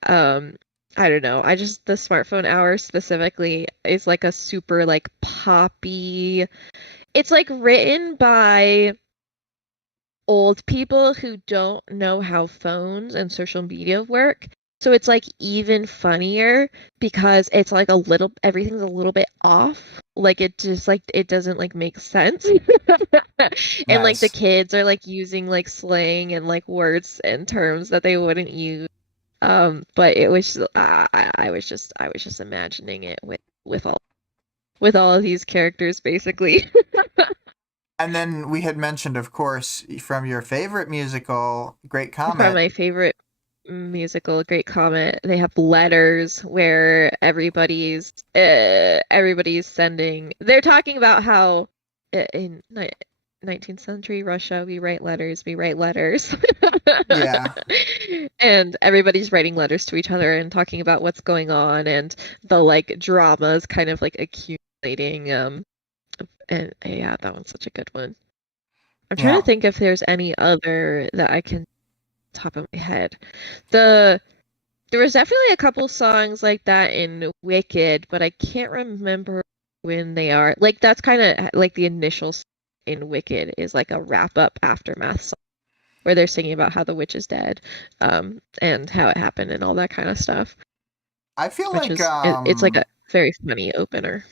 I don't know. The smartphone hour specifically is like a super like poppy. It's like written by old people who don't know how phones and social media work. So it's like even funnier because it's like everything's a little bit off. Like it just like it doesn't like make sense. And like the Nice. kids are like using like slang and like words and terms that they wouldn't use. But it was I was just imagining it with all of these characters basically. And then we had mentioned, of course, from your favorite musical, Great From Comet. my favorite musical, Great Comet, they have letters where everybody's sending. They're talking about how in 19th century Russia, we write letters. Yeah. And everybody's writing letters to each other and talking about what's going on and the like dramas kind of like accumulating. And yeah, that one's such a good one. I'm trying to Yeah. think if there's any other that I can top of my head. The There was definitely a couple songs like that in Wicked, but I can't remember when they are. Like that's kind of like the initial in Wicked is like a wrap up aftermath song where they're singing about how the witch is dead, and how it happened and all that kind of stuff, I feel which like is it's like a very funny opener.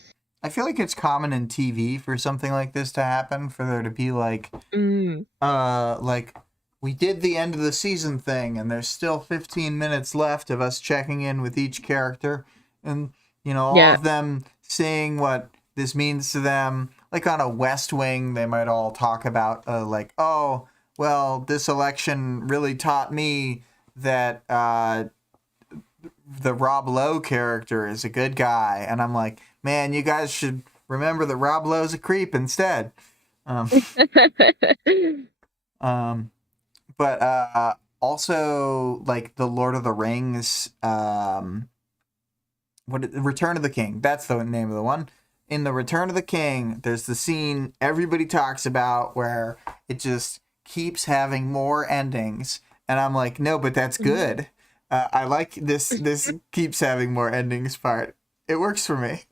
I feel like it's common in TV for something like this to happen, for there to be Mm, like we did the end of the season thing and there's still 15 minutes left of us checking in with each character and all yeah. of them saying what this means to them. Like on a West Wing, they might all talk about like, oh, well, this election really taught me that the Rob Lowe character is a good guy, and I'm like, man, you guys should remember that Rob Lowe's a creep instead. Um, um, but also like the Lord of the Rings, Return of the King. That's the name of the one. In the Return of the King, there's the scene everybody talks about where it just keeps having more endings, and I'm like, no, but that's good. I like this. This keeps having more endings part. It works for me.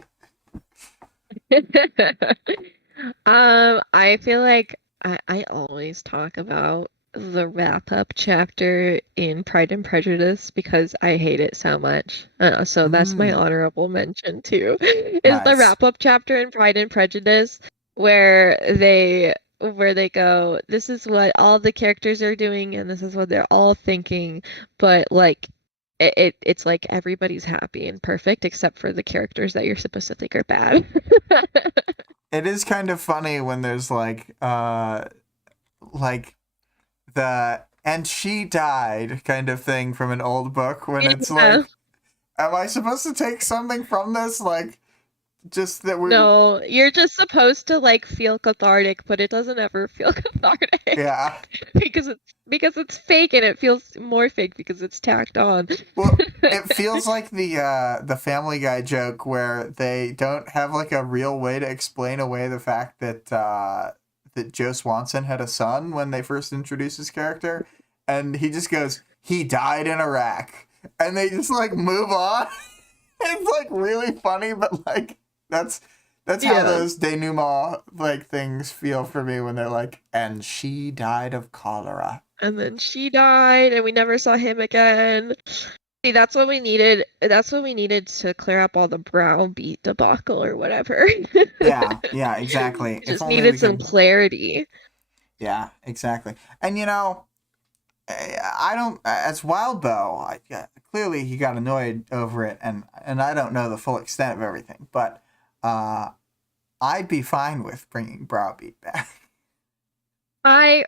I feel like I always talk about the wrap up chapter in Pride and Prejudice because I hate it so much. So that's my Mm, honorable mention too, is the nice. wrap up chapter in Pride and Prejudice where they go, this is what all the characters are doing and this is what they're all thinking, but like it's like everybody's happy and perfect except for the characters that you're supposed to think are bad. It is kind of funny when there's like the "and she died" kind of thing from an old book, when it's Yeah. like Am I supposed to take something from this? Like, just that we, No, you're just supposed to like feel cathartic, but it doesn't ever feel cathartic yeah. because it's fake and it feels more fake because it's tacked on. Well, it feels like the Family Guy joke where they don't have like a real way to explain away the fact that that Joe Swanson had a son when they first introduced his character, and he just goes, "He died in Iraq," and they just like move on. It's like really funny, but like that's that's how Yeah. those denouement like things feel for me when they're like, "And she died of cholera." And then she died and we never saw him again. See, that's what we needed. That's what we needed to clear up all the browbeat debacle or whatever. Yeah, yeah, exactly. If Just only we needed some could. clarity. Yeah, exactly. And I don't. As Wildbow, yeah, clearly he got annoyed over it, and I don't know the full extent of everything, but uh, I'd be fine with bringing Browbeat back. I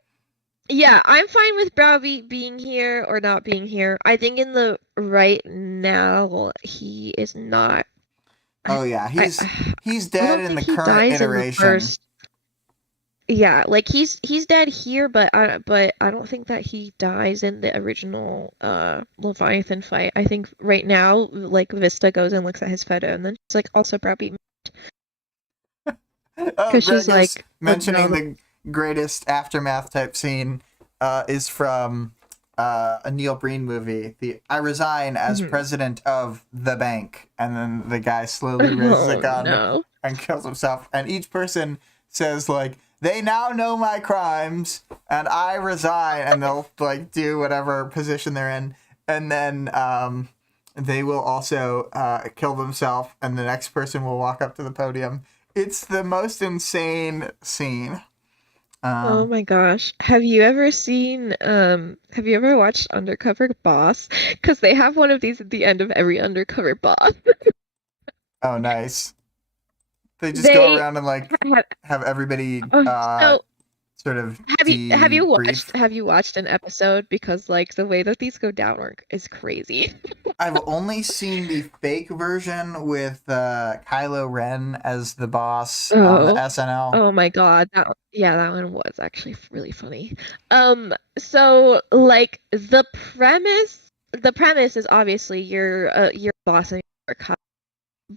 Yeah, I'm fine with Browbeat being here or not being here. I think in the right now he is not. I Oh yeah, I he's I dead don't in think the he current dies in the iteration. first. Yeah, like he's dead here, but I don't think that he dies in the original Leviathan fight. I think right now like Vista goes and looks at his photo and then she's like also Browbeat Oh, because Greg she's is like no, mentioning the greatest aftermath type scene is from a Neil Breen movie. The I resign as mhm. president of the bank, and then the guy slowly raises a Oh gun no. and kills himself. And each person says like, "They now know my crimes, and I resign," and they'll like do whatever position they're in, and then they will also kill themselves, and the next person will walk up to the podium. It's the most insane scene. Oh Um, my gosh. Have you ever watched Undercover Boss? Because they have one of these at the end of every Undercover Boss. oh, nice. They just go They around and like have, have everybody so sort of have debrief. you watched an episode? Because like the way that these go down is crazy. I've only seen the fake version with Kylo Ren as the boss on the Oh, SNL. oh my God. That one was actually really funny. So like the premise is obviously you're a boss and you're a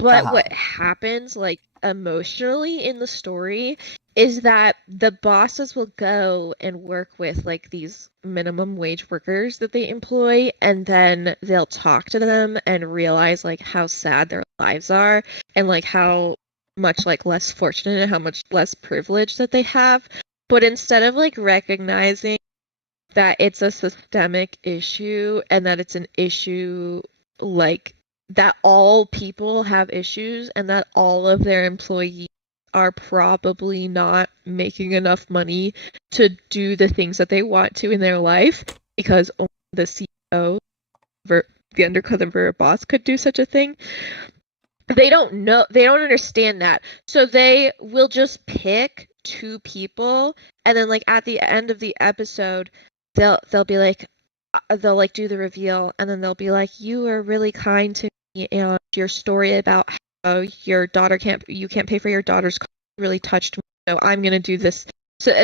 Uh But huh. what happens, like emotionally in the story, is that the bosses will go and work with like these minimum wage workers that they employ, and then they'll talk to them and realize like how sad their lives are and like how much like less fortunate and how much less privilege that they have. But instead of like recognizing that it's a systemic issue and that it's an issue like that all people have issues and that all of their employees are probably not making enough money to do the things that they want to in their life because only the CEO, the undercover boss, could do such a thing. They don't understand that. So they will just pick two people and then like at the end of the episode they'll be like they'll like do the reveal and then they'll be like you were really kind to me and your story about how your daughter can't pay for your daughter's college really touched me. So I'm going to do this.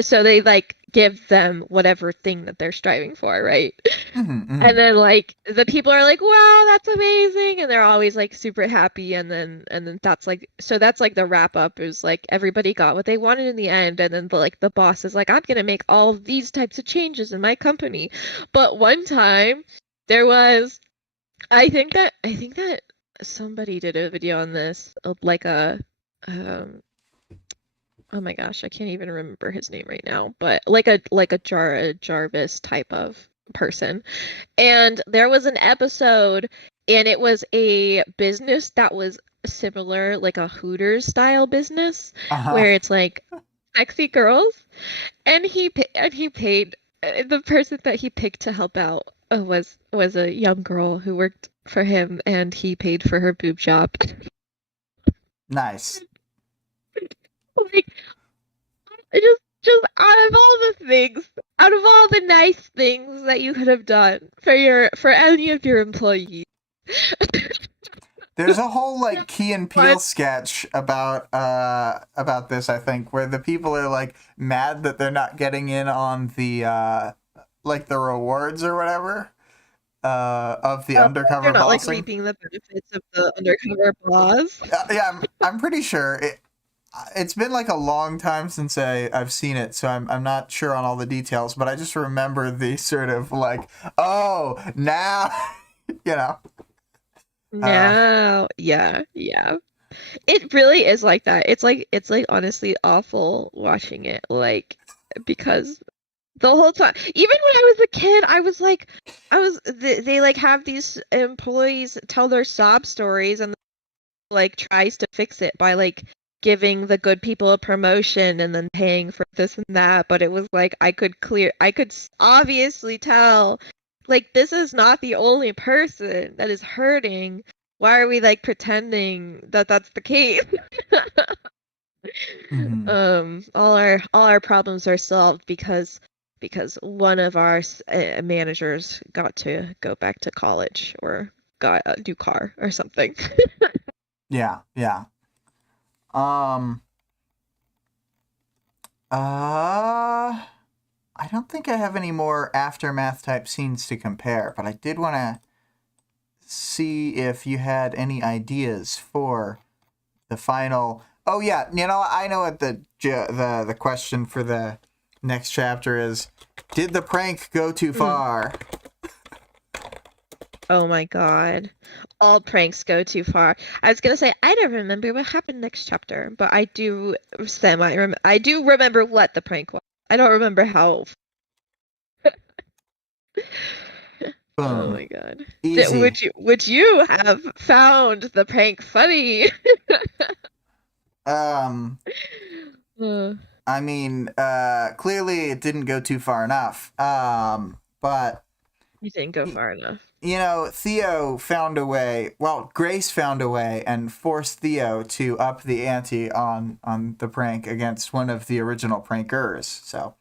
So they like give them whatever thing that they're striving for, right? Mm-hmm. And then like the people are like, "Wow, that's amazing." And they're always like super happy and then that's like the wrap up is like everybody got what they wanted in the end and then the boss is like, "I'm going to make all of these types of changes in my company." But one time there was I think that somebody did a video on this of like a um oh my gosh, I can't even remember his name right now, but like a Jarvis type of person. And there was an episode, and it was a business that was similar, like a Hooters style business, Uh huh. where it's like sexy girls. And he paid the person that he picked to help out was a young girl who worked for him, and he paid for her boob job. Nice. Like just out of all the things, out of all the nice things that you could have done for any of your employees. There's a whole like Key and Peele What? sketch about this, I think, where the people are like mad that they're not getting in on the like the rewards or whatever of the They're undercover not like bossing. reaping the benefits of the undercover boss. Yeah, I'm pretty sure it's been like a long time since I've seen it, so I'm not sure on all the details, but I just remember the sort of like, oh, now, you know. No, yeah, yeah. It really is like that. It's like honestly awful watching it, like because the whole time, even when I was a kid, I was like, they like have these employees tell their sob stories and like tries to fix it by like giving the good people a promotion and then paying for this and that, but it was like I could obviously tell like this is not the only person that is hurting. Why are we like pretending that that's the case? Mhm. All our problems are solved because one of our managers got to go back to college or got a new car or something. Yeah, yeah. Um, I don't think I have any more aftermath type scenes to compare, but I did want to see if you had any ideas for the final. Oh yeah, I know what the question for the next chapter is. Did the prank go too far? Oh my God. All pranks go too far. I was gonna say I don't remember what happened next chapter, but I do I do remember what the prank was. I don't remember how. Oh Boom. my God. Easy. Would you have found the prank funny? Um, Uh, I mean, clearly it didn't go too far enough. But you didn't go far enough. Theo found a way. Well, Grace found a way and forced Theo to up the ante on the prank against one of the original prankers. So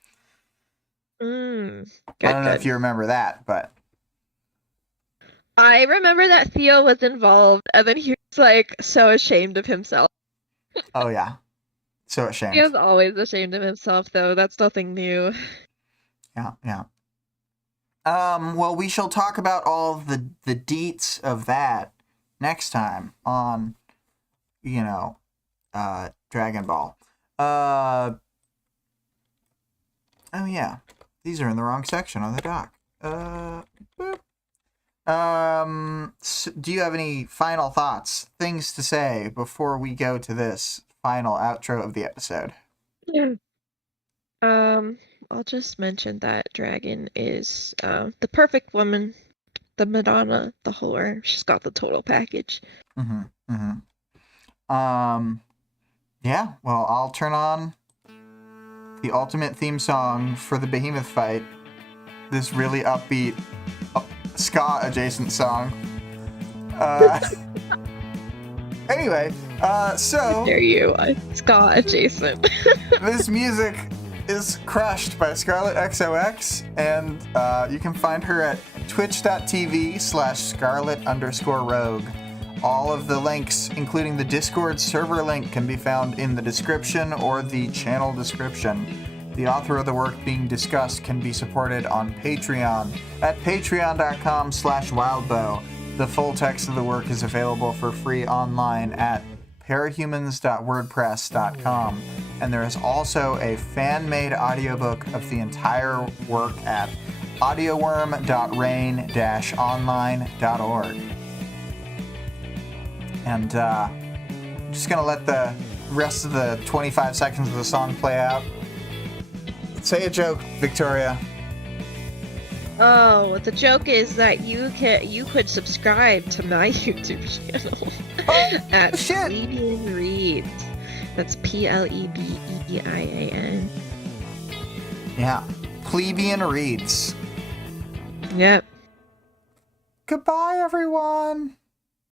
Mm, I good, don't know if good. you remember that, but I remember that Theo was involved, and then he was like so ashamed of himself. oh yeah, so ashamed. Theo's always ashamed of himself, though. That's nothing new. Yeah, yeah. Well, we shall talk about all the deets of that next time on, Dragon Ball. Oh yeah, these are in the wrong section on the dock. Boop. Do you have any final thoughts, things to say before we go to this final outro of the episode? Yeah. Um, I'll just mention that Dragon is the perfect woman, the Madonna, the whore. She's got the total package. Mm-hmm. Mm-hmm. Yeah. Well, I'll turn on the ultimate theme song for the Behemoth fight. This really upbeat ska adjacent song. Anyway, so Dare you, Scott adjacent. this music is crushed by ScarlettXOX, and you can find her at twitch.tv/Scarlett_Rogue. All of the links, including the Discord server link, can be found in the description or the channel description. The author of the work being discussed can be supported on Patreon at patreon.com/Wildbow. The full text of the work is available for free online at parahumans.wordpress.com. And there is also a fan-made audiobook of the entire work at audioworm.rain-online.org. And I'm just going to let the rest of the 25 seconds of the song play out. Say a joke, Victoria. Oh, the joke is that you could subscribe to my YouTube channel at shit. Plebeian Reads. That's Plebeeian. Yeah, Plebeian Reads. Yep. Goodbye, everyone.